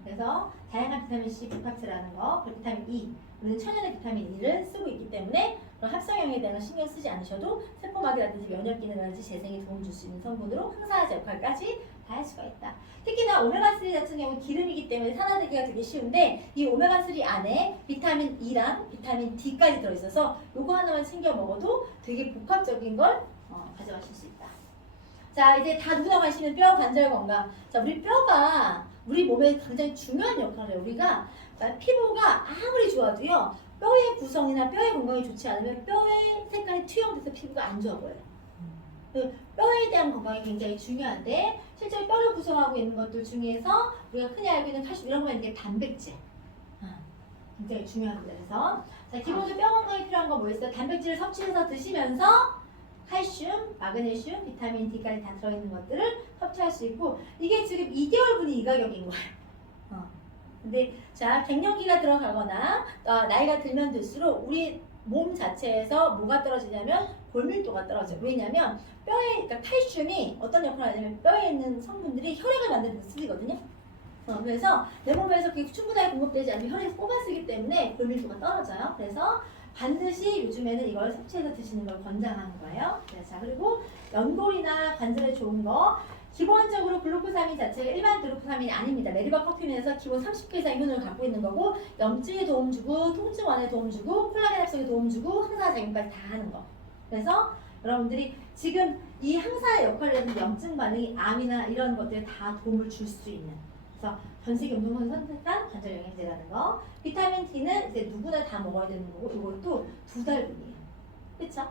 그래서 다양한 비타민C 복합체라는 거, 그리고 비타민 E, 우리는 천연의 비타민 E를 쓰고 있기 때문에 그런 합성형에 대한 신경 쓰지 않으셔도 세포막이라든지 면역 기능이라든지 재생에 도움 줄 수 있는 성분으로 항산화제 역할까지 다 할 수가 있다. 특히나 오메가3 같은 경우는 기름이기 때문에 산화되기가 되게 쉬운데 이 오메가3 안에 비타민 E랑 비타민 D까지 들어있어서 요거 하나만 챙겨 먹어도 되게 복합적인 걸 가져가실 수 있다. 자, 이제 다 누구나 관심은 뼈 관절 건강. 자, 우리 뼈가 우리 몸에 굉장히 중요한 역할을 해요. 우리가 피부가 아무리 좋아도요, 뼈의 구성이나 뼈의 건강이 좋지 않으면 뼈의 색깔이 투영돼서 피부가 안 좋아 보여요. 뼈에 대한 건강이 굉장히 중요한데 실제로 뼈를 구성하고 있는 것들 중에서 우리가 흔히 알고 있는 칼슘 이런 거 있는 게 단백질. 굉장히 중요합니다. 그래서 자, 기본적으로 뼈 건강에 필요한 건 뭐 있어요? 단백질을 섭취해서 드시면서 칼슘, 마그네슘, 비타민 D까지 다 들어있는 것들을 섭취할 수 있고 이게 지금 2개월분이 이 가격인 거예요. 근데 자, 갱년기가 들어가거나 나이가 들면 들수록 우리 몸 자체에서 뭐가 떨어지냐면 골밀도가 떨어져요. 왜냐면 뼈에, 그러니까 칼슘이 어떤 역할을 하냐면 뼈에 있는 성분들이 혈액을 만드는 데 쓰이거든요. 그래서 내 몸에서 그게 충분하게 공급되지 않으면 혈액이 뽑아쓰기 때문에 골밀도가 떨어져요. 그래서 반드시 요즘에는 이걸 섭취해서 드시는 걸 권장하는 거예요. 자, 그리고 연골이나 관절에 좋은 거 기본적으로 글루코사민 자체가 일반 글루코사민이 아닙니다. 메리바 커큐민에서 기본 30개 이상의 효능을 갖고 있는 거고 염증에 도움 주고 통증 완화에 도움 주고 콜라겐 합성에 도움 주고 항산화 작용까지 다 하는 거. 그래서 여러분들이 지금 이 항산화 역할을 하는 염증 반응이 암이나 이런 것들에 다 도움을 줄 수 있는. 그래서 전 세계 운동선수 선택한 관절 영양제라는 거. 비타민 D는 이제 누구나 다 먹어야 되는 거고 이것도 2달분이에요. 그쵸?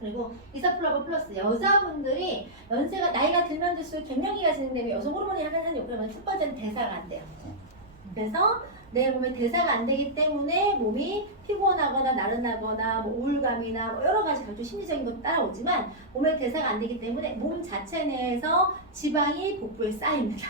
그리고 이사플라보 플러스 여자분들이 연세가 나이가 들면 들수록 갱년기가 진행되면 여성 호르몬이 약간 하는 역할을 첫 번째는 대사가 안 돼요. 그래서 내 몸에 대사가 안 되기 때문에 몸이 피곤하거나 나른하거나 뭐 우울감이나 뭐 여러 가지 각종 심리적인 것도 따라오지만 몸에 대사가 안 되기 때문에 몸 자체 내에서 지방이 복부에 쌓입니다.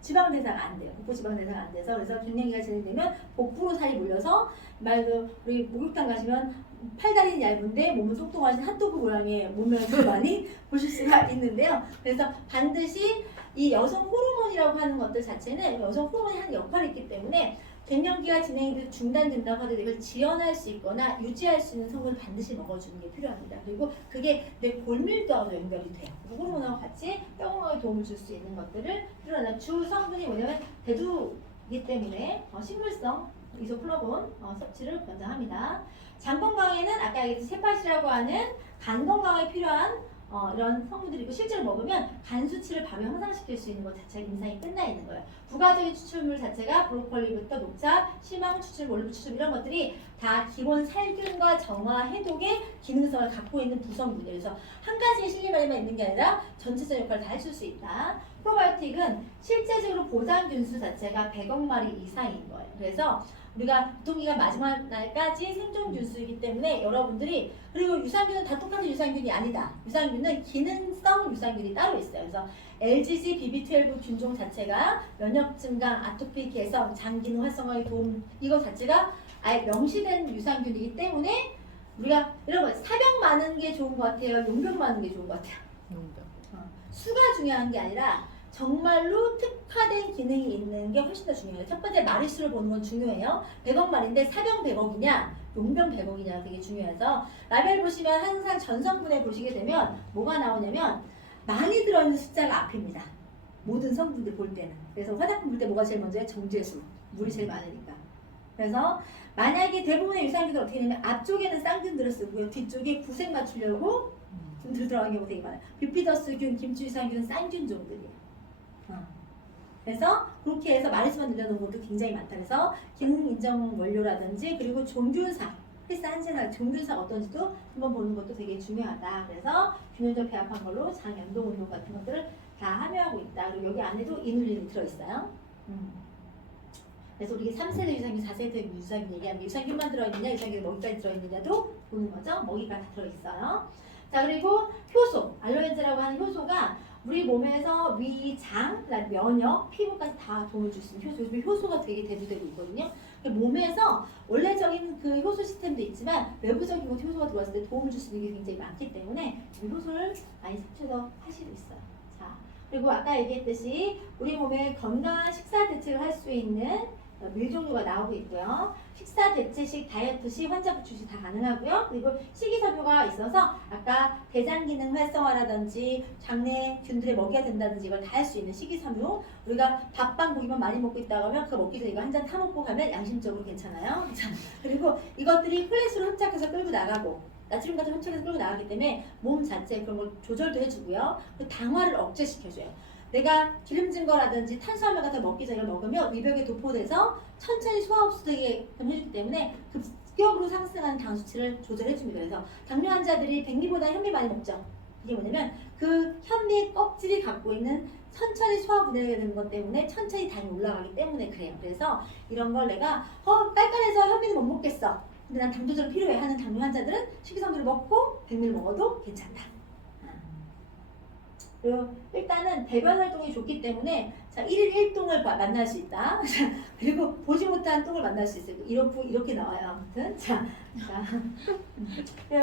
지방 대사가 안 돼요. 복부 지방 대사가 안 돼서 그래서 갱년기가 진행되면 복부로 살이 몰려서 말도 우리 목욕탕 가시면 팔다리는 얇은데 몸은 뚱뚱하신 핫도그 모양의 몸매를 많이 보실 수가 있는데요. 그래서 반드시 이 여성 호르몬이라고 하는 것들 자체는 여성 호르몬이 하는 역할이 있기 때문에 갱년기가 진행이 중단된다고 하더라도 이걸 지연할 수 있거나 유지할 수 있는 성분을 반드시 먹어주는 게 필요합니다. 그리고 그게 내 골밀도하고도 연결이 돼요. 호르몬하고 같이 뼈 건강에 도움을 줄 수 있는 것들을 필요하다. 주 성분이 뭐냐면 대두이기 때문에 식물성 이소플라본 섭취를 권장합니다. 장 건강에는 아까 얘기했듯이 세팟이라고 하는 간 건강에 필요한 이런 성분들이고 실제로 먹으면 간 수치를 바로 향상시킬 수 있는 것 자체가 임상이 끝나 있는 거예요. 부가적인 추출물 자체가 브로콜리부터 녹차, 시망 추출물, 올리브 추출물 이런 것들이 다 기본 살균과 정화, 해독의 기능성을 갖고 있는 부성분이에요. 그래서 한 가지의 실리마리만 있는 게 아니라 전체적 역할을 다 해줄 수 있다. 프로바이오틱은 실제적으로 보장균수 자체가 100억 마리 이상인 거예요. 그래서 우리가 유통기간 마지막 날까지 생존 균수이기 때문에 여러분들이 그리고 유산균은 다 똑같은 유산균이 아니다. 유산균은 기능성 유산균이 따로 있어요. 그래서 LGG, BB12 균종 자체가 면역 증강, 아토피 개선, 장 기능 활성화에 도움 이거 자체가 아예 명시된 유산균이기 때문에 우리가 이런 거 사병 많은 게 좋은 것 같아요. 용병 많은 게 좋은 것 같아요. 용병. 수가 중요한 게 아니라 정말로 특화된 기능이 있는 게 훨씬 더 중요해요. 첫 번째 마리수를 보는 건 중요해요. 100억 마리인데 사병 100억이냐 용병 100억이냐 되게 중요해서 라벨 보시면 항상 전성분에 보시게 되면 뭐가 나오냐면 많이 들어있는 숫자가 앞입니다. 모든 성분들 볼 때는. 그래서 화장품 볼 때 뭐가 제일 먼저요? 정제수. 물이 제일 많으니까. 그래서 만약에 대부분의 유산균들 어떻게 되냐면 앞쪽에는 쌍균들을 쓰고요. 뒤쪽에 구색 맞추려고 균들 들어가는 경우가 되게 많아요. 비피더스균, 김치유산균은 쌍균종들이에요. 그래서 그렇게 해서 마리수만 늘려놓은 것도 굉장히 많다. 그래서 기능 인정 원료라든지 그리고 종균사, 헬스 한제사 종균사가 어떤지도 한번 보는 것도 되게 중요하다. 그래서 균형적 배합한 걸로 장 연동 운동 같은 것들을 다 함유하고 있다. 그리고 여기 안에도 이눌린이 들어있어요. 그래서 우리 3세대 유산균, 4세대 유산균 얘기하면 유산균만 들어있느냐, 유산균이 먹이까지 들어있느냐도 보는 거죠. 먹이가 다 들어있어요. 자, 그리고 효소, 알로엔제라고 하는 효소가 우리 몸에서 위, 장, 면역, 피부까지 다 도움을 줄 수 있는 효소. 요즘 효소가 되게 대두되고 있거든요. 몸에서 원래적인 그 효소 시스템도 있지만 외부적인 것도 효소가 들어왔을 때 도움을 줄 수 있는 게 굉장히 많기 때문에 이 효소를 많이 섭취해서 하시고 있어요. 자, 그리고 아까 얘기했듯이 우리 몸에 건강한 식사 대책을 할 수 있는 밀 종류가 나오고 있고요. 식사 대체식, 다이어트식, 환자 부추식 다 가능하고요. 그리고 식이섬유가 있어서 아까 대장 기능 활성화라든지 장내 균들의 먹이가 된다든지 이걸 다 할 수 있는 식이섬유. 우리가 밥빵 고기만 많이 먹고 있다고 하면 그거 먹기 전에 이거 한 잔 타먹고 가면 양심적으로 괜찮아요. 그리고 이것들이 콜레스테롤 흡착해서 끌고 나가고 나트륨 같은 흡착해서 끌고 나가기 때문에 몸 자체에 그런 걸 조절도 해주고요. 그 당화를 억제시켜줘요. 내가 기름진 거라든지 탄수화물 같은 거 먹기 전에 먹으면 위벽에 도포돼서 천천히 소화 흡수되게 해주기 때문에 급격으로 상승하는 당 수치를 조절해줍니다. 그래서 당뇨 환자들이 백미보다 현미 많이 먹죠. 이게 뭐냐면 그 현미 껍질이 갖고 있는 천천히 소화 분해가 되는 것 때문에 천천히 당이 올라가기 때문에 그래요. 그래서 이런 걸 내가 빨간해서 현미는 못 먹겠어. 근데 난 당 조절 필요해 하는 당뇨 환자들은 식이섬유를 먹고 백미를 먹어도 괜찮다. 그리고 일단은 배변 활동이 좋기 때문에 자 1일 1동을 만날 수 있다. 그리고 보지 못한 똥을 만날 수 있어요. 이렇게 나와요. 아무튼 자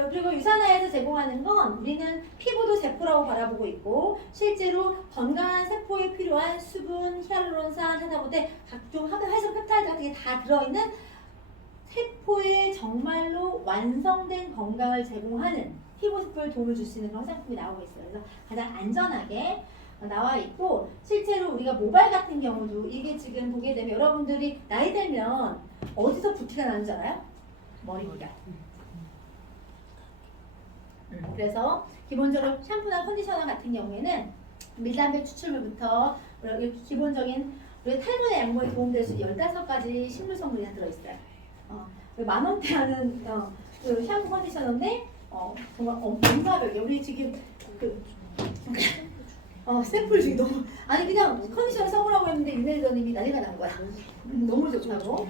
그리고 유산화에서 제공하는 건 우리는 피부도 세포라고 바라보고 있고 실제로 건강한 세포에 필요한 수분, 히알루론산 하다 보되 각종 활성 펩타이드 같은 게 다 들어있는 세포에 정말로 완성된 건강을 제공하는 피부 세포에 도움을 줄 수 있는 그런 상품이 나오고 있어요. 그래서 가장 안전하게 나와 있고 실제로 우리가 모발 같은 경우도 이게 지금 보게 되면 여러분들이 나이 들면 어디서 부티가 나는 줄 알아요? 머리입니다. 그래서 기본적으로 샴푸나 컨디셔너 같은 경우에는 밀담배 추출물부터 기본적인 우리 탈모의 양보에 도움될 수 있는 15가지 식물 성분이 다 들어있어요. 10,000원대 하는 그 샴푸 컨디셔너인데 정말 엄마벽에 우리 지금 샘플 중에 너무 아니 그냥 컨디셔너 써보라고 했는데 윤혜리더님이 난리가 난 거야. 너무 좋다고.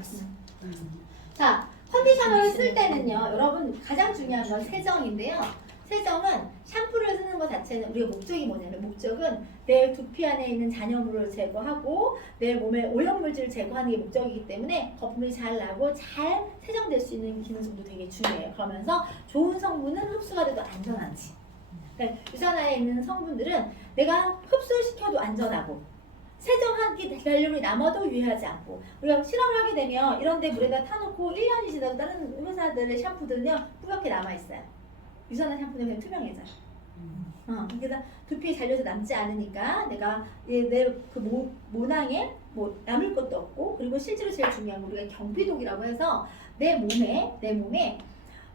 자 컨디셔너를 쓸 때는요 여러분 가장 중요한 건 세정인데요. 세정은 샴푸를 쓰는 것 자체는 우리가 목적이 뭐냐면 목적은 내 두피 안에 있는 잔여물을 제거하고 내 몸에 오염물질을 제거하는 게 목적이기 때문에 거품이 잘 나고 잘 세정될 수 있는 기능성도 되게 중요해요. 그러면서 좋은 성분은 흡수가 돼도 안전하지. 그러니까 유산화에 있는 성분들은 내가 흡수시켜도 안전하고 세정하기 잔여물이 남아도 유해하지 않고 우리가 실험을 하게 되면 이런 데 물에다 타놓고 1년이 지나도 다른 회사들의 샴푸들은요 뿌옇게 남아있어요. 유산화 샴푸는 그냥 투명해져요. 그래서 두피에 잘려서 남지 않으니까 내가 내 그 모낭에 뭐 남을 것도 없고 그리고 실제로 제일 중요한 건 우리가 경피독이라고 해서 내 몸에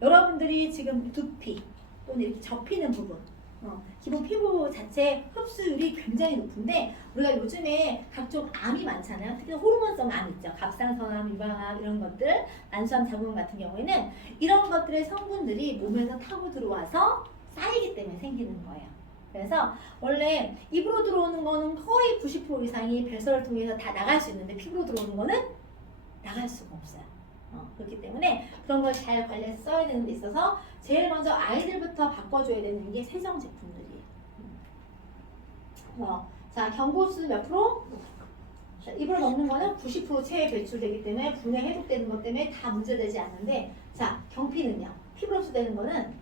여러분들이 지금 두피 또는 이렇게 접히는 부분 기본 피부 자체 흡수율이 굉장히 높은데 우리가 요즘에 각종 암이 많잖아요. 특히 호르몬성 암 있죠. 갑상선암, 유방암 이런 것들, 난수암, 자궁암 같은 경우에는 이런 것들의 성분들이 몸에서 타고 들어와서 쌓이기 때문에 생기는 거예요. 그래서 원래 입으로 들어오는 거는 거의 90% 이상이 배설을 통해서 다 나갈 수 있는데 피부로 들어오는 거는 나갈 수가 없어요. 그렇기 때문에 그런 걸 잘 관리해서 써야 되는 데 있어서 제일 먼저 아이들부터 바꿔줘야 되는 게 세정 제품들이에요. 자, 경고수 몇 프로? 자, 입으로 먹는 거는 90% 체외 배출되기 때문에 분해 해독되는 것 때문에 다 문제되지 않는데, 자, 경피는요. 피부로 흡수되는 거는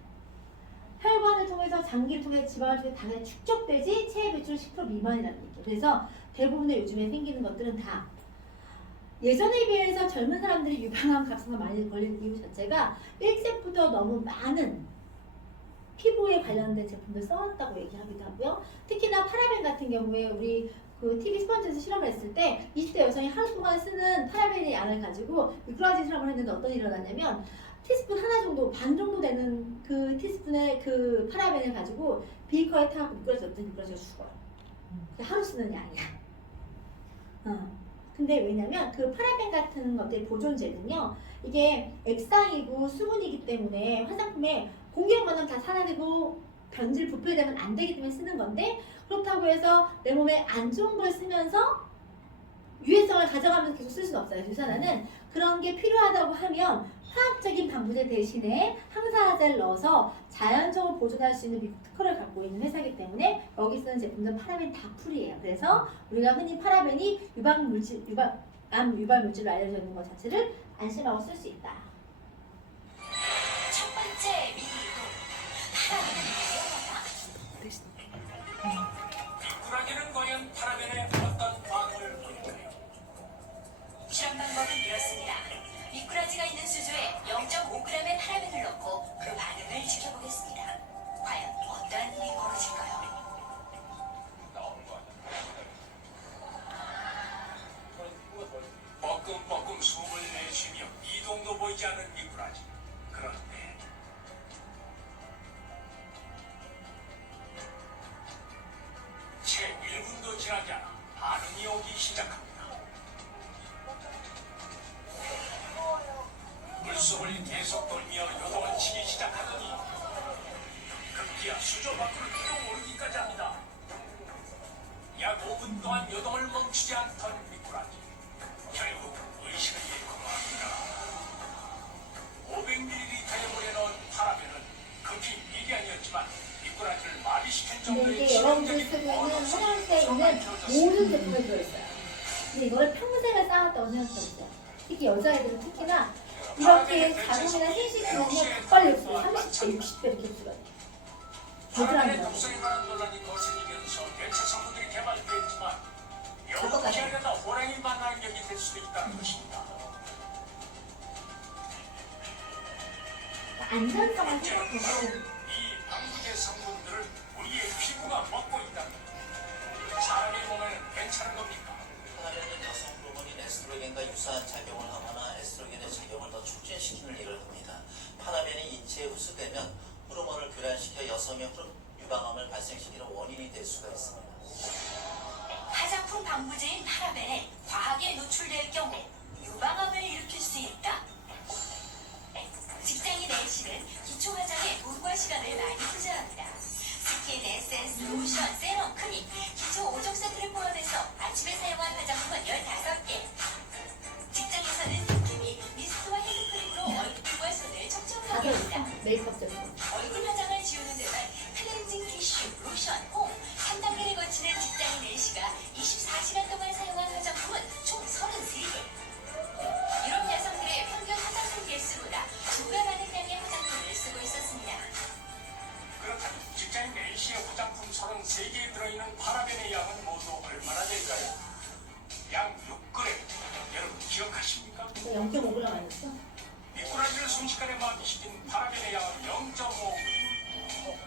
혈관을 통해서 장기를 통해 지방을 통해 당연히 축적되지 체외 배출 10% 미만이라는 얘기예요. 그래서 대부분의 요즘에 생기는 것들은 다 예전에 비해서 젊은 사람들이 유방암, 갑상선 많이 걸리는 이유 자체가 일찍부터 너무 많은 피부에 관련된 제품들 써왔다고 얘기하기도 하고요. 특히나 파라벤 같은 경우에 우리 그 TV 스펀지에서 실험을 했을 때 20대 여성이 하루 동안 쓰는 파라벤의 양을 가지고 미꾸라지 실험을 했는데 어떤 일이 일어났냐면 티스푼 하나 정도, 반 정도 되는 그 티스푼의 그 파라벤을 가지고 비커에 타고 미꾸라지가 죽어요. 하루 쓰는 양이야. 근데 왜냐면 그 파라벤 같은 것들 보존제는요, 이게 액상이고 수분이기 때문에 화장품에 공기력만하면 다 산화되고 변질 부패되면 안 되기 때문에 쓰는 건데, 그렇다고 해서 내 몸에 안 좋은 걸 쓰면서 유해성을 가져가면서 계속 쓸 수는 없어요. 유산화는 그런 게 필요하다고 하면 화학적인 방부제 대신에 항산화제를 넣어서 자연적으로 보존할 수 있는 특허를 갖고 있는 회사이기 때문에 여기 쓰는 제품들은 파라벤 다 풀이에요. 그래서 우리가 흔히 파라벤이 암 유발 물질로 알려져 있는 것 자체를 안심하고 쓸 수 있다. 첫 번째 미리도 미꾸라지는 과연 파라벤에 어떤 반응을 보일까요? 실험 방법은 이렇습니다. 미꾸라지가 있는 수조에 0.5g의 파라벤을 넣고 그 반응을 지켜보겠습니다. 과연 어떠한 일이 벌어질까요? 뻐끔뻐끔 숨을 내쉬며 이동도 보이지 않는 미꾸라지. 그런데 채 1분도 지나지 않아 반응이 오기 시작합니다. 물속을 계속 돌며 요동을 치기 시작하더니 급기야 수조 밖으로 뛰어오르기까지 합니다. 약 5분 동안 요동을 멈추지 않던 미꾸라지. 결국 의식을 잃고 맙니다. 500ml에 몰려넣은 파라벤은 급히 미개아니었지만 미꾸라지를 마비시킨 근데 정도의 이게 여러분들이 치명적인 쓰고 있는 화장실에 있는 펴졌습니다. 모든 제품에 들어있어요. 근데 이걸 평생을 쌓았다고 생각해보세요. 특히 여자애들은 특히나 이렇게 자궁이나 생식기는요 더 빨리 없어요. 30대, 60대 이렇게 없어요. 파라벤의 배출하는 독성에 관한 논란이 거세지면서 대체 성분들이 개발되었지만 똑같아요. 영국이 하려다 호랑이 만나는 격이 될 수도 있다는 것입니다. 안전성을 문제는 바로 생각해서 이 방부제 성분들을 우리의 피부가 먹고 있다는 것. 사람의 몸에는 괜찮은 겁니까? 파라벤은 여성 호르몬인 에스트로겐과 유사한 작용을 하거나 에스트로겐의 작용을 더 촉진시키는 일을 합니다. 파라벤이 인체에 흡수되면 호르몬을 교란시켜 여성의 유방암을 발생시키는 원인이 될 수가 있습니다. 화장품 방부제인 파라벤에 과하게 노출될 경우 유방암을 일으킬 수 있다. 직장인 A씨는 기초 화장에 돈과 시간을 많이 투자합니다. 스킨, 에센스, 로션, 세럼, 크림, 기초 5종 세트를 포함해서 아침에 사용한 화장품은 15개. 직장에서는 느낌이 미스트와 핸드크림으로 얼굴과 손을 촉촉하게 합니다. 메이크업 제품. 얼굴 화장을 지우는 데는 클렌징 티슈, 로션, 폼 3단계를 거치는 직장인 A씨가 24시간 동안 사용한 화장품은 총 33개. 유럽 여성들의 평균 화장품 개수보다 2배 많은 양의 화장품을 쓰고 있었습니다. 그렇다면 직장인 A씨의 화장품 33개에 들어있는 파라벤의 양은 모두 얼마나 될까요? 약 6g. 여러분 기억하십니까? 0.5g 아니었어? 미꾸라지를 순식간에 마비시킨 파라벤의 양은 0.5g.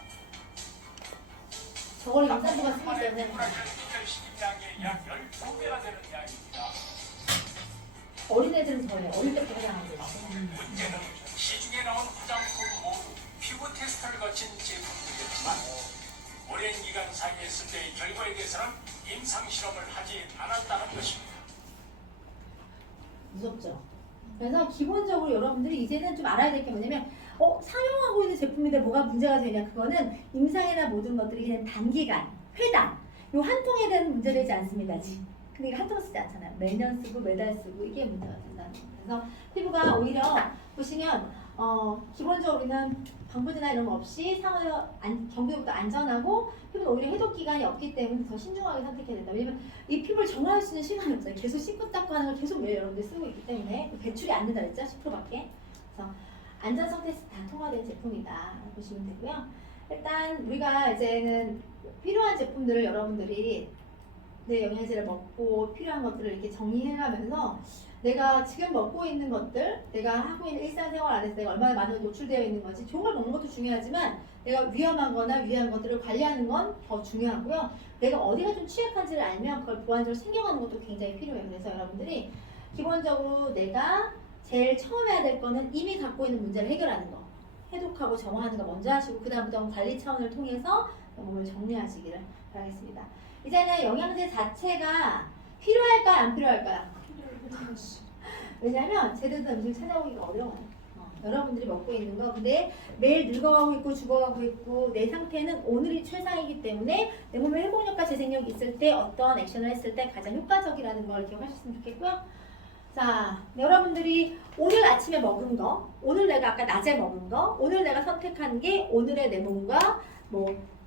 저걸 임산부가 쓰기 만에 때문에 미꾸라지를 기절시킨 양의 약 12배가 되는 양입니다. 어린애들은 더해요. 어릴 때부터 화장하고 있어요. 문제는 시중에 나온 화장품 모두 피부 테스트를 거친 제품들이었지만 오랜 기간 사용했을 때의 결과에 대해서는 임상 실험을 하지 않았다는 것입니다. 무섭죠. 그래서 기본적으로 여러분들이 이제는 좀 알아야 될 게 뭐냐면 사용하고 있는 제품인데 뭐가 문제가 되냐, 그거는 임상이나 모든 것들이 그냥 단기간, 회당, 요 한 통에 대한 문제되지 않습니다. 근데 이거 한 통 쓰지 않잖아요. 매년 쓰고 매달 쓰고 이게 문제가 된다는 거예요. 그래서 피부가 오히려 보시면 기본적으로 우리는 방부제나 이런 거 없이 경구에부터 안전하고, 피부는 오히려 해독 기간이 없기 때문에 더 신중하게 선택해야 된다. 왜냐면 이 피부를 정화할 수 있는 시간이 없잖아요. 계속 씻고 닦고 하는 걸 계속 매일 여러분들 쓰고 있기 때문에 배출이 안 된다 그랬죠? 10%밖에. 그래서 안전성 테스트 다 통과된 제품이다 보시면 되고요. 일단 우리가 이제는 필요한 제품들을 여러분들이 내 영양제를 먹고 필요한 것들을 이렇게 정리해가면서 내가 지금 먹고 있는 것들, 내가 하고 있는 일상생활 안에서 내가 얼마나 많이 노출되어 있는 건지, 좋은 걸 먹는 것도 중요하지만 내가 위험한 거나 유해한 것들을 관리하는 건 더 중요하고요. 내가 어디가 좀 취약한지를 알면 그걸 보완적으로 챙겨가는 것도 굉장히 필요해요. 그래서 여러분들이 기본적으로 내가 제일 처음 해야 될 거는 이미 갖고 있는 문제를 해결하는 거, 해독하고 정화하는 거 먼저 하시고, 그 다음부터 관리 차원을 통해서 몸을 정리하시기를 바라겠습니다. 이제는 영양제 자체가 필요할까요? 안 필요할까요? 왜냐면 제대로 된 음식 찾아보기가 어려워요. 여러분들이 먹고 있는 거, 근데 매일 늙어가고 있고 죽어가고 있고 내 상태는 오늘이 최상이기 때문에 내 몸에 회복력과 재생력이 있을 때 어떤 액션을 했을 때 가장 효과적이라는 걸 기억하셨으면 좋겠고요. 자, 여러분들이 오늘 아침에 먹은 거, 오늘 내가 아까 낮에 먹은 거, 오늘 내가 선택한 게 오늘의 내 몸과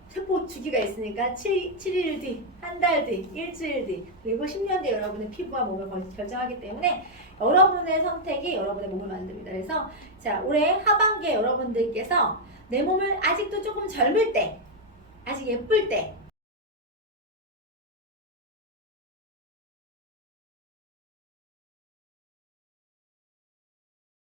세포 주기가 있으니까 7일 뒤, 한 달 뒤, 일주일 뒤, 그리고 10년 뒤 여러분의 피부와 몸을 결정하기 때문에 여러분의 선택이 여러분의 몸을 만듭니다. 그래서 자, 올해 하반기에 여러분들께서 내 몸을 아직도 조금 젊을 때, 아직 예쁠 때,